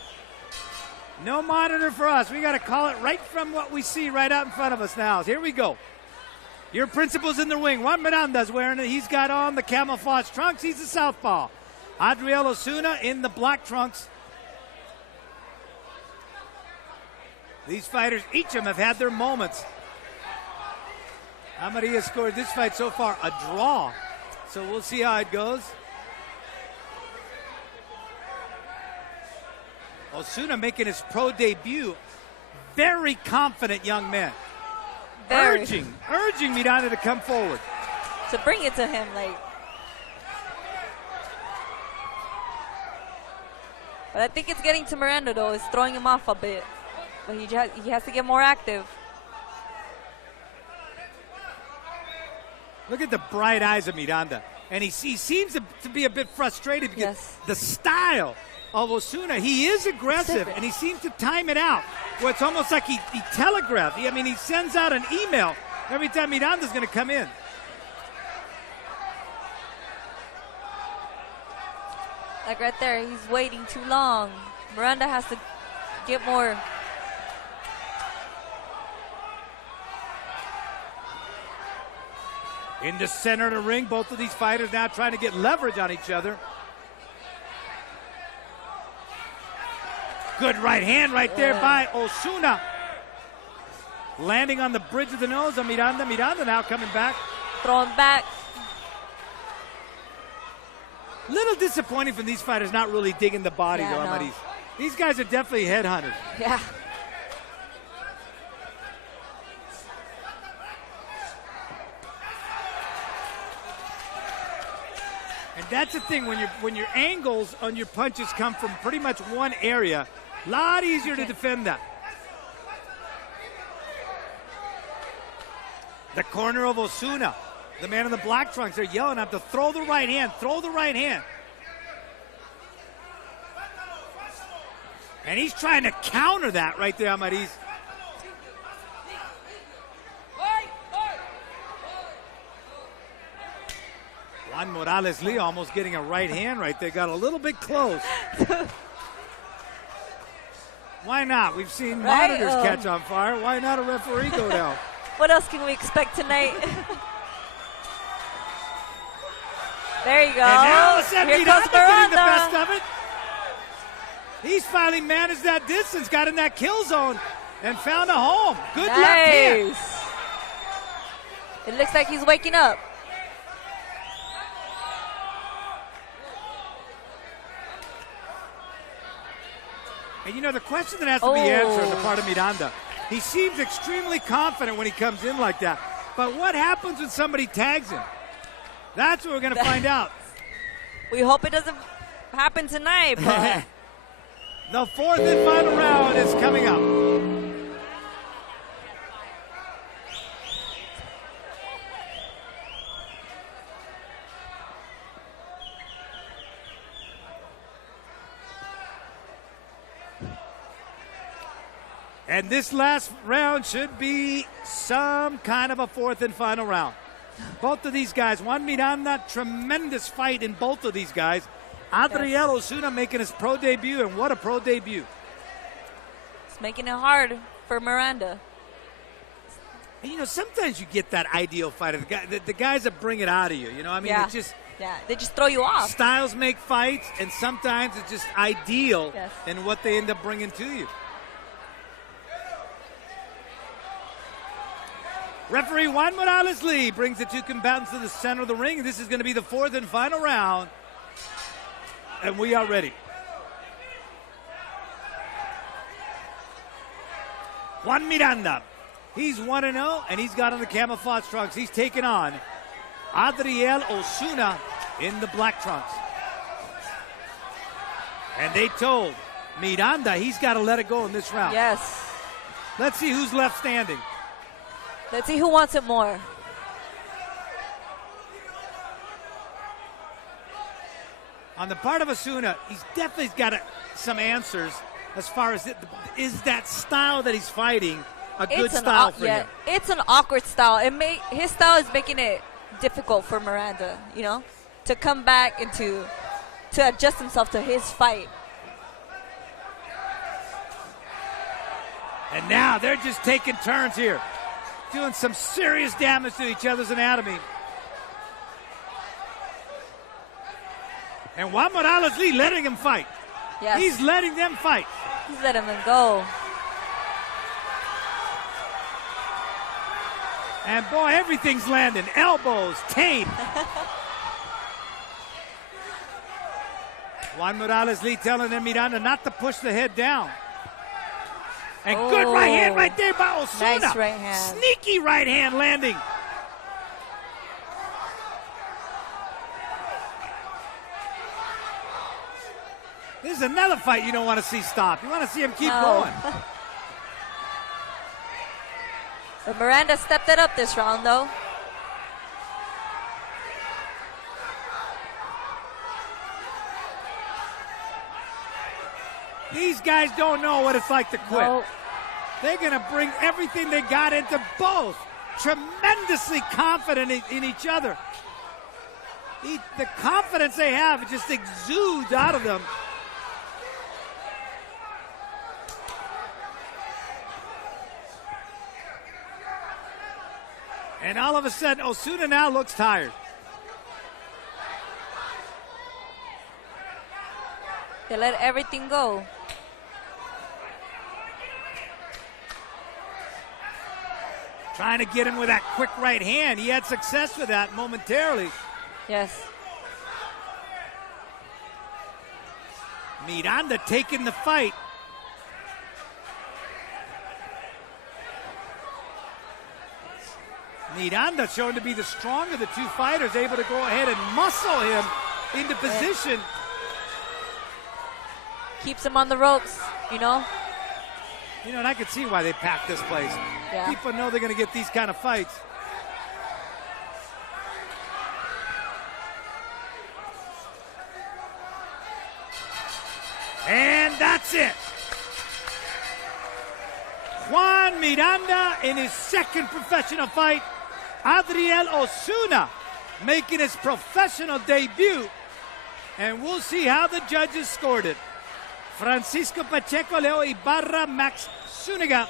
No monitor for us. We got to call it right from what we see right out in front of us now. Here we go. Your principal's in the ring. Juan Miranda's wearing it. He's got on the camouflage trunks. He's a southpaw. Adriel Osuna in the black trunks. These fighters, each of them have had their moments. Amaria scored this fight so far a draw. So we'll see how it goes. Osuna making his pro debut very confident young men. Very. Urging Miranda to come forward. To bring it to him, like. But I think it's getting to Miranda, though. It's throwing him off a bit. But he has to get more active. Look at the bright eyes of Miranda. And he seems to be a bit frustrated because the style of Osuna, he is aggressive, and he seems to time it out. Where it's almost like he telegraphed. He sends out an email every time Miranda's going to come in. Like right there, he's waiting too long. Miranda has to get more. In the center of the ring, both of these fighters now trying to get leverage on each other. Good right hand right there by Osuna. Landing on the bridge of the nose of Miranda. Miranda now coming back. Throwing back. Little disappointing from these fighters not really digging the body, though, Armando. These guys are definitely headhunters. Yeah. And that's the thing, when your angles on your punches come from pretty much one area, a lot easier to defend that. The corner of Osuna. The man in the black trunks, they're yelling at him to throw the right hand, throw the right hand. And he's trying to counter that right there, Amariz. Juan Morales Lee almost getting a right hand right there. Got a little bit close. Why not? We've seen monitors catch on fire. Why not a referee go down? What else can we expect tonight? There you go. And now all of a sudden, Here comes Miranda getting the Miranda. best of it. He's finally managed that distance, got in that kill zone, and found a home. Good left hand. It looks like he's waking up. And the question that has to be answered on the part of Miranda, he seems extremely confident when he comes in like that. But what happens when somebody tags him? That's what we're going to find out. We hope it doesn't happen tonight, but the fourth and final round is coming up. And this last round should be some kind of a fourth and final round. Both of these guys, Juan Miranda, tremendous fight in both of these guys. Adriel Osuna making his pro debut, and what a pro debut. it's making it hard for Miranda. And sometimes you get that ideal fighter, the guys that bring it out of you. It's just they just throw you off. Styles make fights, and sometimes it's just ideal in what they end up bringing to you. Referee Juan Morales Lee brings the two combatants to the center of the ring, and this is going to be the fourth and final round. And we are ready. Juan Miranda, he's 1-0, and he's got on the camouflage trunks. He's taken on Adriel Osuna in the black trunks. And they told Miranda he's got to let it go in this round. Yes. Let's see who's left standing. Let's see who wants it more. On the part of Osuna, he's definitely got some answers as far as is that style that he's fighting a good style for him. It's an awkward style. His style is making it difficult for Miranda, to come back and to adjust himself to his fight. And now they're just taking turns here, doing some serious damage to each other's anatomy. And Juan Morales Lee letting him fight. Yes. He's letting them fight. He's letting them go. And boy, everything's landing. Elbows, tape. Juan Morales Lee telling them Miranda not to push the head down. And good right hand right there by Osuna. Nice right hand. Sneaky right hand landing. This is another fight you don't want to see stop. You want to see him keep going. But Miranda stepped it up this round, though. These guys don't know what it's like to quit. No. They're going to bring everything they got into both. Tremendously confident in each other. The confidence they have, it just exudes out of them. And all of a sudden, Osuna now looks tired. They let everything go. Trying to get him with that quick right hand. He had success with that momentarily. Yes. Miranda taking the fight. Miranda shown to be the stronger of the two fighters, able to go ahead and muscle him into position. Keeps him on the ropes, you know. You know, and I can see why they packed this place. Yeah. People know they're going to get these kind of fights. And that's it. Juan Miranda in his second professional fight. Adriel Osuna making his professional debut. And we'll see how the judges scored it. Francisco Pacheco, Leo Ibarra, Max Zuniga.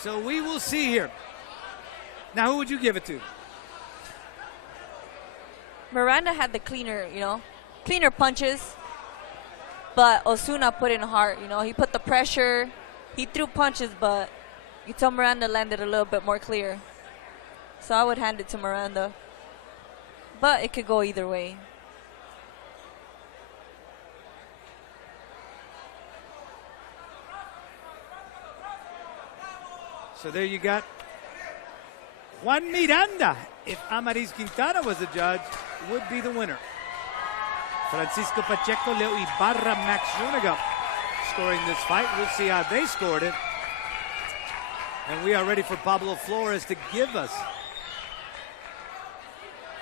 So we will see here. Now, who would you give it to? Miranda had the cleaner punches. But Osuna put in heart, you know. He put the pressure. He threw punches, but you tell Miranda landed a little bit more clear. So I would hand it to Miranda. But it could go either way. So there you got Juan Miranda. If Amariz Quintana was the judge, would be the winner. Francisco Pacheco, Leo Ibarra, Max Zuniga scoring this fight. We'll see how they scored it. And we are ready for Pablo Flores to give us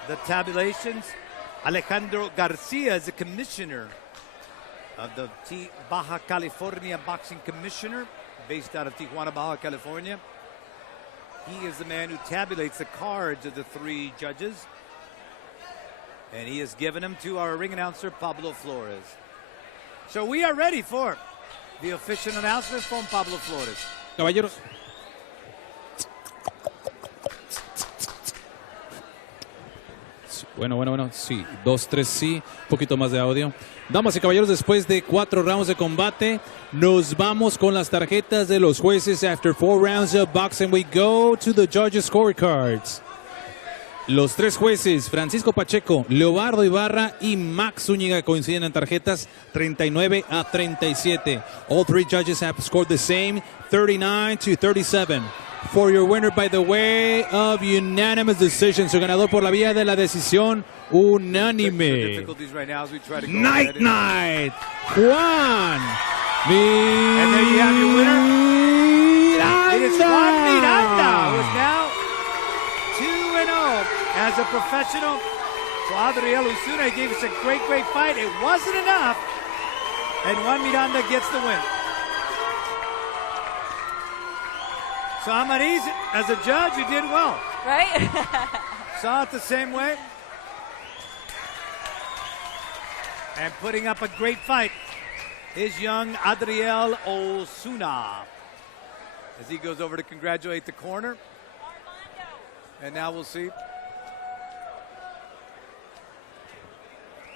the tabulations. Alejandro Garcia is the commissioner of the Baja California Boxing Commissioner, based out of Tijuana, Baja California. He is the man who tabulates the cards of the three judges. And he has given them to our ring announcer, Pablo Flores. So we are ready for the official announcement from Pablo Flores. Caballeros. Bueno, sí. 2, 3, sí. Un poquito más de audio. Damas y caballeros, después de 4 rounds de combate, nos vamos con las tarjetas de los jueces. After 4 rounds of boxing, we go to the judges' scorecards. Los 3 jueces, Francisco Pacheco, Leobardo Ibarra y Max Zúñiga, coinciden en tarjetas 39-37. All 3 judges have scored the same, 39-37. For your winner by the way of unanimous decision, su ganador por la vía de la decisión unánime. Night, Juan Miranda. And there you have your winner. It is Juan Miranda, who is now 2-0 as a professional. So Adriel Osuna gave us a great fight. It wasn't enough. And Juan Miranda gets the win. So Amariz, as a judge, you did well. Right? Saw it the same way. And putting up a great fight is young Adriel Osuna. As he goes over to congratulate the corner. And now we'll see.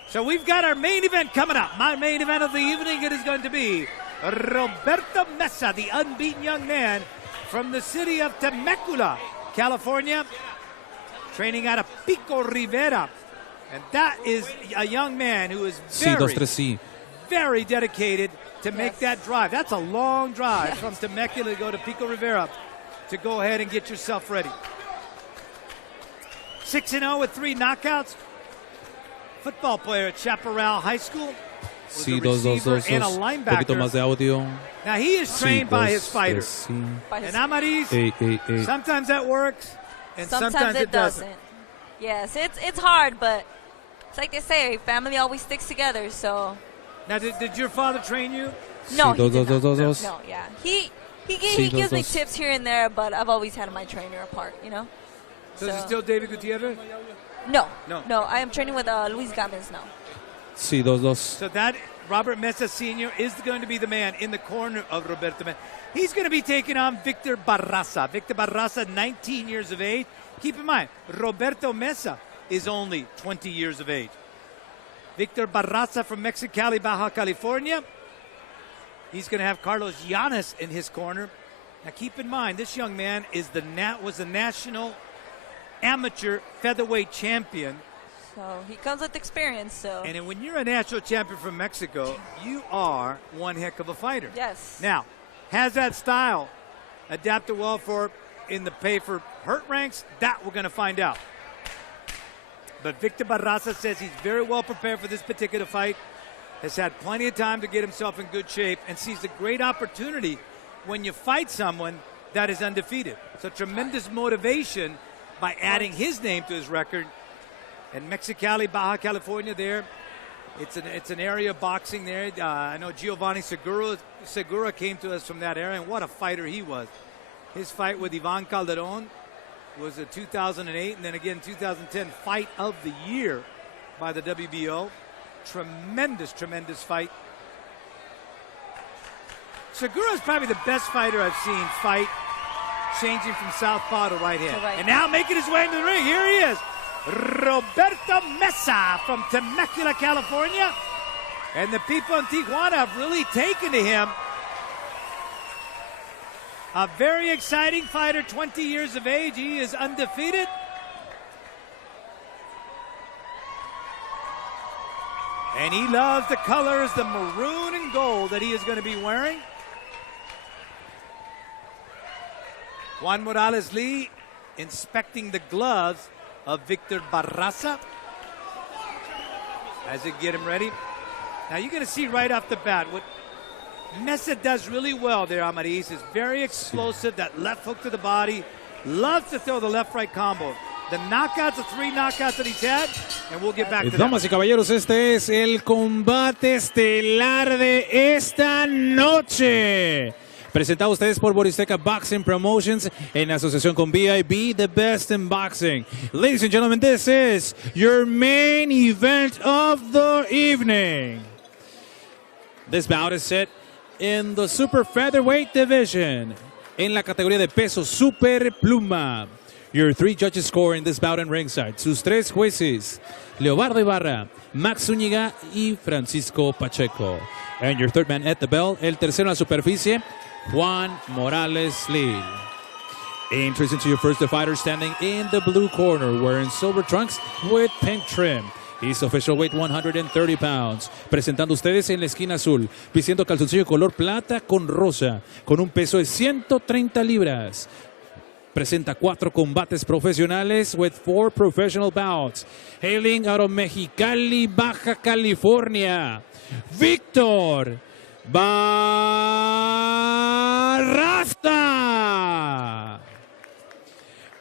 So we've got our main event coming up. My main event of the evening, it is going to be Roberto Meza, the unbeaten young man from the city of Temecula, California, training out of Pico Rivera. And that is a young man who is very dedicated to make that drive. That's a long drive from Temecula to go to Pico Rivera to go ahead and get yourself ready. 6-0 with 3 knockouts. Football player at Chaparral High School. Sí, 2-2-2. Un poquito más de audio. Now he is trained by his fighter. And Amariz, sometimes that works, and sometimes it doesn't. Yes, it's hard, but it's like they say, family always sticks together. So. Now, did your father train you? No, he did not. No, yeah. He gives me tips here and there, but I've always had my trainer apart, you know. So is it still David Gutierrez? No. I am training with Luis Gomez now. Sí, 2-2. So that Robert Meza Sr. is going to be the man in the corner of Roberto Meza. He's going to be taking on Victor Barraza. Victor Barraza, 19 years of age. Keep in mind, Roberto Meza is only 20 years of age. Victor Barraza from Mexicali, Baja California. He's going to have Carlos Llanes in his corner. Now keep in mind, this young man is was the national amateur featherweight champion. So he comes with experience. So. And when you're a national champion from Mexico, you are one heck of a fighter. Yes. Now, has that style adapted well for in the pay for hurt ranks? That we're going to find out. But Victor Barraza says he's very well prepared for this particular fight, has had plenty of time to get himself in good shape, and sees a great opportunity when you fight someone that is undefeated. So tremendous motivation by adding his name to his record. And Mexicali, Baja California there, it's an area of boxing there. I know Giovanni Segura came to us from that area, and what a fighter he was. His fight with Ivan Calderon was a 2008, and then again 2010 Fight of the Year by the WBO. Tremendous fight. Segura is probably the best fighter I've seen fight, changing from southpaw to right hand. And now making his way into the ring. Here he is, Roberto Meza from Temecula, California. And the people in Tijuana have really taken to him. A very exciting fighter, 20 years of age. He is undefeated. And he loves the colors, the maroon and gold that he is going to be wearing. Juan Morales Lee inspecting the gloves of Victor Barraza as they get him ready. Now you're going to see right off the bat what Meza does really well there, Amariz, is very explosive, that left hook to the body, loves to throw the left-right combo. The knockouts, the 3 knockouts that he's had, and we'll get back to that. Damas y caballeros, este es el combate estelar de esta noche. Presentado a ustedes por Boristeca Boxing Promotions en asociación con BIB, the best in boxing. Ladies and gentlemen, this is your main event of the evening. This bout is set in the super featherweight division, en la categoría de peso super pluma. Your 3 judges score in this bout in ringside. Sus 3 jueces, Leobardo Ibarra, Max Zúñiga y Francisco Pacheco. And your 3rd man at the bell, el tercero en la superficie, Juan Morales Leal. Introducing to your first fighter, standing in the blue corner, wearing silver trunks with pink trim. His official weight 130 pounds. Presentando ustedes en la esquina azul, vistiendo calzoncillo color plata con rosa, con un peso de 130 libras. Presenta 4 combates profesionales with 4 professional bouts. Hailing out of Mexicali, Baja California, Victor Barraza.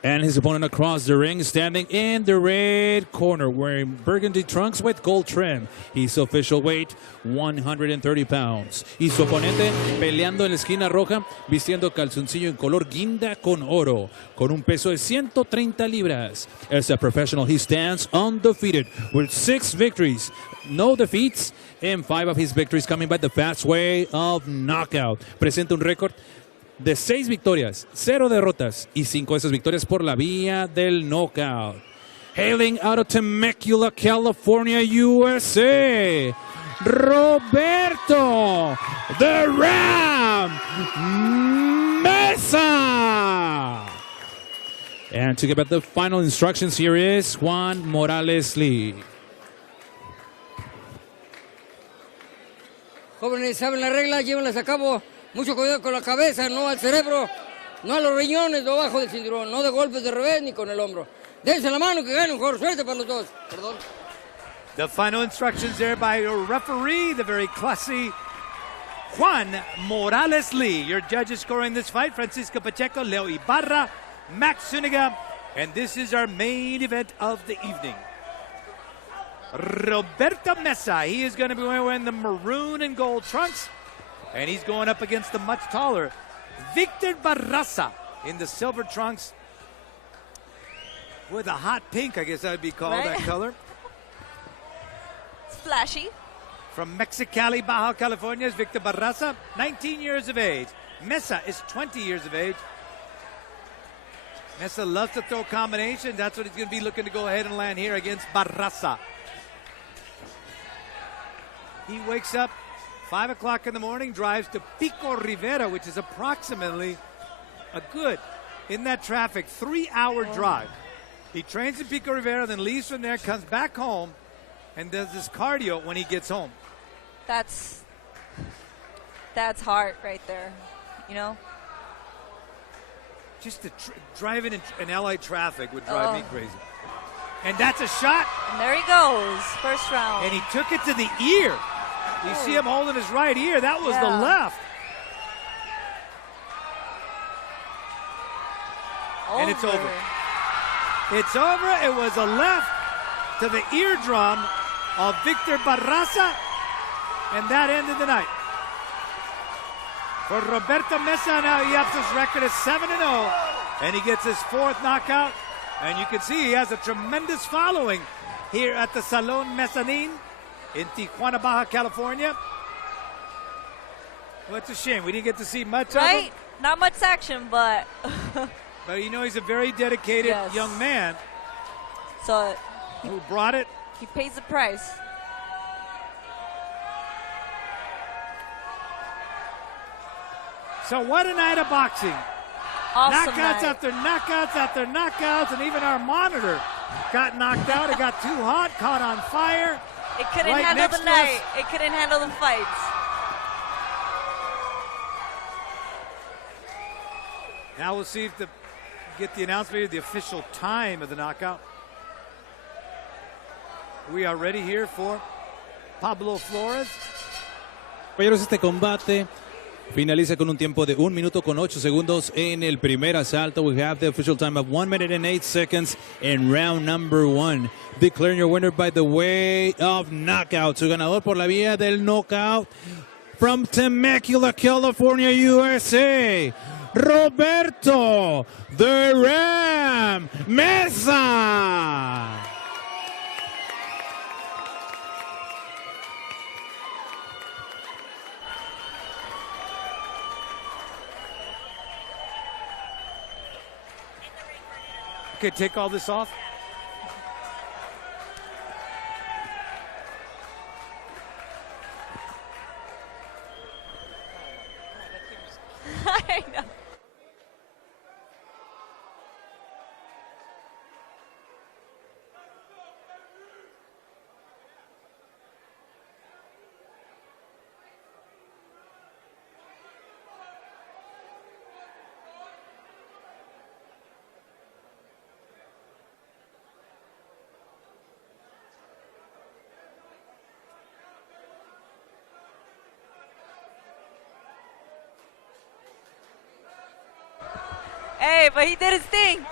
And his opponent across the ring, standing in the red corner, wearing burgundy trunks with gold trim. His official weight, 130 pounds. Y su oponente peleando en la esquina roja, vistiendo calzoncillo en color guinda con oro, con un peso de 130 libras. As a professional, he stands undefeated with 6 victories, no defeats, and 5 of his victories coming by the fast way of knockout. Presenta un récord de 6 victorias, 0 derrotas y 5 de esas victorias por la vía del knockout. Hailing out of Temecula, California, USA, Roberto the Ram Meza. And to give out the final instructions, here is Juan Morales Lee. jóvenes, saben la regla, llévenlas a cabo. Mucho cuidado con la cabeza, no al cerebro, no a los riñones, no abajo del cinturón, no de golpes de revés ni con el hombro. Dense la mano, que gane mejor. Suerte para los dos. Perdón. The final instructions there by your referee, the very classy Juan Morales Lee. Your judges scoring this fight, Francisco Pacheco, Leo Ibarra, Max Zuniga, and this is our main event of the evening. Roberto Meza, he is going to be wearing the maroon and gold trunks, and he's going up against the much taller Victor Barraza in the silver trunks with a hot pink, I guess that would be called, right? that color. It's flashy. From Mexicali, Baja California is Victor Barraza, 19 years of age. Meza is 20 years of age. Meza loves to throw combinations. That's what he's going to be looking to go ahead and land here against Barraza. He wakes up 5 o'clock in the morning, drives to Pico Rivera, which is approximately a good, in that traffic, 3-hour drive. He trains in Pico Rivera, then leaves from there, comes back home, and does his cardio when he gets home. That's hard right there, you know? Just driving in LA traffic would drive me crazy. And that's a shot. And there he goes, first round. And he took it to the ear. You see him holding his right ear. That was the left. And it's over. It's over. It was a left to the eardrum of Victor Barraza, and that ended the night. For Roberto Meza, now he ups his record at 7-0, and he gets his 4th knockout. And you can see he has a tremendous following here at the Salon Mezzanine in Tijuana, Baja California. Well, it's a shame. We didn't get to see much of him. Not much action, but... But you know he's a very dedicated young man. So who brought it. He pays the price. So what a night of boxing. Awesome knockouts night. after knockouts after knockouts, and even our monitor got knocked out. It got too hot, caught on fire. It couldn't handle the night. It couldn't handle the fights. Now we'll see if get the announcement, the official time of the knockout. We are ready here for Pablo Flores. Caballeros, este combate finaliza con un tiempo de 1 minuto con 8 segundos en el primer asalto. We have the official time of 1 minute and 8 seconds in round number 1. Declaring your winner by the way of knockout. Su ganador por la vía del knockout from Temecula, California, USA. Roberto the Ram Meza. Okay, take all this off. I know. Hey, but he did his thing.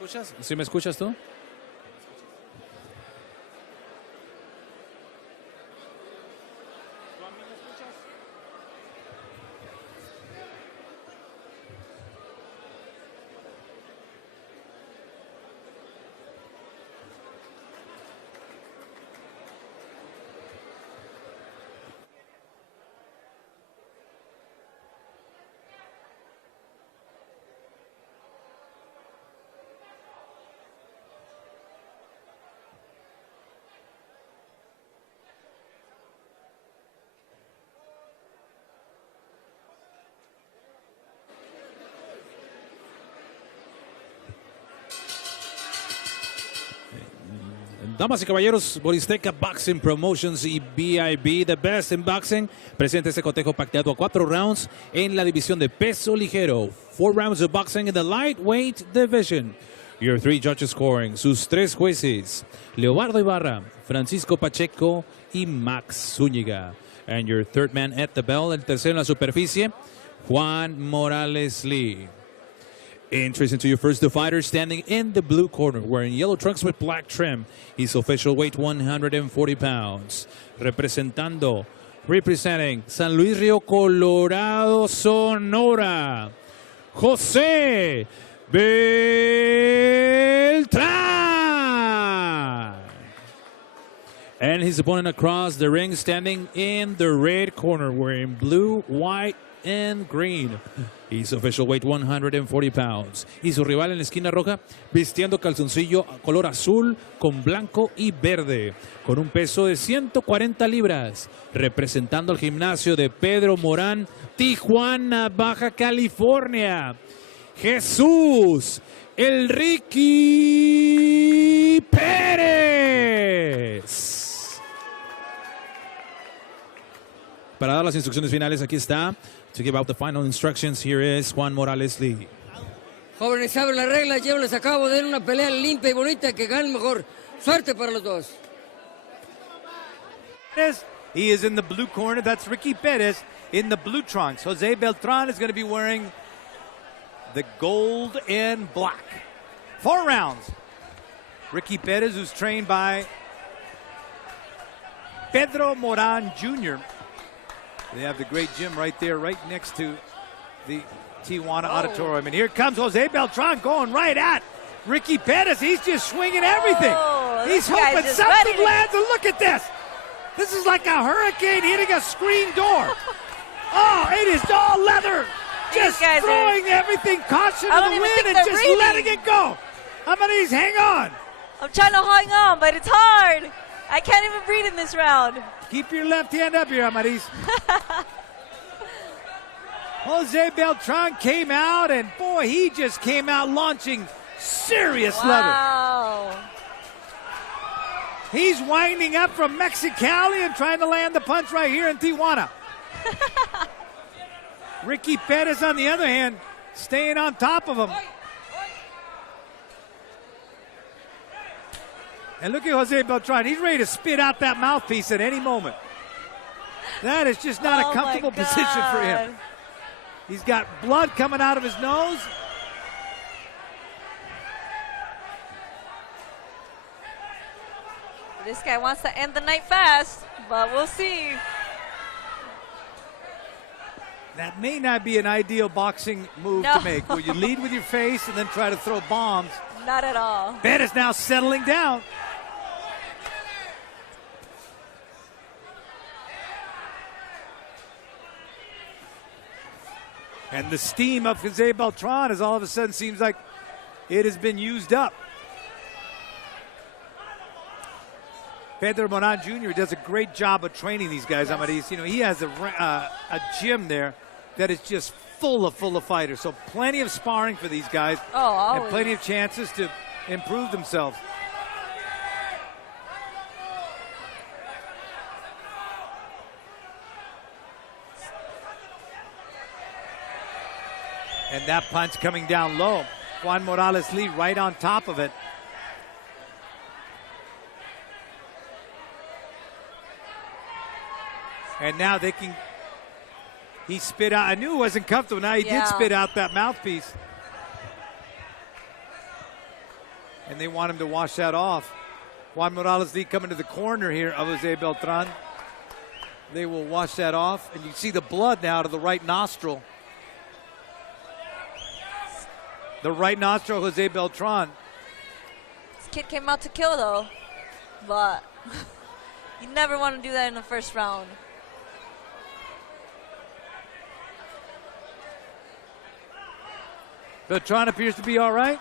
¿Escuchas? ¿Sí me escuchas tú? Damas y caballeros, Boristeca Boxing Promotions y BIB, the best in boxing, presenta este cotejo pacteado a 4 rounds en la división de peso ligero. 4 rounds of boxing in the lightweight division. Your 3 judges scoring, sus 3 jueces, Leobardo Ibarra, Francisco Pacheco y Max Zúñiga. And your third man at the bell, el tercero en la superficie, Juan Morales Lee. Introducing to your first fighter, standing in the blue corner, wearing yellow trunks with black trim. His official weight, 140 pounds. Representing San Luis Río Colorado, Sonora, José Beltrán. And his opponent across the ring, standing in the red corner, wearing blue, white, and green. His official weight, 140 pounds. Y su rival en la esquina roja, vistiendo calzoncillo color azul con blanco y verde, con un peso de 140 libras, representando al gimnasio de Pedro Morán, Tijuana, Baja California, Jesús, el Ricky Pérez. Para dar las instrucciones finales, aquí está. To give out the final instructions, here is Juan Morales Lee. Jóvenes, saben las reglas, yo les acabo de dar una pelea limpia y bonita, que gane mejor. Suerte para los dos. He is in the blue corner. That's Ricky Perez in the blue trunks. Jose Beltran is going to be wearing the gold and black. 4 rounds. Ricky Perez, who's trained by Pedro Moran Jr. They have the great gym right there, right next to the Tijuana Auditorium. And here comes Jose Beltran going right at Ricky Pettis. He's just swinging everything. He's hoping something lands. And look at this. This is like a hurricane hitting a screen door. Oh, it is all leather. Just throwing everything, caution to the wind, and just letting it go. How many of these hang on? I'm trying to hang on, but it's hard. I can't even breathe in this round. Keep your left hand up here, Amaris. Jose Beltran came out, and boy, he just came out launching serious leather. He's winding up from Mexicali and trying to land the punch right here in Tijuana. Ricky Perez, on the other hand, staying on top of him. And look at Jose Beltran. He's ready to spit out that mouthpiece at any moment. That is just not a comfortable position for him. He's got blood coming out of his nose. This guy wants to end the night fast, but we'll see. That may not be an ideal boxing move to make, where you lead with your face and then try to throw bombs. Not at all. Ben is now settling down. And the steam of Jose Beltran is all of a sudden seems like it has been used up. Pedro Moran Jr. does a great job of training these guys. Yes. You know, he has a gym there that is just full of fighters. So plenty of sparring for these guys. And plenty of chances to improve themselves. And that punch coming down low. Juan Morales Lee right on top of it. And now they can, he spit out, I knew it wasn't comfortable, now he did spit out that mouthpiece. and they want him to wash that off. Juan Morales Lee coming to the corner here of Jose Beltran. They will wash that off, and you see the blood now out of the right nostril. The right nostril, Jose Beltran. This kid came out to kill, though. But you never want to do that in the first round. Beltran appears to be all right.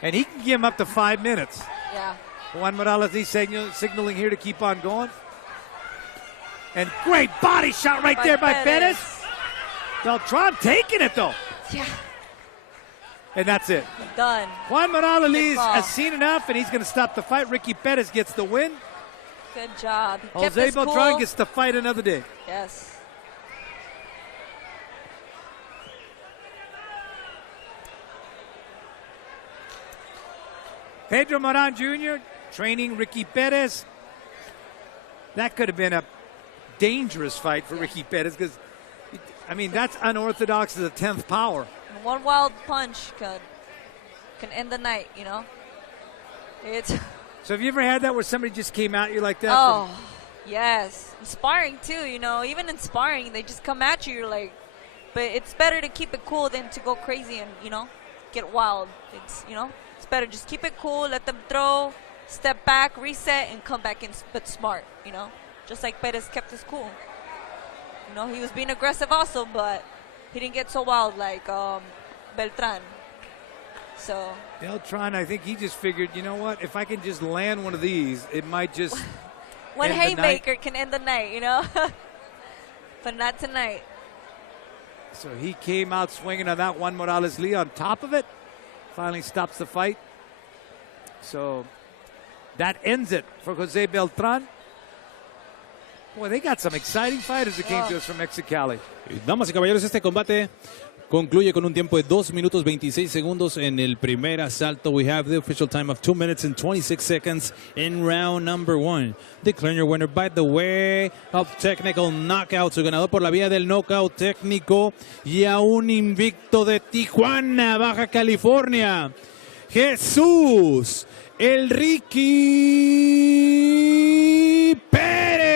And he can give him up to 5 minutes. Yeah. Juan Morales Lee signaling here to keep on going. And great body shot right there by Perez. Beltran taking it, though. Yeah. And that's it. Done. Juan Morales Lee has seen enough, and he's going to stop the fight. Ricky Perez gets the win. Good job. He kept Jose his Beltran cool. gets to fight another day. Yes. Pedro Moran Jr. training Ricky Perez. That could have been a dangerous fight for Ricky Perez because, I mean, that's unorthodox to the 10th power. And one wild punch can end the night, you know? It's. So have you ever had that where somebody just came at you like that? Oh, yes. In sparring, too, you know? Even in sparring, they just come at you, you're like. But it's better to keep it cool than to go crazy and, you know, get wild. It's, you know? It's better just keep it cool, let them throw, step back, reset, and come back in, but smart, you know? Just like Perez kept his cool. You know, he was being aggressive also, but he didn't get so wild like Beltran. So Beltran, I think he just figured, you know what? If I can just land one of these, it might just one end the haymaker night. can end the night, you know? But not tonight. So he came out swinging on that Juan Morales Lee on top of it. Finally stops the fight. So that ends it for Jose Beltran. Boy, they got some exciting fighters that came to us from Mexicali. Damas y caballeros, este combate concluye con un tiempo de 2 minutos 26 segundos en el primer asalto. We have the official time of 2 minutes and 26 seconds in round number 1. Declaring your winner by the way of technical knockout. Su ganador por la vía del knockout técnico y a un invicto de Tijuana, Baja California, Jesús, el Ricky Pérez.